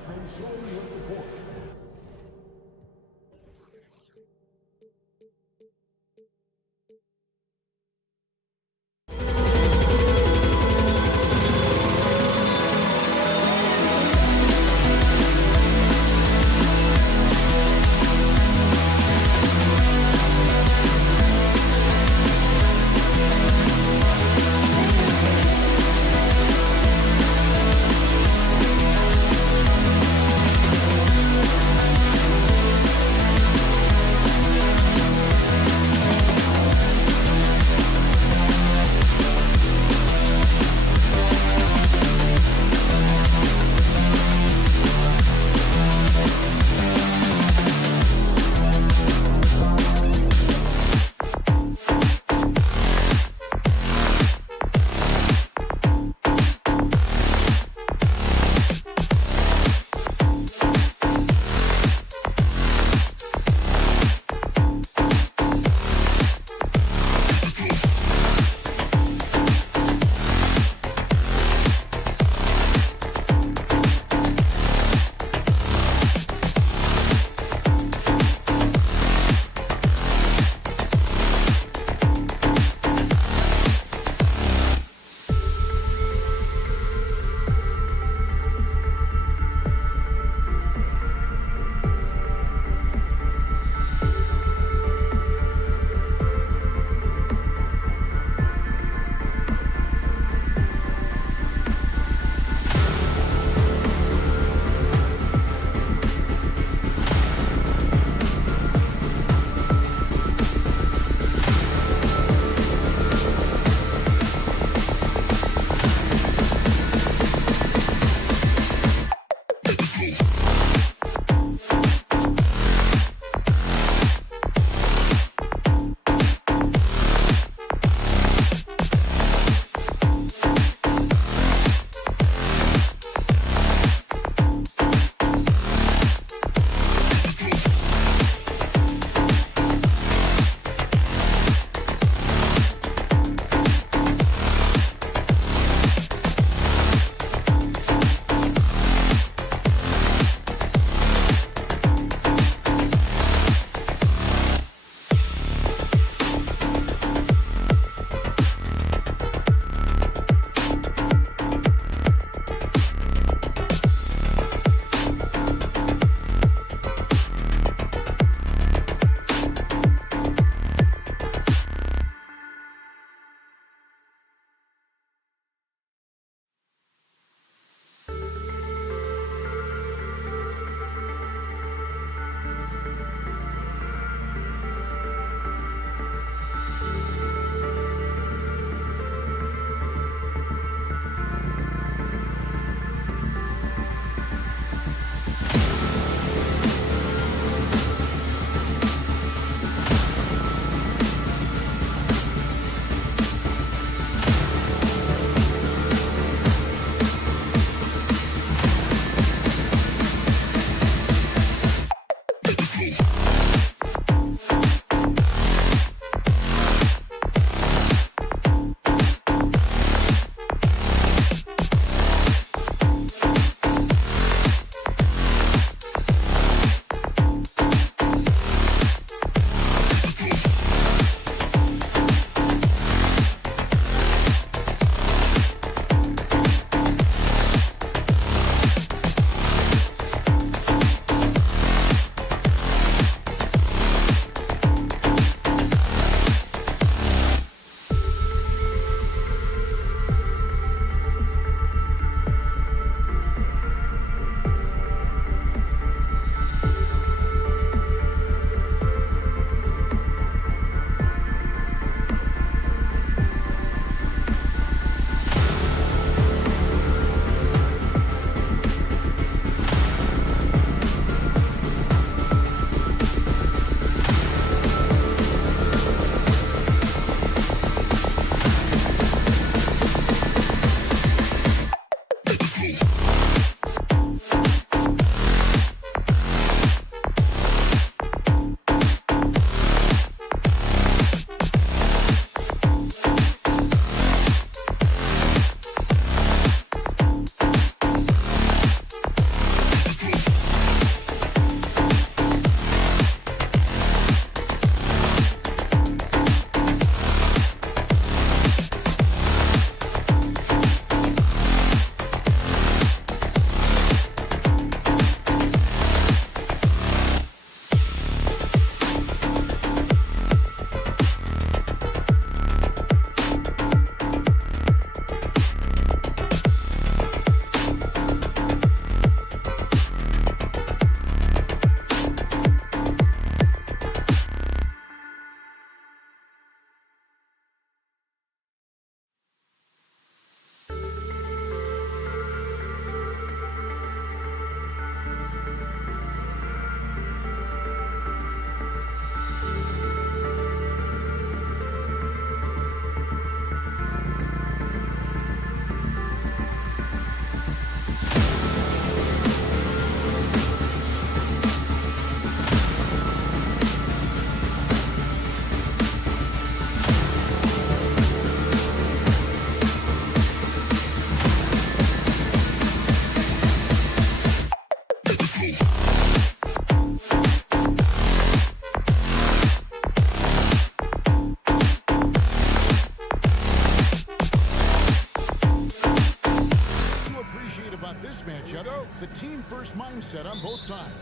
The team-first mindset on both sides.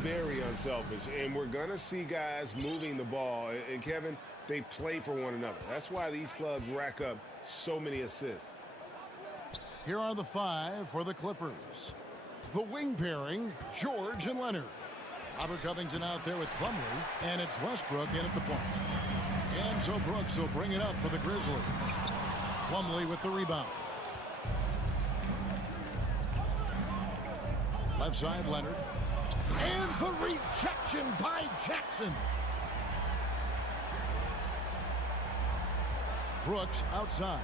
Very unselfish, and we're going to see guys moving the ball. And, Kevin, they play for one another. That's why these clubs rack up so many assists. Here are the 5 for the Clippers. The wing pairing, George and Leonard. Robert Covington out there with Plumlee, and it's Westbrook in at the point. And so Brooks will bring it up for the Grizzlies. Plumlee with the rebound. Left side, Leonard. And the rejection by Jackson. Brooks outside.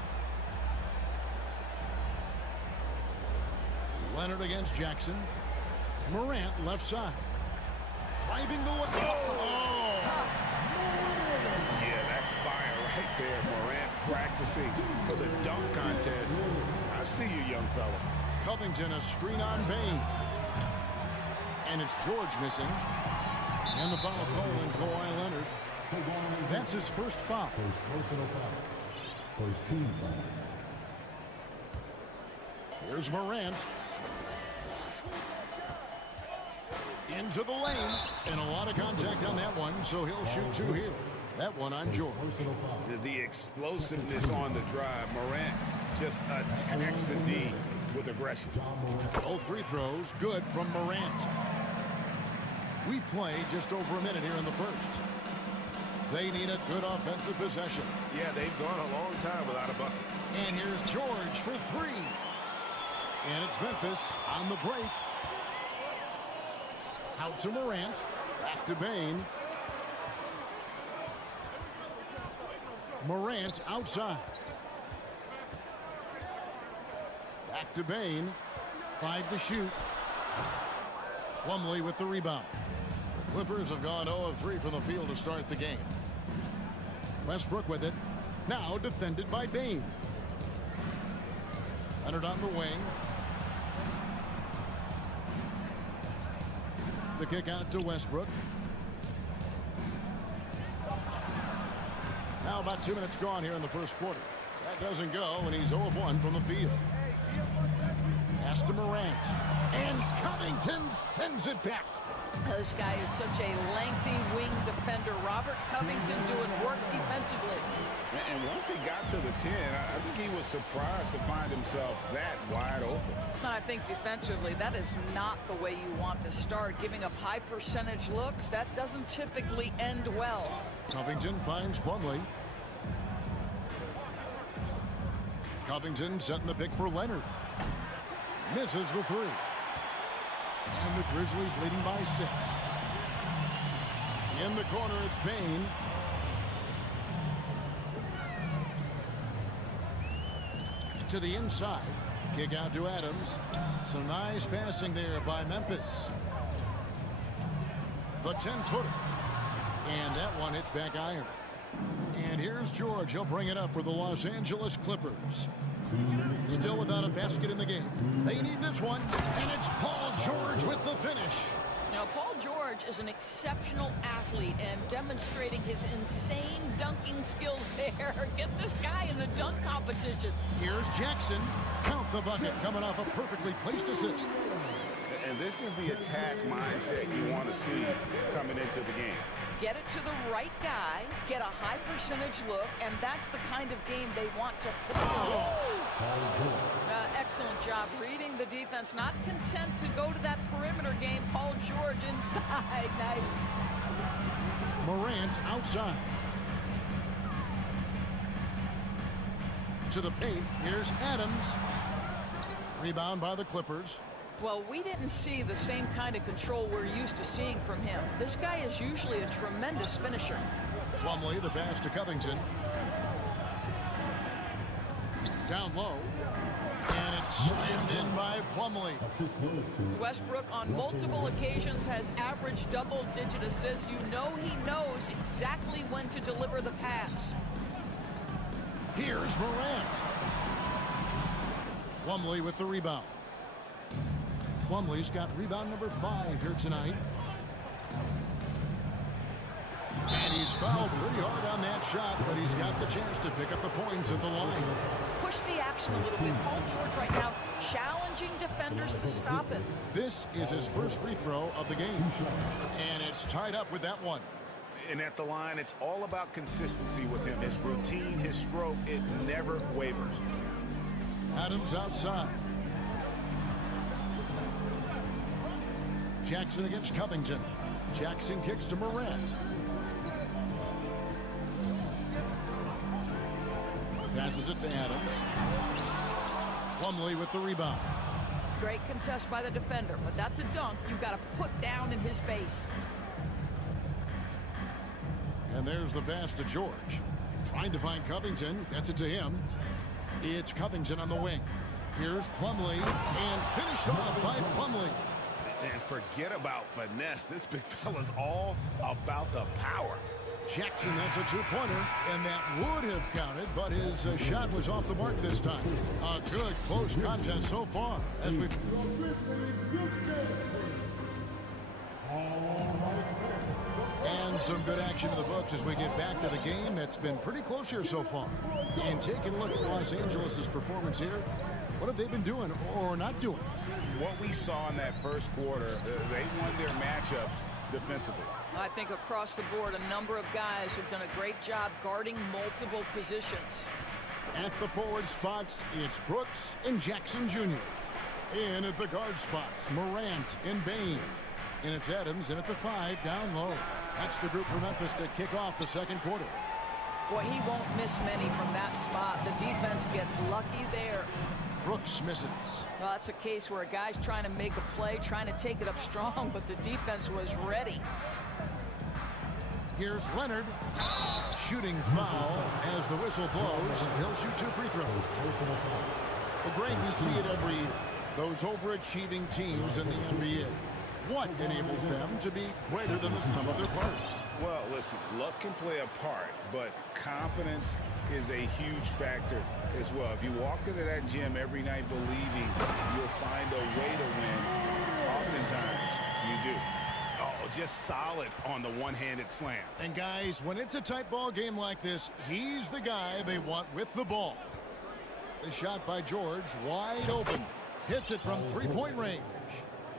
Leonard against Jackson. Morant left side. Driving the way. Oh! Yeah, that's fire right there. Morant practicing for the dunk contest. I see you, young fella. Covington, a screen on Bain. And it's George missing. And the foul call on Kawhi Leonard. That's his first foul. Personal foul. First team foul. Here's Morant. Into the lane. And a lot of contact on that one, so he'll shoot 2 here. That one on George. The explosiveness on the drive. Morant just attacks the D with aggression. Both free throws good from Morant. We play just over a minute here in the first. They need a good offensive possession. Yeah, they've gone a long time without a bucket. And here's George for 3. And it's Memphis on the break. Out to Morant. Back to Bain. Morant outside. Back to Bain. 5 to shoot. Plumlee with the rebound. The Clippers have gone 0 of 3 from the field to start the game. Westbrook with it. Now defended by Bain. Leonard on the wing. The kick out to Westbrook. Now about 2 minutes gone here in the first quarter. That doesn't go, and he's 0 of 1 from the field. Pass to Morant. And Covington sends it back. This guy is such a lengthy wing defender. Robert Covington doing work defensively. And once he got to the 10, I think he was surprised to find himself that wide open. I think defensively, that is not the way you want to start. Giving up high percentage looks, that doesn't typically end well. Covington finds Plumlee. Covington setting the pick for Leonard. Misses the 3. And the Grizzlies leading by 6. In the corner, it's Bain. To the inside. Kick out to Adams. Some nice passing there by Memphis. The 10-footer. And that one hits back iron. And here's George. He'll bring it up for the Los Angeles Clippers. Still without a basket in the game. They need this one. And it's Paul George with the finish. Now, Paul George is an exceptional athlete and demonstrating his insane dunking skills there. Get this guy in the dunk competition. Here's Jackson. Count the bucket coming off a perfectly placed assist. And this is the attack mindset you want to see coming into the game. Get it to the right guy, get a high percentage look, and that's the kind of game they want to play. Excellent job reading the defense. Not content to go to that perimeter game. Paul George inside. Nice. Morant outside. To the paint. Here's Adams. Rebound by the Clippers. Well, we didn't see the same kind of control we're used to seeing from him. This guy is usually a tremendous finisher. Plumlee, the pass to Covington. Down low. And it's slammed in by Plumlee. Westbrook on multiple occasions has averaged double-digit assists. You know he knows exactly when to deliver the pass. Here's Morant. Plumlee with the rebound. Plumlee's got rebound number 5 here tonight. And he's fouled pretty hard on that shot, but he's got the chance to pick up the points at the line. Push the action a little bit. Paul George right now challenging challenging defenders to stop him. This is his first free throw of the game. And it's tied up with that one. And at the line, it's all about consistency with him. His routine, his stroke, it never wavers. Adams outside. Jackson against Covington. Jackson kicks to Morant. Passes it to Adams. Plumlee with the rebound. Great contest by the defender, but that's a dunk you've got to put down in his face. And there's the pass to George. Trying to find Covington. Gets it to him. It's Covington on the wing. Here's Plumlee. And finished off by Plumlee. And forget about finesse. This big fella's all about the power. Jackson, that's a two-pointer, and that would have counted, but his shot was off the mark this time. A good, close contest so far. As we and some good action in the books as we get back to the game that's been pretty close here so far. And taking a look at Los Angeles' performance here, what have they been doing or not doing? What we saw in that first quarter, they won their matchups defensively. I think across the board, a number of guys have done a great job guarding multiple positions. At the forward spots, it's Brooks and Jackson Jr. In at the guard spots, Morant and Bain. And it's Adams in at the 5 down low. That's the group for Memphis to kick off the second quarter. Boy, he won't miss many from that spot. The defense gets lucky there. Brooks misses. Well, that's a case where a guy's trying to make a play, trying to take it up strong, but the defense was ready. Here's Leonard. Shooting foul as the whistle blows. He'll shoot 2 free throws. Well, Greg, we see it every year. Those overachieving teams in the NBA. What enables them to be greater than the sum of their parts? Well, listen, luck can play a part, but confidence is a huge factor as well. If you walk into that gym every night believing you'll find a way to win, oftentimes you do. Oh, just solid on the one-handed slam. And guys, when it's a tight ball game like this, he's the guy they want with the ball. The shot by George, wide open. Hits it from three-point range.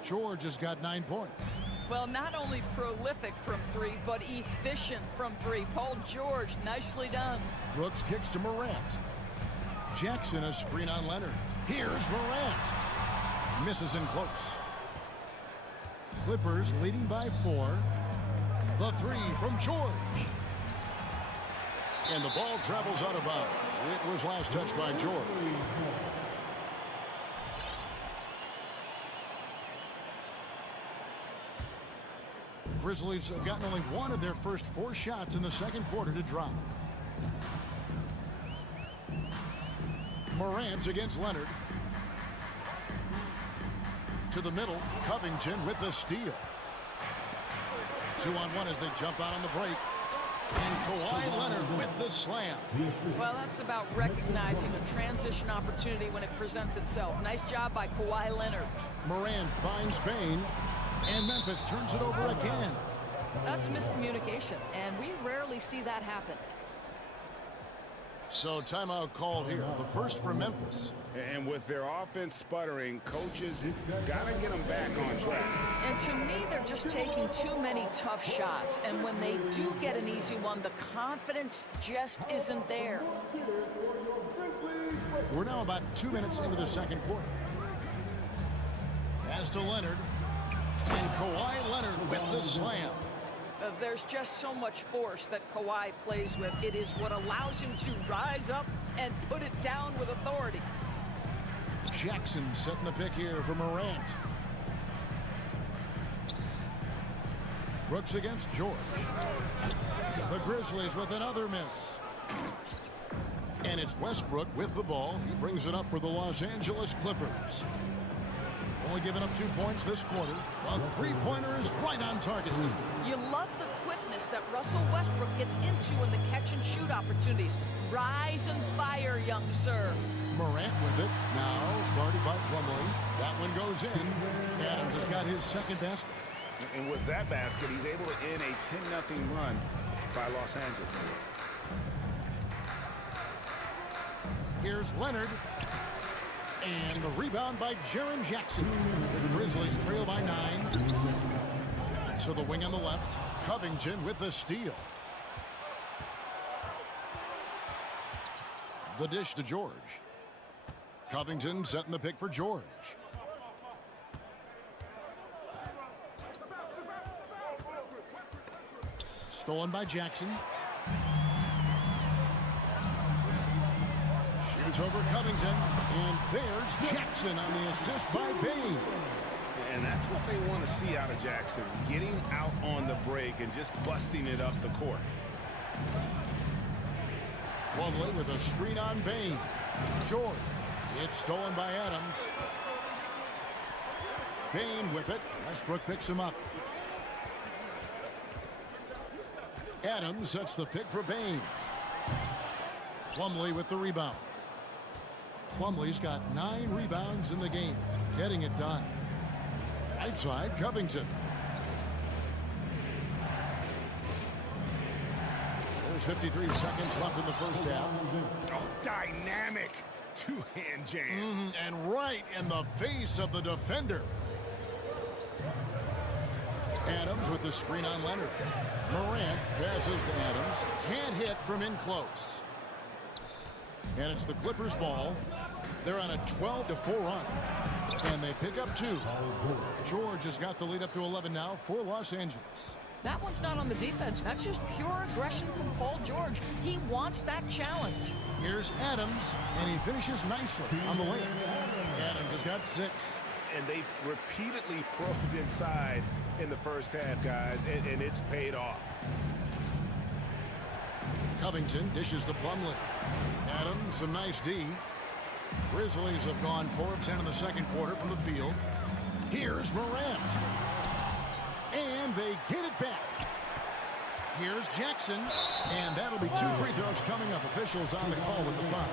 George has got 9 points. Well, not only prolific from 3, but efficient from 3. Paul George, nicely done. Brooks kicks to Morant. Jackson, a screen on Leonard. Here's Morant. Misses in close. Clippers leading by 4. The 3 from George. And the ball travels out of bounds. It was last touched by George. Grizzlies have gotten only 1 of their first 4 shots in the second quarter to drop. Morant against Leonard. To the middle, Covington with the steal. 2-on-1 as they jump out on the break. And Kawhi Leonard with the slam. Well, that's about recognizing a transition opportunity when it presents itself. Nice job by Kawhi Leonard. Morant finds Bain. And Memphis turns it over again. That's miscommunication, and we rarely see that happen. So timeout called here, the first for Memphis. And with their offense sputtering, coaches got to get them back on track. And to me, they're just taking too many tough shots. And when they do get an easy one, the confidence just isn't there. We're now about 2 minutes into the second quarter. As to Leonard. And Kawhi Leonard with the slam. There's just so much force that Kawhi plays with. It is what allows him to rise up and put it down with authority. Jackson setting the pick here for Morant. Brooks against George. The Grizzlies with another miss. And it's Westbrook with the ball. He brings it up for the Los Angeles Clippers. Only giving up 2 points this quarter. A three-pointer is right on target. You love the quickness that Russell Westbrook gets into in the catch-and-shoot opportunities. Rise and fire, young sir. Morant with it. Now guarded by Plumlee. That one goes in. Adams has got his second basket. And with that basket, he's able to end a 10-0 run by Los Angeles. Here's Leonard. And the rebound by Jaren Jackson. The Grizzlies trail by 9. So the wing on the left. Covington with the steal. The dish to George. Covington setting the pick for George. Stolen by Jackson. Shoots over Covington. And there's Jackson on the assist by Bain. And that's what they want to see out of Jackson. Getting out on the break and just busting it up the court. Plumlee with a screen on Bain. George. It's stolen by Adams. Bain with it. Westbrook picks him up. Adams sets the pick for Bain. Plumlee with the rebound. Plumlee's got 9 rebounds in the game. Getting it done. Right side, Covington. There's 53 seconds left in the first half. Oh, dynamic two-hand jam. And right in the face of the defender. Adams with the screen on Leonard. Morant passes to Adams. Can't hit from in close. And it's the Clippers ball. They're on a 12-4 run. And they pick up 2. George has got the lead up to 11 now for Los Angeles. That one's not on the defense. That's just pure aggression from Paul George. He wants that challenge. Here's Adams, and he finishes nicely on the layup. Adams has got 6. And they've repeatedly probed inside in the first half, guys, and it's paid off. Covington dishes to Plumlee. Adams, some nice D. Grizzlies have gone 4 of 10 in the second quarter from the field. Here's Morant. And they get it back. Here's Jackson. And that'll be 2 free throws coming up. Officials on the call with the foul.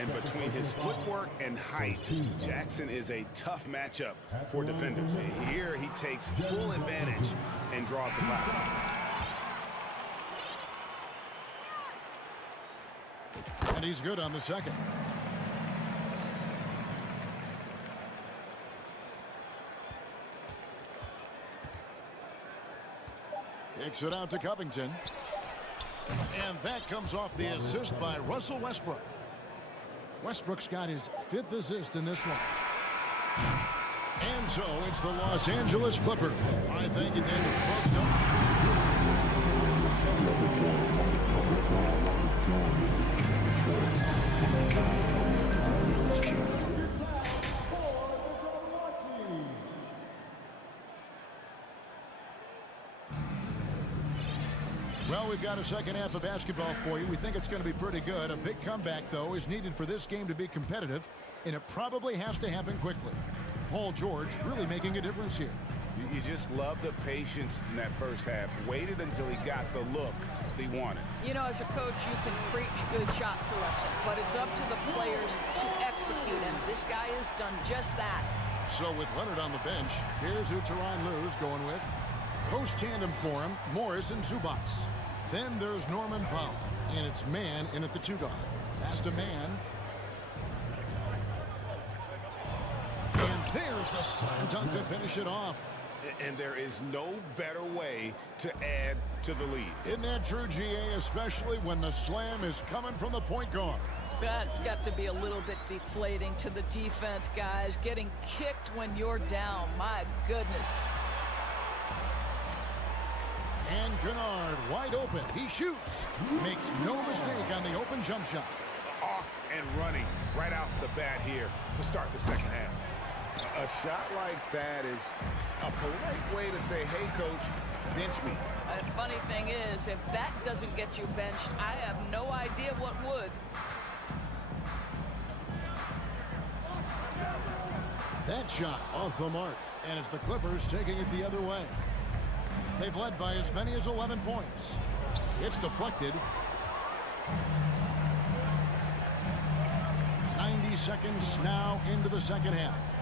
And between his footwork and height, Jackson is a tough matchup for defenders. Here he takes full advantage and draws the foul. And he's good on the second. Kicks it out to Covington. And that comes off the assist by Russell Westbrook. Westbrook's got his 5th assist in this one. And so it's the Los Angeles Clippers. I thank you, Daniel. Folks, well, we've got a second half of basketball for you. We think it's going to be pretty good. A big comeback, though, is needed for this game to be competitive, and it probably has to happen quickly. Paul George really making a difference here. You just love the patience in that first half. Waited until he got the look he wanted. You know, as a coach, you can preach good shot selection, but it's up to the players to execute, and this guy has done just that. So with Leonard on the bench, here's who Tyronn Lue's going with. Post tandem for him, Morris and Zubac. Then there's Norman Powell, and it's man in at the 2 guard. Pass to man. And there's the slam dunk to finish it off. And there is no better way to add to the lead. Isn't that true, GA, especially when the slam is coming from the point guard? That's got to be a little bit deflating to the defense, guys. Getting kicked when you're down. My goodness. And Kennard wide open. He shoots. Makes no mistake on the open jump shot. Off and running right off the bat here to start the second half. A shot like that is a polite way to say, hey, coach, bench me. The funny thing is, if that doesn't get you benched, I have no idea what would. That shot off the mark. And it's the Clippers taking it the other way. They've led by as many as 11 points. It's deflected. 90 seconds now into the second half.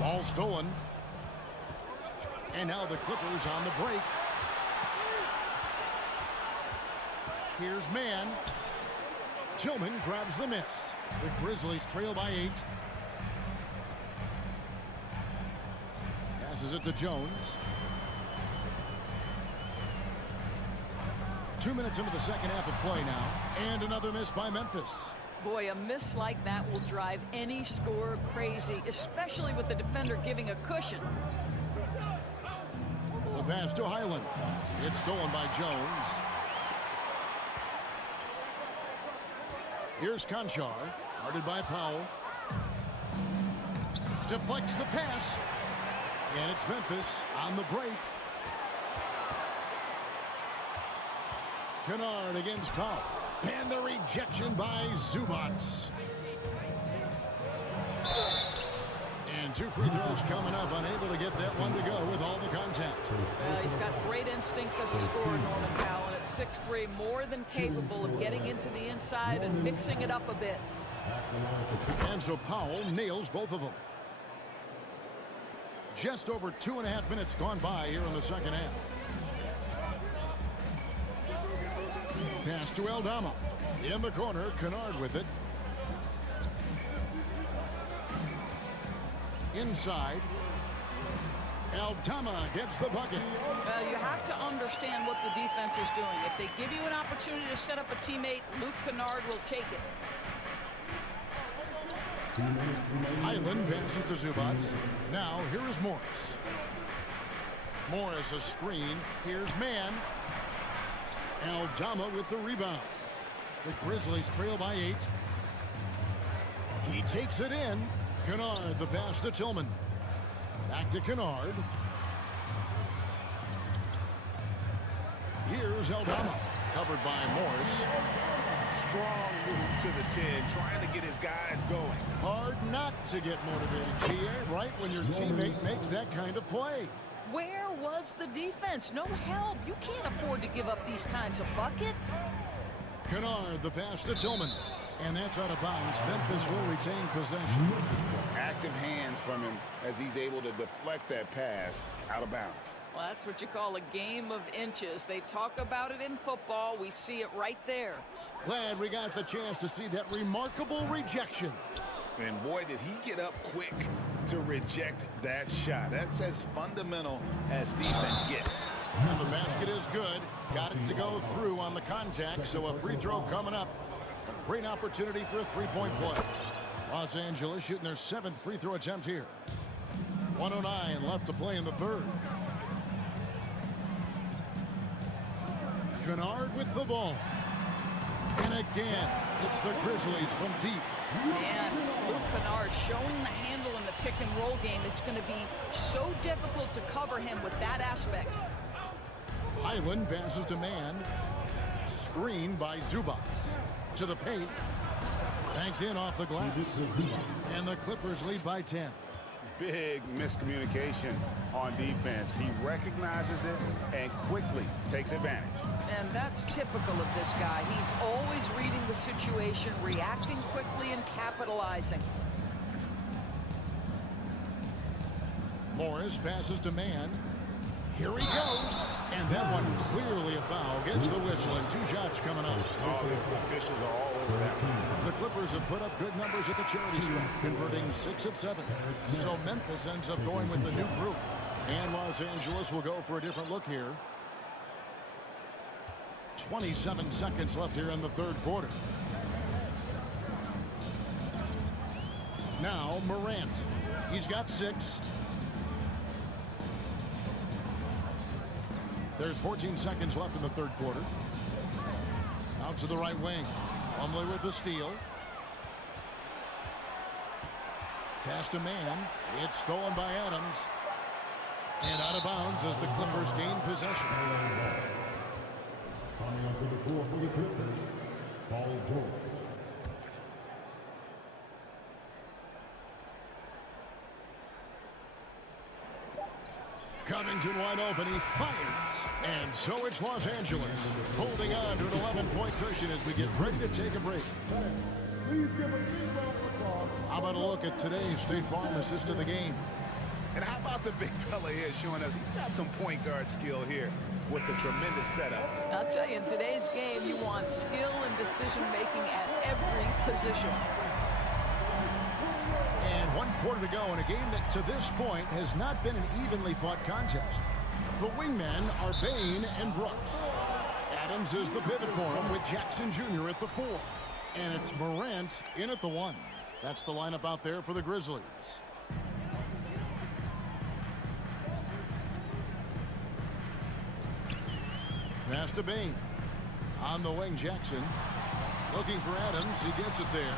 Ball stolen. And now the Clippers on the break. Here's man. Tillman grabs the miss. The Grizzlies trail by 8. Passes it to Jones. 2 minutes into the second half of play now. And another miss by Memphis. Boy, a miss like that will drive any scorer crazy, especially with the defender giving a cushion. The pass to Highland. It's stolen by Jones. Here's Conchar, guarded by Powell. Deflects the pass. And it's Memphis on the break. Kennard against Powell. And the rejection by Zubats. And 2 free throws coming up. Unable to get that one to go with all the contact. He's got great instincts as a scorer, Norman Powell. And at 6'3", more than capable of getting into the inside and mixing it up a bit. And so Powell nails both of them. Just over 2.5 minutes gone by here in the second half. Pass to Aldama. In the corner, Kennard with it. Inside. Aldama gets the bucket. You have to understand what the defense is doing. If they give you an opportunity to set up a teammate, Luke Kennard will take it. Highland passes to Zubats. Now, here is Morris. Morris a screen. Here's Mann. Aldama with the rebound. The Grizzlies trail by 8. He takes it in. Kennard, the pass to Tillman. Back to Kennard. Here's Aldama. Covered by Morris. Strong move to the 10, trying to get his guys going. Hard not to get motivated, Gia, right when your teammate makes that kind of play. Where was the defense? No help. You can't afford to give up these kinds of buckets. Kennard, the pass to Tillman. And that's out of bounds. Memphis will retain possession. Active hands from him as he's able to deflect that pass out of bounds. Well, that's what you call a game of inches. They talk about it in football. We see it right there. Glad we got the chance to see that remarkable rejection. And boy, did he get up quick to reject that shot. That's as fundamental as defense gets. And the basket is good. Got it to go through on the contact, so a free throw coming up. A great opportunity for a three-point play. Los Angeles shooting their 7th free throw attempt here. 1:09 left to play in the third. Kennard with the ball. And again, it's the Grizzlies from deep. And Luke Kennard showing the handle in the pick-and-roll game. It's going to be so difficult to cover him with that aspect. Highland passes to Mann. Screen by Zubats. To the paint. Banked in off the glass. And the Clippers lead by 10. Big miscommunication on defense. He recognizes it and quickly takes advantage. And that's typical of this guy. He's always reading the situation, reacting quickly, and capitalizing. Morris passes to Mann. Here he goes. And that one clearly a foul. Gets the whistle and 2 shots coming up. Oh, the officials are all over that one. The Clippers have put up good numbers at the charity stripe, converting 6 of 7. So Memphis ends up going with the new group. And Los Angeles will go for a different look here. 27 seconds left here in the third quarter. Now Morant. He's got 6. There's 14 seconds left in the third quarter. Out to the right wing. Plumlee with the steal. Pass to Mann. It's stolen by Adams. And out of bounds as the Clippers gain possession. Coming up to the floor for the Clippers, Paul George. Covington wide open. He fires. And so it's Los Angeles holding on to an 11-point cushion as we get ready to take a break. Please give a big round of applause. How about a look at today's State Farm assist of the game? And how about the big fella here showing us he's got some point guard skill here. with the tremendous setup. I'll tell you, in today's game, you want skill and decision-making at every position. And 1 quarter to go in a game that to this point has not been an evenly fought contest. The wingmen are Bain and Brooks. Adams is the pivot for him with Jackson Jr. at the 4. And it's Morant in at the 1. That's the lineup out there for the Grizzlies. Pass to Bain. On the wing, Jackson. Looking for Adams. He gets it there.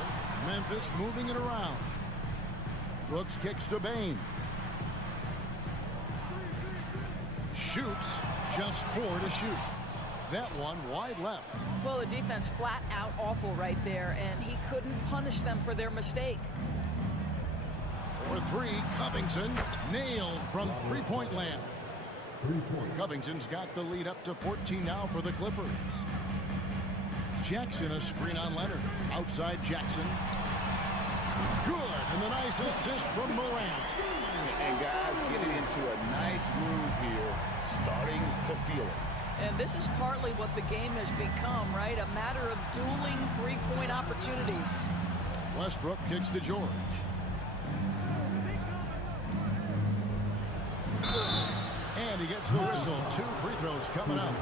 Memphis moving it around. Brooks kicks to Bain. Shoots. Just 4 to shoot. That one wide left. Well, the defense flat out awful right there, and he couldn't punish them for their mistake. For 3, Covington nailed from three-point land. Covington's got the lead up to 14 now for the Clippers. Jackson, a screen on Leonard. Outside Jackson. Good, and the nice assist from Morant. And guys getting into a nice groove here, starting to feel it. And this is partly what the game has become, right? A matter of dueling three-point opportunities. Westbrook kicks to George. And he gets the whistle. 2 free throws coming up.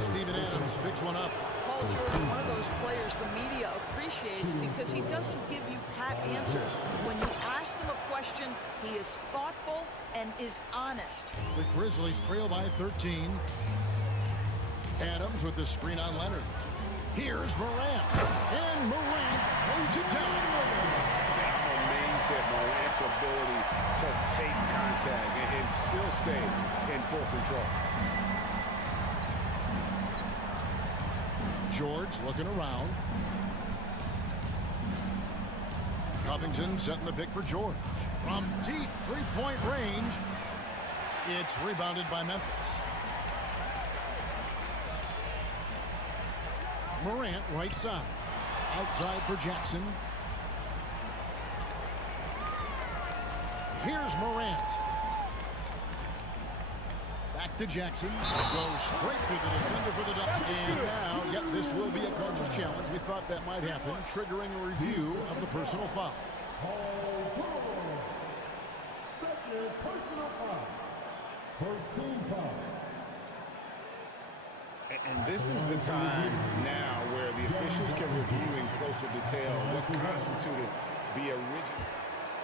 Steven Adams picks one up. Paul George, one of those players the media appreciates because he doesn't give you pat answers. When you ask him a question, he is thoughtful and is honest. The Grizzlies trail by 13. Adams with the screen on Leonard. Here's Morant. And Morant throws it down. I'm amazed at Morant's ability to take contact and still stay in full control. George looking around. Covington setting the pick for George. From deep three-point range, it's rebounded by Memphis. Morant right side. Outside for Jackson. Here's Morant. Back to Jackson. Goes straight through the defender for the dunk. And now, yep, this will be a coach's challenge. We thought that might happen, triggering a review of the personal foul. Second personal foul. First team foul. And this is the time now where the officials can review in closer detail what constituted the original.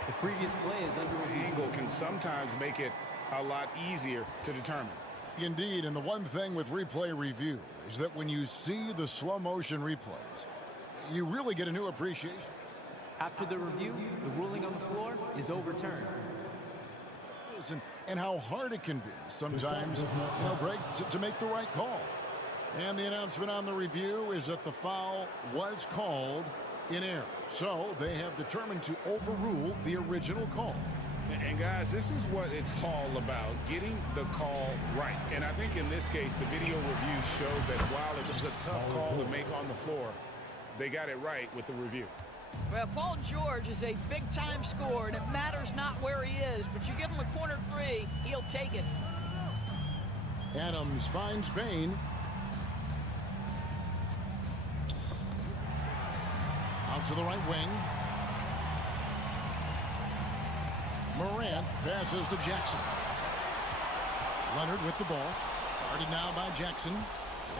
The previous play is under review. Angle can sometimes make it a lot easier to determine. Indeed, and the one thing with replay review is that when you see the slow motion replays, you really get a new appreciation. After the review, the ruling on the floor is overturned. And how hard it can be sometimes, Greg, to make the right call. And the announcement on the review is that the foul was called in error. So they have determined to overrule the original call. And guys, this is what it's all about, getting the call right. And I think in this case, the video review showed that while it was a tough call to make on the floor, they got it right with the review. Well, Paul George is a big-time scorer, and it matters not where he is, but you give him a corner 3, he'll take it. Adams finds Bain. Out to the right wing. Morant passes to Jackson. Leonard with the ball. Guarded now by Jackson.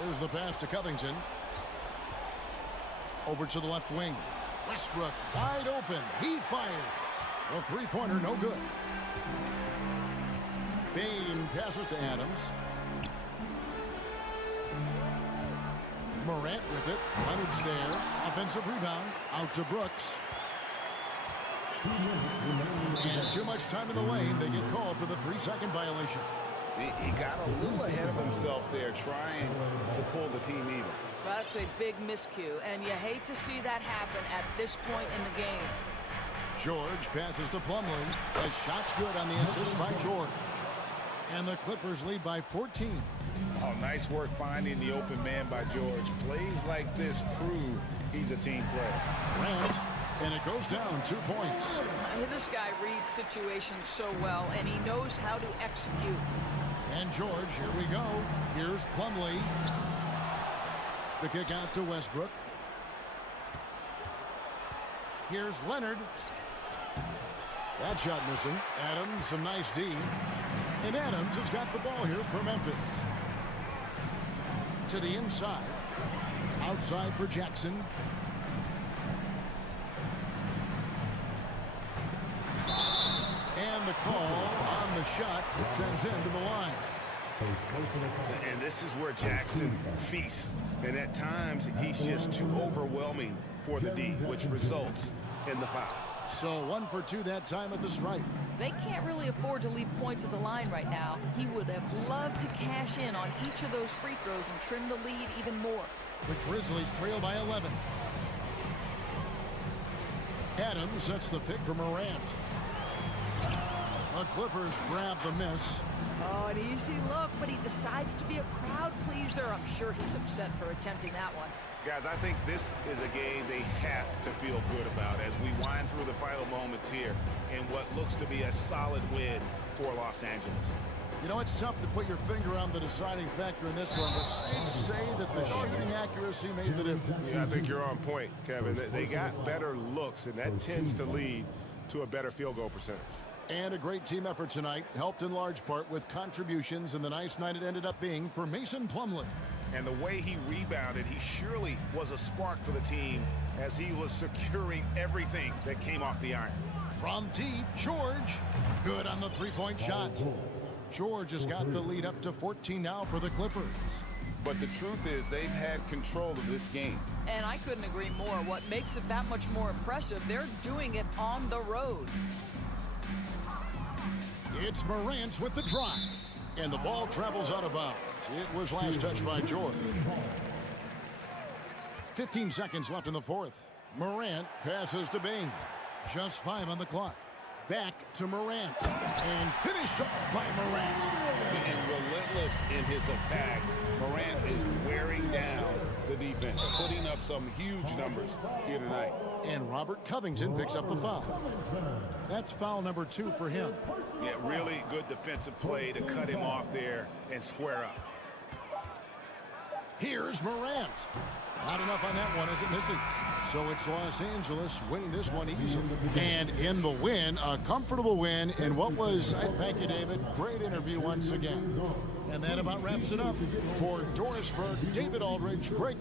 There's the pass to Covington. Over to the left wing. Westbrook wide open. He fires. The three-pointer no good. Bain passes to Adams. Morant with it. Leonard's there. Offensive rebound. Out to Brooks. And too much time in the lane. They get called for the 3-second violation. He got a little ahead of himself there, trying to pull the team even. That's a big miscue, and you hate to see that happen at this point in the game. George passes to Plumlee. The shot's good on the assist by George. And the Clippers lead by 14. Oh, nice work finding the open man by George. Plays like this prove he's a team player. Grant, and it goes down 2 points. This guy reads situations so well, and he knows how to execute. And George, here we go. Here's Plumlee. The kick out to Westbrook. Here's Leonard. That shot missing. Adams, some nice D. And Adams has got the ball here for Memphis. To the inside. Outside for Jackson. And the call on the shot that sends him to the line. And this is where Jackson feasts. And at times, he's just too overwhelming for the D, which results in the foul. So 1 for 2 that time at the stripe. They can't really afford to leave points at the line right now. He would have loved to cash in on each of those free throws and trim the lead even more. The Grizzlies trail by 11. Adams sets the pick for Morant. The Clippers grab the miss. Oh, an easy look, but he decides to be a crowd pleaser. I'm sure he's upset for attempting that one. Guys, I think this is a game they have to feel good about as we wind through the final moments here in what looks to be a solid win for Los Angeles. You know, it's tough to put your finger on the deciding factor in this one, but I'd say that the shooting accuracy made the difference. Yeah, I think you're on point, Kevin. They got better looks, and that tends to lead to a better field goal percentage. And a great team effort tonight, helped in large part with contributions, and the nice night it ended up being for Mason Plumlee. And the way he rebounded, he surely was a spark for the team as he was securing everything that came off the iron. From deep, George. Good on the three-point shot. George has got the lead up to 14 now for the Clippers. But the truth is they've had control of this game. And I couldn't agree more. What makes it that much more impressive, they're doing it on the road. It's Morant with the drive. And the ball travels out of bounds. It was last touched by George. 15 seconds left in the fourth. Morant passes to Bing. Just 5 on the clock. Back to Morant. And finished off by Morant. And relentless in his attack. Morant is wearing down the defense, putting up some huge numbers here tonight. And Robert Covington picks up the foul. That's foul number 2 for him. Yeah, really good defensive play to cut him off there and square up. Here's Morant. Not enough on that one as it misses. So it's Los Angeles winning this one easily. And in the win, a comfortable win in what was, thank you, David, great interview once again. And that about wraps it up. For Doris Burke, David Aldridge, great